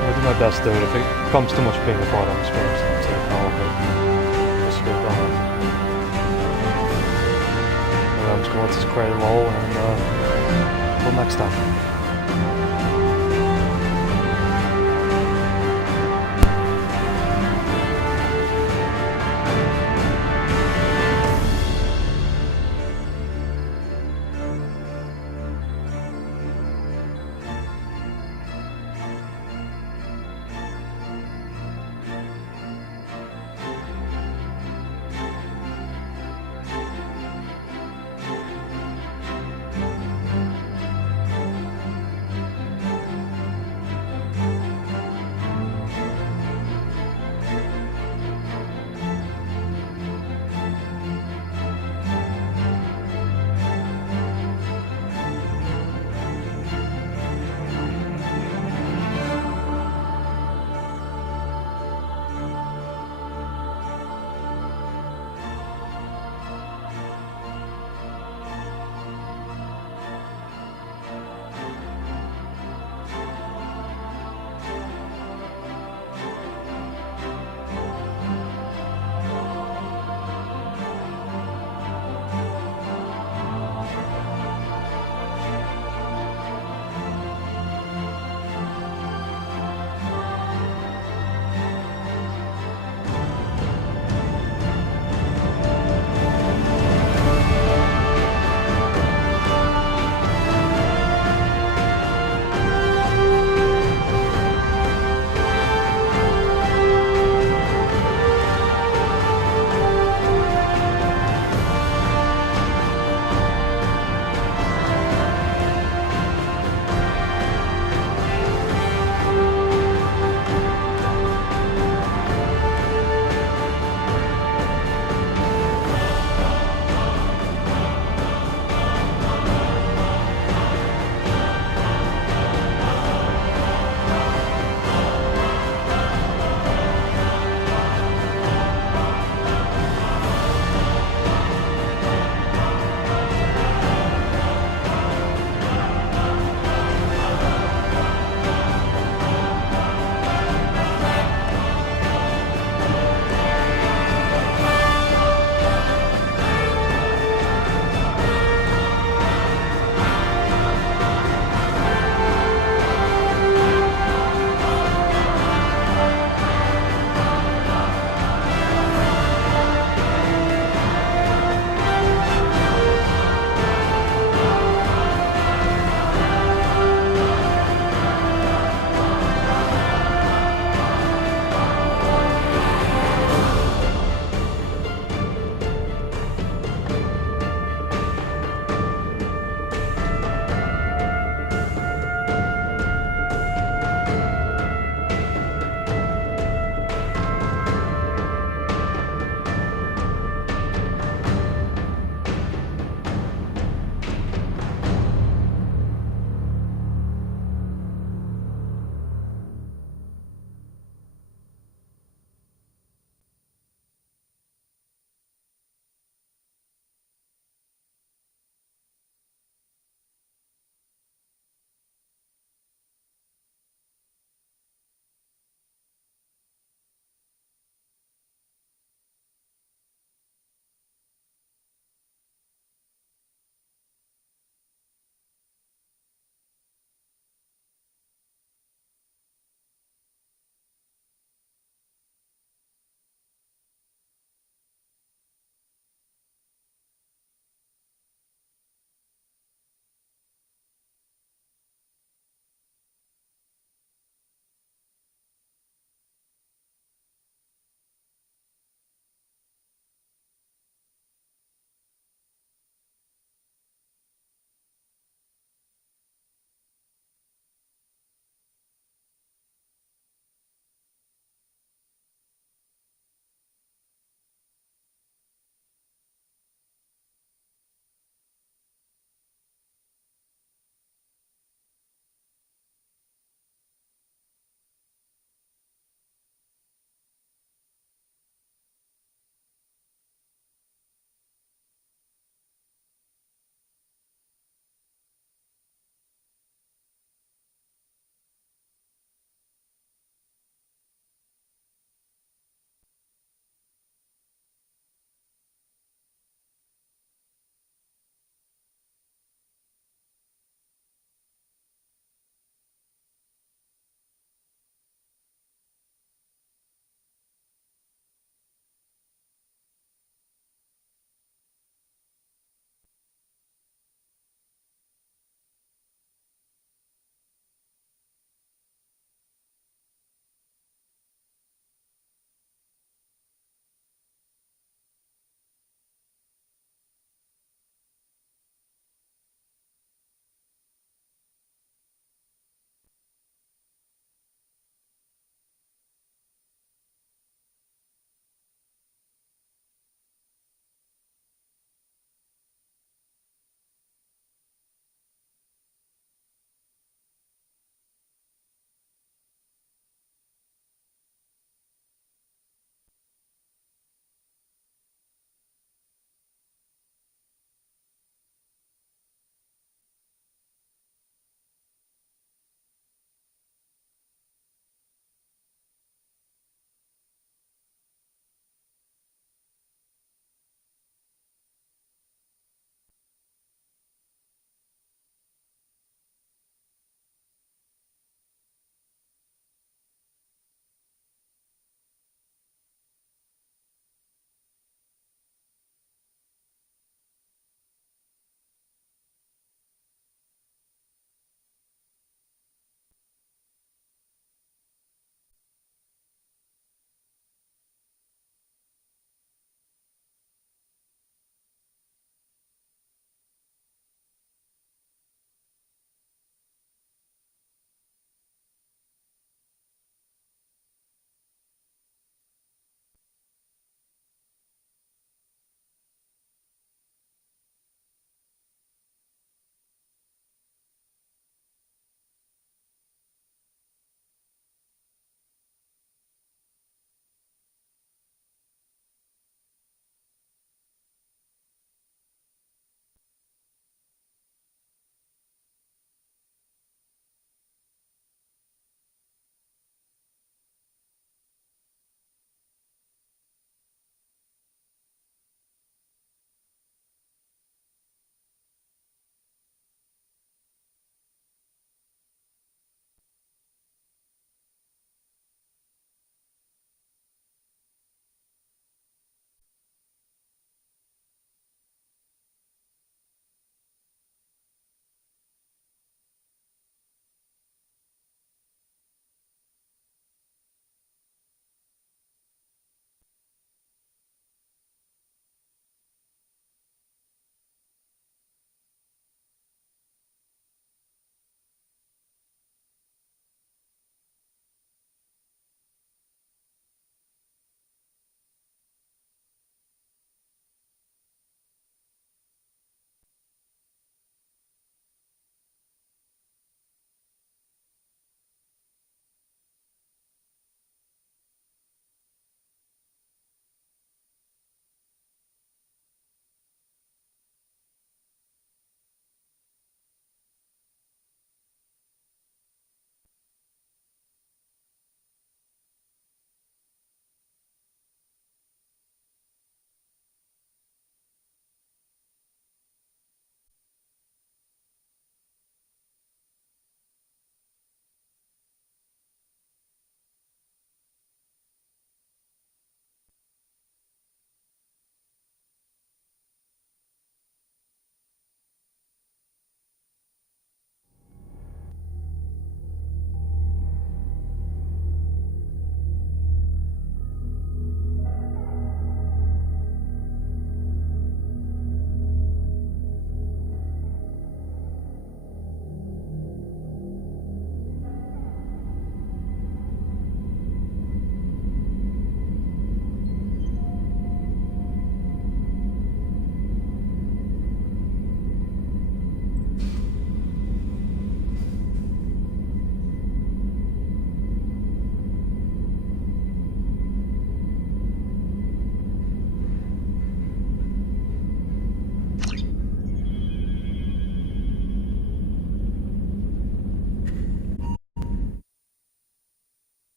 I'll do my best though. If it becomes too much pain in the butt, I'm just going to take all of it. Just get done with. I'm just going to let this credit roll, and until next time.